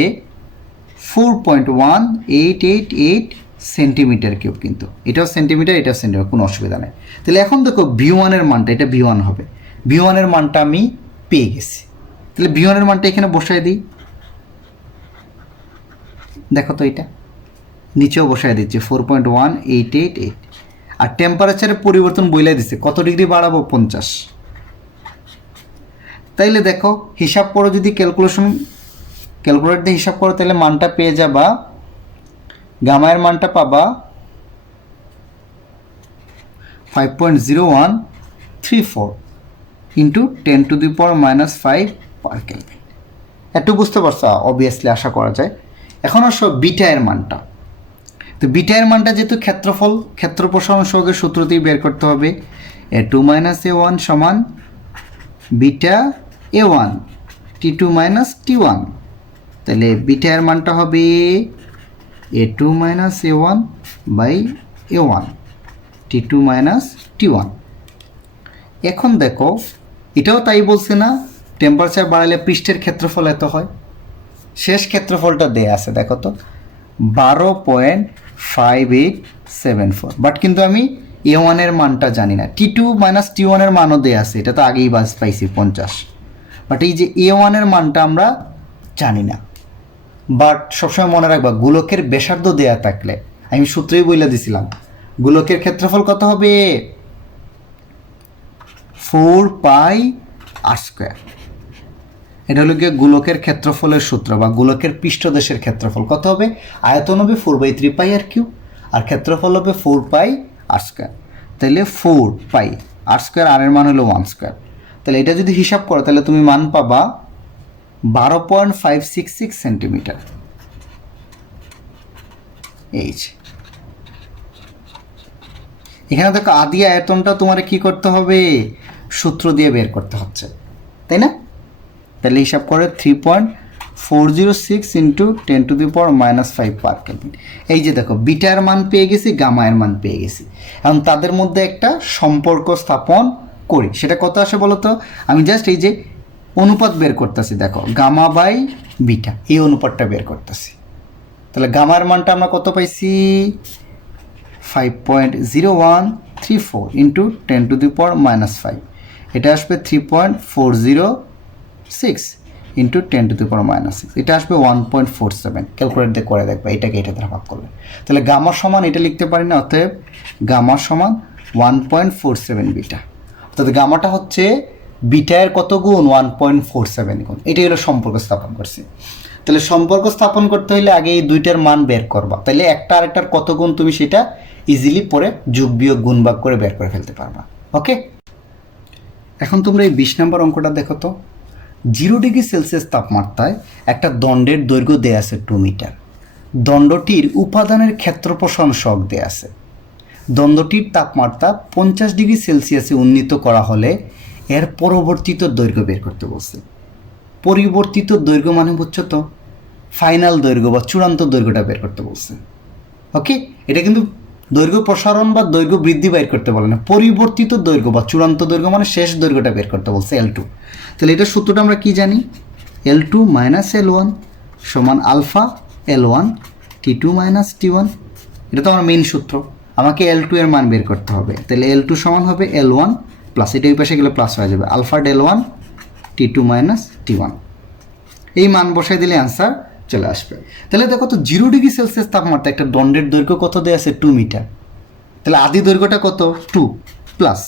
4.1888 সেন্টিমিটার কিউব। কিন্তু এটাও সেন্টিমিটার, এটাও সেন্টিমিটার, কোনো অসুবিধা নেই। তাহলে এখন দেখো B1 এর মানটা, এটা B1 হবে, B1 এর মানটা আমি পেয়ে গেছি। তাহলে B1 এর মানটা এখানে বসায় দিই, দেখো তো এটা নিচেও বসায় দিচ্ছি 4.1888। আর টেম্পারেচারের পরিবর্তন বইলে দিচ্ছে কত ডিগ্রি বাড়াবো, 50। তাইলে দেখো হিসাব করো, যদি ক্যালকুলেটর দিয়ে হিসাব করো তাহলে মানটা পেয়ে যাবা, গামায়ের মানটা পাবা 5.0134 ইন্টু 10⁻⁻5 পার কেলভিন। একটু বুঝতে পারছো অবভিয়াসলি, আশা করা যায়। এখন আসো বিটা এর মানটা। তো বিটা এর মানটা যেহেতু ক্ষেত্র প্রসারণ সহগের সূত্রতেই বের করতে হবে, A2 - A1 সমান বিটা A1 T2 - T1। তাহলে বিটা এর মানটা হবে A2 - A1 by A1 T2 - T1। এখন দেখো এটাও তাই বলছে না, টেম্পারেচার বাড়ালে পৃষ্ঠের ক্ষেত্রফল এত হয়। শেষ ক্ষেত্রফলটা দেয়া আছে দেখো তো 12.5874, বাট কিন্তু আমি A1 এর মানটা জানি না, T2 - T1 এর মানও দেয়া আছে, এটা তো আগেই পাইছি 50, বাট এই যে A1 এর মানটা আমরা জানি না। বাট সবসময় মনে রাখবা গোলকের ব্যাসার্ধ দেয়া থাকলে, আমি সূত্রই বলে দিছিলাম, গোলকের ক্ষেত্রফল কত হবে 4πr²। এটা হলো গিয়ে গোলকের ক্ষেত্রফলের সূত্র বা গোলকের পৃষ্ঠদেশের ক্ষেত্রফল কত হবে, আয়তন হবে 4/3 πr3 আর ক্ষেত্রফল হবে 4πr²। তাহলে 4πr², আর এর মান হলো 1²। তাহলে এটা যদি হিসাব করো তাহলে তুমি মান পাবা 12.566 সেন্টিমিটার। এই যে এখানে দেখো আদি আয়তনটা তোমার কি করতে হবে, সূত্র দিয়ে বের করতে হচ্ছে, তাই না? তাহলে হিসাব করে 3.406 ইন্টু 10⁻⁻5 পার কেলভিন। এই যে দেখো বিটার মান পেয়ে গেছি, গামায়ের মান পেয়ে গেছি। এখন তাদের মধ্যে একটা সম্পর্ক স্থাপন করি, সেটা কত আসে বলো তো, আমি জাস্ট এই যে অনুপাত বের করতেছি, দেখো গামা বাই বিটা, এই অনুপাতটা বের করতেছি। তাহলে গামার মানটা আমরা কত পাইছি 5.0134 ইন্টু 10⁻⁻5, এটা আসবে 3.406 ইন্টু 10⁻⁻6, এটা আসবে 1.47। ক্যালকুলেট দিয়ে করে দেখবা এটাকে এটা দ্বারা ভাগ করলে, তাহলে গামা সমান এটা লিখতে পারি না, অতএব গামা সমান 1.47 বিটা। অর্থাৎ গামাটা হচ্ছে বিটায়ের কত গুণ, 1.47 গুণ। এটাই হলো সম্পর্ক স্থাপন করছি। তাহলে সম্পর্ক স্থাপন করতে হলে আগে এই দুইটার মান বের করবা, তাহলে একটা আরেকটার কত গুণ তুমি সেটা ইজিলি পরে যোগ বিয়োগ গুণ ভাগ করে বের করে ফেলতে পারবা। ওকে, এখন তোমরা এই 20 নম্বর অঙ্কটা দেখো তো। 0 ডিগ্রি সেলসিয়াস তাপমাত্রায় একটা দণ্ডের দৈর্ঘ্য দেয়া আছে 2 মিটার। দণ্ডটির উপাদানের ক্ষেত্র প্রসারণ সহগ দেয়া আছে। দণ্ডটির তাপমাত্রা 50 ডিগ্রি সেলসিয়াসে উন্নীত করা হলে এর পরবর্তীত দৈর্ঘ্য বের করতে বলছে। পরিবর্তিত দৈর্ঘ্য মানে বুঝছো তো, ফাইনাল দৈর্ঘ্য বা চূড়ান্ত দৈর্ঘ্যটা বের করতে বলছে। ওকে, এটা কিন্তু দৈর্ঘ্য প্রসারণ বা দৈর্ঘ্য বৃদ্ধি বের করতে বলে না, পরিবর্তিত দৈর্ঘ্য বা চূড়ান্ত দৈর্ঘ্য মানে শেষ দৈর্ঘ্যটা বের করতে বলছে L2। তাহলে এটার সূত্রটা আমরা কি জানি, L2 - L1 সমান আলফা L1 T2 - T1। এটা তো আমার মেইন সূত্র, আমাকে L2 এর মান বের করতে হবে। তাহলে L2 সমান হবে L1 প্লাস, এটা ওই পাশে গেলে প্লাস হয়ে যাবে, আলফা L1 T2 - T1। এই মান বসাই দিলে অ্যান্সার চলে আসবে। তাহলে দেখো তো 0°C তাপমাত্রা একটা দণ্ডের দৈর্ঘ্য কত দেওয়া আছে 2 মিটার, তাহলে আদি দৈর্ঘ্যটা কত 2 প্লাস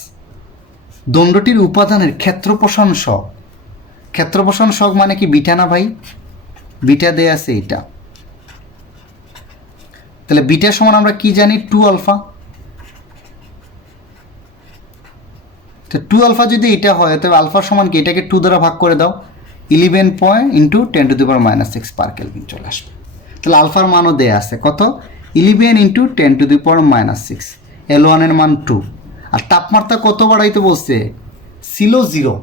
দণ্ডটির উপাদানের ক্ষেত্র প্রসারণ সহগ। ক্ষেত্র প্রসারণ সহগ মানে কি বিটা না ভাই, বিটা দেয়া আছে এটা, তাহলে বিটা সমান আমরা কি জানি 2 আলফা। তো 2 আলফা যদি এটা হয় তবে আলফা সমান কি, এটাকে 2 দ্বারা ভাগ করে দাও, 11 পয়েন্ট ইন্টু 10⁻⁻6 পার কেলভিন চলে আসবে। তাহলে আলফার মানও দেয়া আছে কত 11 ইন্টু 10⁻⁻6, L1 এর মান 2। আর তাপমাত্রা কত বাড়াইতে বলছে, ছিল 0,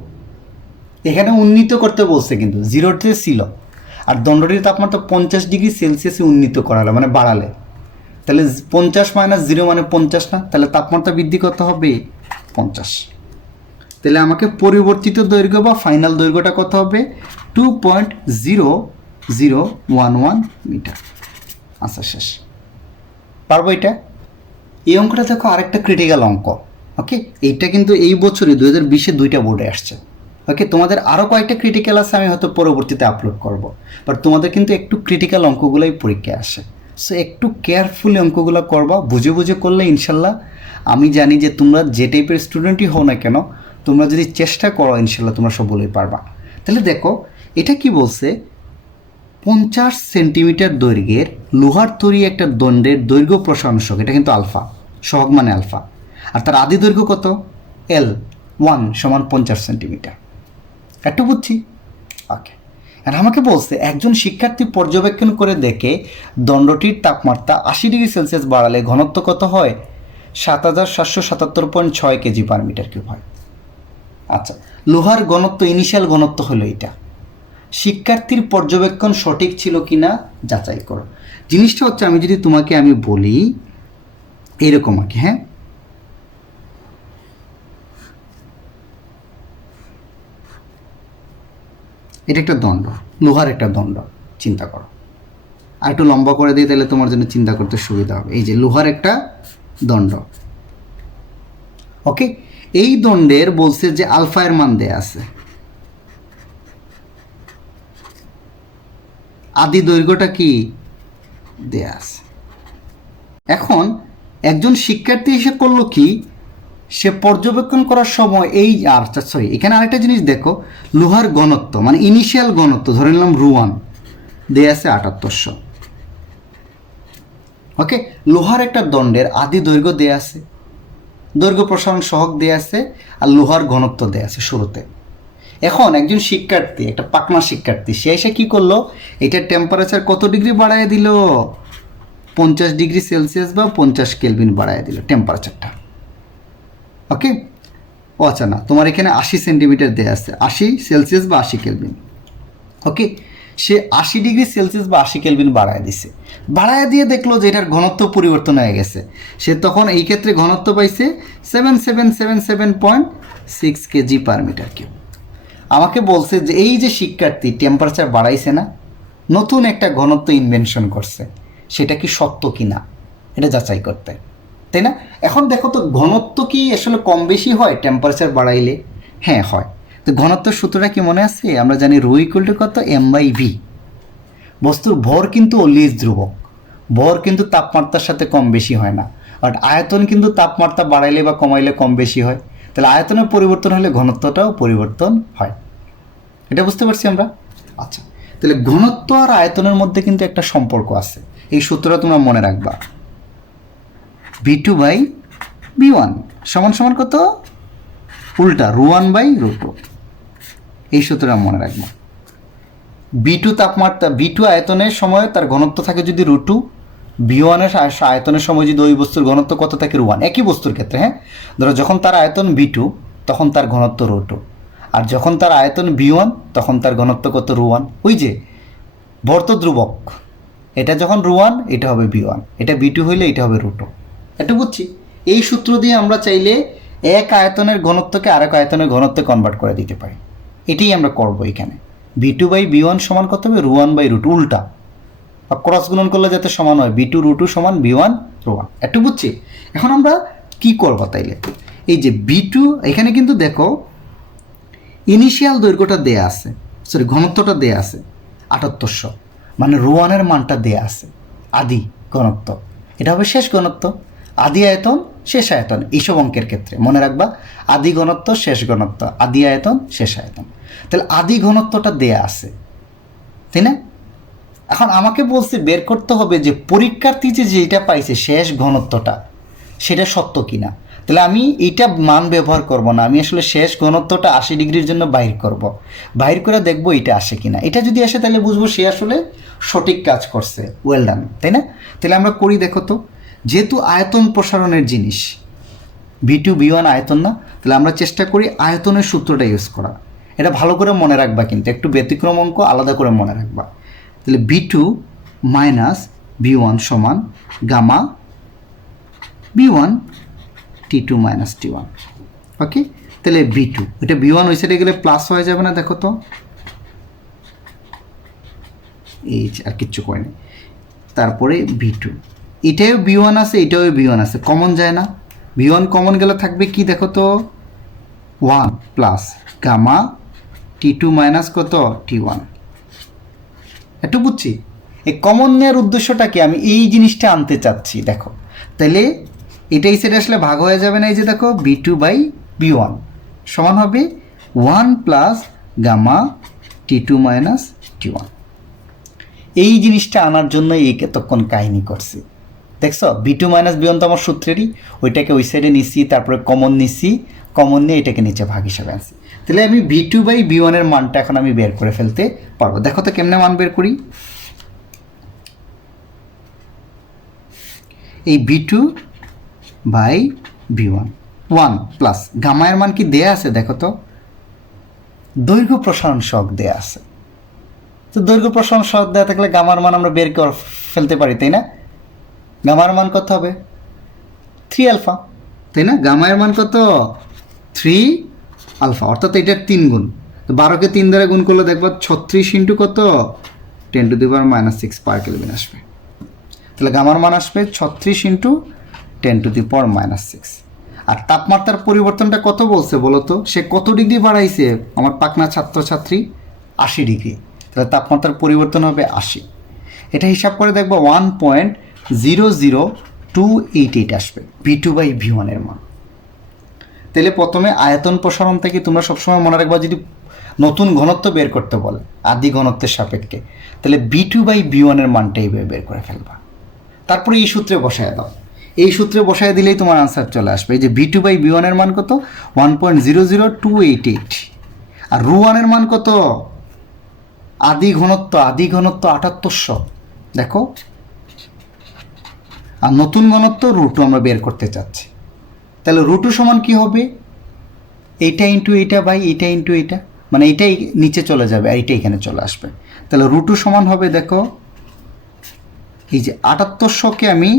এখানে উন্নীত করতে বলছে কিন্তু 0তে ছিল, আর দণ্ডটির তাপমাত্রা 50°C উন্নীত করালে মানে বাড়ালে, তাহলে 50 - 0 মানে 50 না, তাহলে তাপমাত্রা বৃদ্ধি কত হবে 50। তাহলে আমাকে পরিবর্তিত দৈর্ঘ্য বা ফাইনাল দৈর্ঘ্যটা কত হবে 2.0011 মিটার। আচ্ছা শেষ, পারবো এটা। এই অঙ্কটা দেখো আরেকটা ক্রিটিক্যাল অঙ্ক, ওকে, এইটা কিন্তু এই বছরই 2020-এ 2টা বোর্ডে আসছে। ওকে, তোমাদের আরও কয়েকটা ক্রিটিক্যাল আছে, আমি হয়তো পরবর্তীতে আপলোড করব, বাট তোমাদের কিন্তু একটু ক্রিটিক্যাল অঙ্কগুলোই পরীক্ষায় আসে, সো একটু কেয়ারফুলি অঙ্কগুলো করবা, বুঝে বুঝে করলে ইনশাল্লাহ আমি জানি যে তোমরা যে টাইপের স্টুডেন্টই হও না কেন, তোমরা যদি চেষ্টা করো ইনশাল্লাহ তোমরা সবগুলোই পারবা। তাহলে দেখো এটা কি বলছে, 50 সেন্টিমিটার দৈর্ঘ্যের লোহার তৈরি একটা দণ্ডের দৈর্ঘ্য প্রসারণ সহগ, এটা কিন্তু আলফা, সহগ মানে আলফা, আর তার আদি দৈর্ঘ্য কত L1 সমান 50 সেন্টিমিটার। একটু বুঝছি, ওকে। আর আমাকে বলছে একজন শিক্ষার্থী পর্যবেক্ষণ করে দেখে দণ্ডটির তাপমাত্রা 80°C বাড়ালে ঘনত্ব কত হয় 7777.6 কেজি পার মিটার কিউব হয়। আচ্ছা, লোহার ঘনত্ব ইনিশিয়াল ঘনত্ব হলো এটা, শিক্ষার্থীর পর্যবেক্ষণ সঠিক ছিল কিনা যাচাই করো। জিনিসটা হচ্ছে আমি যদি তোমাকে আমি বলি এইরকম আর কি, হ্যাঁ, এটা একটা দণ্ড, লোহার একটা দণ্ড, চিন্তা করো, আর একটু লম্বা করে দিই তাহলে তোমার জন্য চিন্তা করতে সুবিধা হবে। এই যে লোহার একটা দণ্ড, ওকে, এই দণ্ডের বলছে যে আলফা এর মান দেয়া আছে, আদি দৈর্ঘ্যটা কি দেয়া আছে। এখন একজন শিক্ষার্থী এসে করলো কি, সে পর্যবেক্ষণ করার সময় এই আচ্ছা সরি এখানে আরেকটা জিনিস দেখো, লোহার ঘনত্ব মানে ইনিশিয়াল ঘনত্ব ধরে নিলাম ρ1 দেয়া আছে 7800, ওকে, লোহার একটা দণ্ডের আদি দৈর্ঘ্য দেয়া আছে, দৈর্ঘ্য প্রসারণ সহগ দেয়া আছে, আর লোহার ঘনত্ব দেয়া আছে শুরুতে। এখন একজন শিক্ষার্থী, একটা পাকনা শিক্ষার্থী, সে এসে কী করলো, এটার টেম্পারেচার কত ডিগ্রি বাড়ায় দিল 50°C বা 50 কেলভিন বাড়ায় দিল টেম্পারেচারটা, ওকে। ও আচ্ছা না, তোমার এখানে 80 সেন্টিমিটার দেয়া আছে, 80°C বা 80 কেলভিন, ওকে, সে 80°C বা 80 কেলভিন বাড়ায় দিছে, বাড়ায় দিয়ে দেখলো যে এটার ঘনত্ব পরিবর্তন হয়ে গেছে, সে তখন এই ক্ষেত্রে ঘনত্ব পাইছে 7777.6 কেজি পার মিটার কিউব। আমাকে বলছে যে এই যে শিক্ষার্থী টেম্পারেচার বাড়াইছে না, নতুন একটা ঘনত্ব ইনভেনশন করছে, সেটা কি সত্য কি না এটা যাচাই করতে, তাই না? এখন দেখো তো ঘনত্ব কি আসলে কম বেশি হয় টেম্পারেচার বাড়াইলে? হ্যাঁ হয়। তো ঘনত্বের সূত্রটা কি মনে আছে? আমরা জানি ρ = কত m/v। বস্তুর ভর কিন্তু অলওয়েজ ধ্রুবক, ভর কিন্তু তাপমাত্রার সাথে কম বেশি হয় না, বাট আয়তন কিন্তু তাপমাত্রা বাড়াইলে বা কমাইলে কম বেশি হয়, তাহলে আয়তনের পরিবর্তন হলে ঘনত্বটাও পরিবর্তন হয়, এটা বুঝতে পারছি আমরা। আচ্ছা, তাহলে ঘনত্ব আর আয়তনের মধ্যে কিন্তু একটা সম্পর্ক আছে, এই সূত্রটা তোমরা মনে রাখবা, V2/V1 সমান সমান কত, উল্টা ρ1/ρ2, এই সূত্রটা মনে রাখবা। V2 তাপমাত্রা, V2 আয়তনের সময় তার ঘনত্ব থাকে যদি ρ2, V1 এর আয়তনের সময় যদি ওই বস্তুর ঘনত্ব কত থাকে ρ1, একই বস্তুর ক্ষেত্রে, হ্যাঁ, ধরো যখন তার আয়তন V2 তখন তার ঘনত্ব ρ2, আর যখন তার আয়তন V1 তখন তার ঘনত্ব কত ρ1। ওই যে ভর তো ধ্রুবক, এটা যখন ρ1 এটা হবে V1, এটা V2 হইলে এটা হবে ρ2, এটা বুঝছি। এই সূত্র দিয়ে আমরা চাইলে এক আয়তনের ঘনত্বকে আরেক আয়তনের ঘনত্বে কনভার্ট করে দিতে পারি, এটাই আমরা করব এখানে। V2/V1 সমান কত হবে ρ1/ρ2, উল্টা বা ক্রস গুণন করলে যাতে সমান হয়, V2/ρ2 সমান V1/ρ1, একটু বুঝছি। এখন আমরা কি করব তাইলে, এই যে V2 এখানে কিন্তু দেখো ইনিশিয়াল দৈর্ঘ্যটা দেয়া আছে, সরি ঘনত্বটা দেয়া আছে 7800, মানে রো ওয়ানের মানটা দেয়া আছে, আদি ঘনত্ব, এটা হবে শেষ ঘনত্ব। আদি আয়তন শেষ আয়তন এইসব অঙ্কের ক্ষেত্রে মনে রাখবা, আদি ঘনত্ব শেষ ঘনত্ব, আদি আয়তন শেষ আয়তন। তাহলে আদি ঘনত্বটা দেয়া আছে, তাই না? এখন আমাকে বলছে বের করতে হবে যে পরীক্ষার্থী যেটা পাইছে শেষ ঘনত্বটা সেটা সত্য কিনা। তাহলে আমি এইটা মান ব্যবহার করব না, আমি আসলে শেষ ঘনত্বটা 80 ডিগ্রির জন্য বাইর করব, বাইর করে দেখবো এটা আসে কিনা। এটা যদি আসে তাহলে বুঝবো সে আসলে সঠিক কাজ করছে, ওয়েল ডান, তাই না? তাহলে আমরা করি, দেখো তো, যেহেতু আয়তন প্রসারণের জিনিস, V2 V1 আয়তন না, তাহলে আমরা চেষ্টা করি আয়তনের সূত্রটা ইউজ করা। এটা ভালো করে মনে রাখবা, কিন্তু একটু ব্যতিক্রম অঙ্ক আলাদা করে মনে রাখবা। তাহলে V2 মাইনাস V1 সমান gamma V1 T2 minus T1। ওকে, তাহলে V2, এটা V1 ওই সাইডে গেলে প্লাস হয়ে যাবে না, দেখো তো, এই আর কিচ্ছু করেনি। তারপরে V2, এটাও V1 আছে, এটাও V1 আছে, কমন যায় না, V1 কমন গেলে থাকবে কি দেখো তো, 1 প্লাস গামা T2 মাইনাস কত T1। একটু বুঝছি এই কমন নেওয়ার উদ্দেশ্যটা কি, আমি এই জিনিসটা আনতে চাচ্ছি। দেখো তাহলে এটাই সেটা আসলে ভাগ হয়ে যাবে না, এই যে দেখো V2 বাই V1 সমান হবে 1 plus gamma T2 minus T1। এই জিনিসটা আনার জন্য এই এতক্ষণ কাহিনী করছি, দেখছো? V2 মাইনাস V1 তো আমার সূত্রেরই, ওইটাকে ওই সাইডে নিচ্ছি, তারপরে কমন নিচ্ছি, কমন নিয়ে এটাকে নিচে ভাগ হিসাবে আনছি। তাহলে আমি V2 বাই V1 এর মানটা এখন আমি বের করে ফেলতে পারবো। দেখো তো কেমনে মান বের করি। এই V2 বাই V1 1 প্লাস গামায়ের মান কি দেয়া আছে, দেখো তো, দৈর্ঘ্য প্রসারণ সহগ দেয়া আছে। তো দৈর্ঘ্য প্রসারণ সহগ দেওয়া থাকলে গামার মান আমরা বের করে ফেলতে পারি, তাই না? গামার মান কত হবে 3 আলফা, তাই না? গামায়ের মান কত 3 আলফা, অর্থাৎ এটার 3 গুণ। তো 12কে 3 দ্বারা গুণ করলে দেখবো 36 ইন্টু কত 10 to the power -6 per kelvin আসবে। তাহলে গামার মান আসবে 36 ইন্টু 10 টু দি পাওয়ার -6। আর তাপমাত্রার পরিবর্তনটা কত বলছে বলো তো, সে কত ডিগ্রি বাড়াইছে আমার পাকনা ছাত্রছাত্রী? 80 ডিগ্রি। তাহলে তাপমাত্রার পরিবর্তন হবে 80। এটা হিসাব করে দেখবো 1.00288 আসবে V2 বাই V1 এর মান। তাহলে প্রথমে আয়তন প্রসারণ থেকে তোমরা সবসময় মনে রাখবা, যদি নতুন ঘনত্ব বের করতে বলে আদি ঘনত্বের সাপেক্ষে, তাহলে V2 বাই V1 এর মানটা এইভাবে বের করে ফেলবা। তারপরে এই সূত্রে বসায় দাও, এই সূত্রে বসায় দিলেই তোমার আনসার চলে আসবে। এই যে V2 বাই V1 এর মান কত 1.00288, আর ρ1 এর মান কত, আদি ঘনত্ব 7800, দেখো, আর নতুন ঘনত্ব √2 আমরা বের করতে চাচ্ছি। তাহলে √2 সমান কি হবে, এইটা ইন্টু এইটা বাই এইটা ইন্টু এইটা, মানে এইটাই নিচে চলে যাবে আর এইটা এখানে চলে আসবে। তাহলে √2 সমান হবে, দেখো, এই যে 7800কে আমি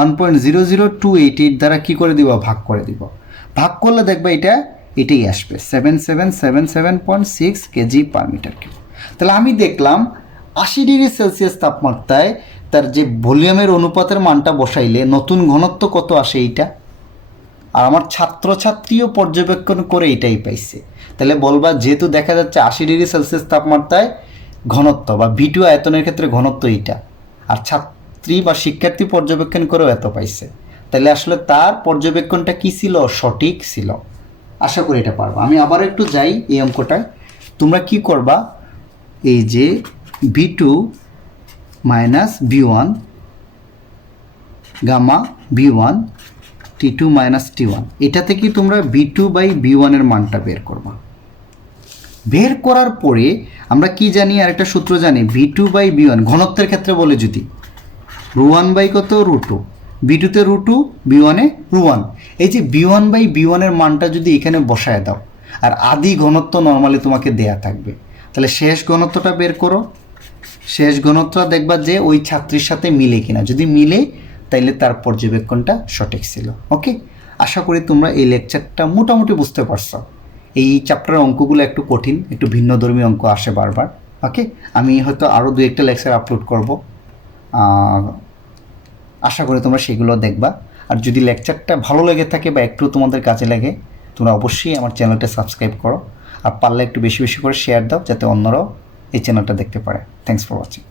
1.00288 দ্বারা কি করে দিব, ভাগ করে দিব। ভাগ করলে দেখবে এটাই আসবে 7777.6 কেজি পার মিটার কিউব। তাহলে আমি দেখলাম 80 ডিগ্রি সেলসিয়াস তাপমাত্রায় তার যে ভলিউমের অনুপাতের মানটা বসাইলে নতুন ঘনত্ব কত আসে এইটা, আর আমার ছাত্রছাত্রীও পর্যবেক্ষণ করে এটাই পাইছে। তাহলে বলবা যেহেতু দেখা যাচ্ছে 80 ডিগ্রি সেলসিয়াস তাপমাত্রায় ঘনত্ব বা V2 আয়তনের ক্ষেত্রে ঘনত্ব এইটা, আর ছাত্রী বা শিক্ষার্থী পর্যবেক্ষণ করেও এত পাইছে, তাহলে আসলে তার পর্যবেক্ষণটা কি ছিল, সঠিক ছিল। আশা করি এটা পারবো। আমি আবার একটু যাই এই অঙ্কটায়। তোমরা কি করবা, এই যে V2 minus V1 gamma V1 T2 minus T1, এটা থেকে তোমরা V2 বাই V1 এর মানটা বের করবা। বের করার পরে আমরা কি জানি, আর একটা সূত্র জানি, V2 বাই V1 ঘনত্বের ক্ষেত্রে বলে যদি ρ1 বাই কত √2, V2 তে √2, V1 এ ρ1। এই যে V1 বাই V1 এর মানটা যদি এখানে বসায় দাও, আর আদি ঘনত্ব নর্মালি তোমাকে দেয়া থাকবে, তাহলে শেষ ঘনত্বটা বের করো। শেষ ঘনত্ব দেখবা যে ওই ছাত্রীর সাথে মিলে কিনা, যদি মিলে তাইলে তার পর্যবেক্ষণটা সঠিক ছিল। ওকে, আশা করি তোমরা এই লেকচারটা মোটামুটি বুঝতে পারছো। এই চ্যাপ্টারের অঙ্কগুলো একটু কঠিন, একটু ভিন্নধর্মী অঙ্ক আসে বারবার। ওকে, আমি হয়তো আরও 2-1টা লেকচার আপলোড করব, আশা করি তোমরা সেগুলো দেখবা। আর যদি লেকচারটা ভালো লেগে থাকে বা একটু তোমাদের কাজে লাগে, তোমরা অবশ্যই আমার চ্যানেলটা সাবস্ক্রাইব করো, আর পারলে একটু বেশি বেশি করে শেয়ার দাও যাতে অন্যরাও এই চ্যানেলটা দেখতে পারে। Thanks for watching.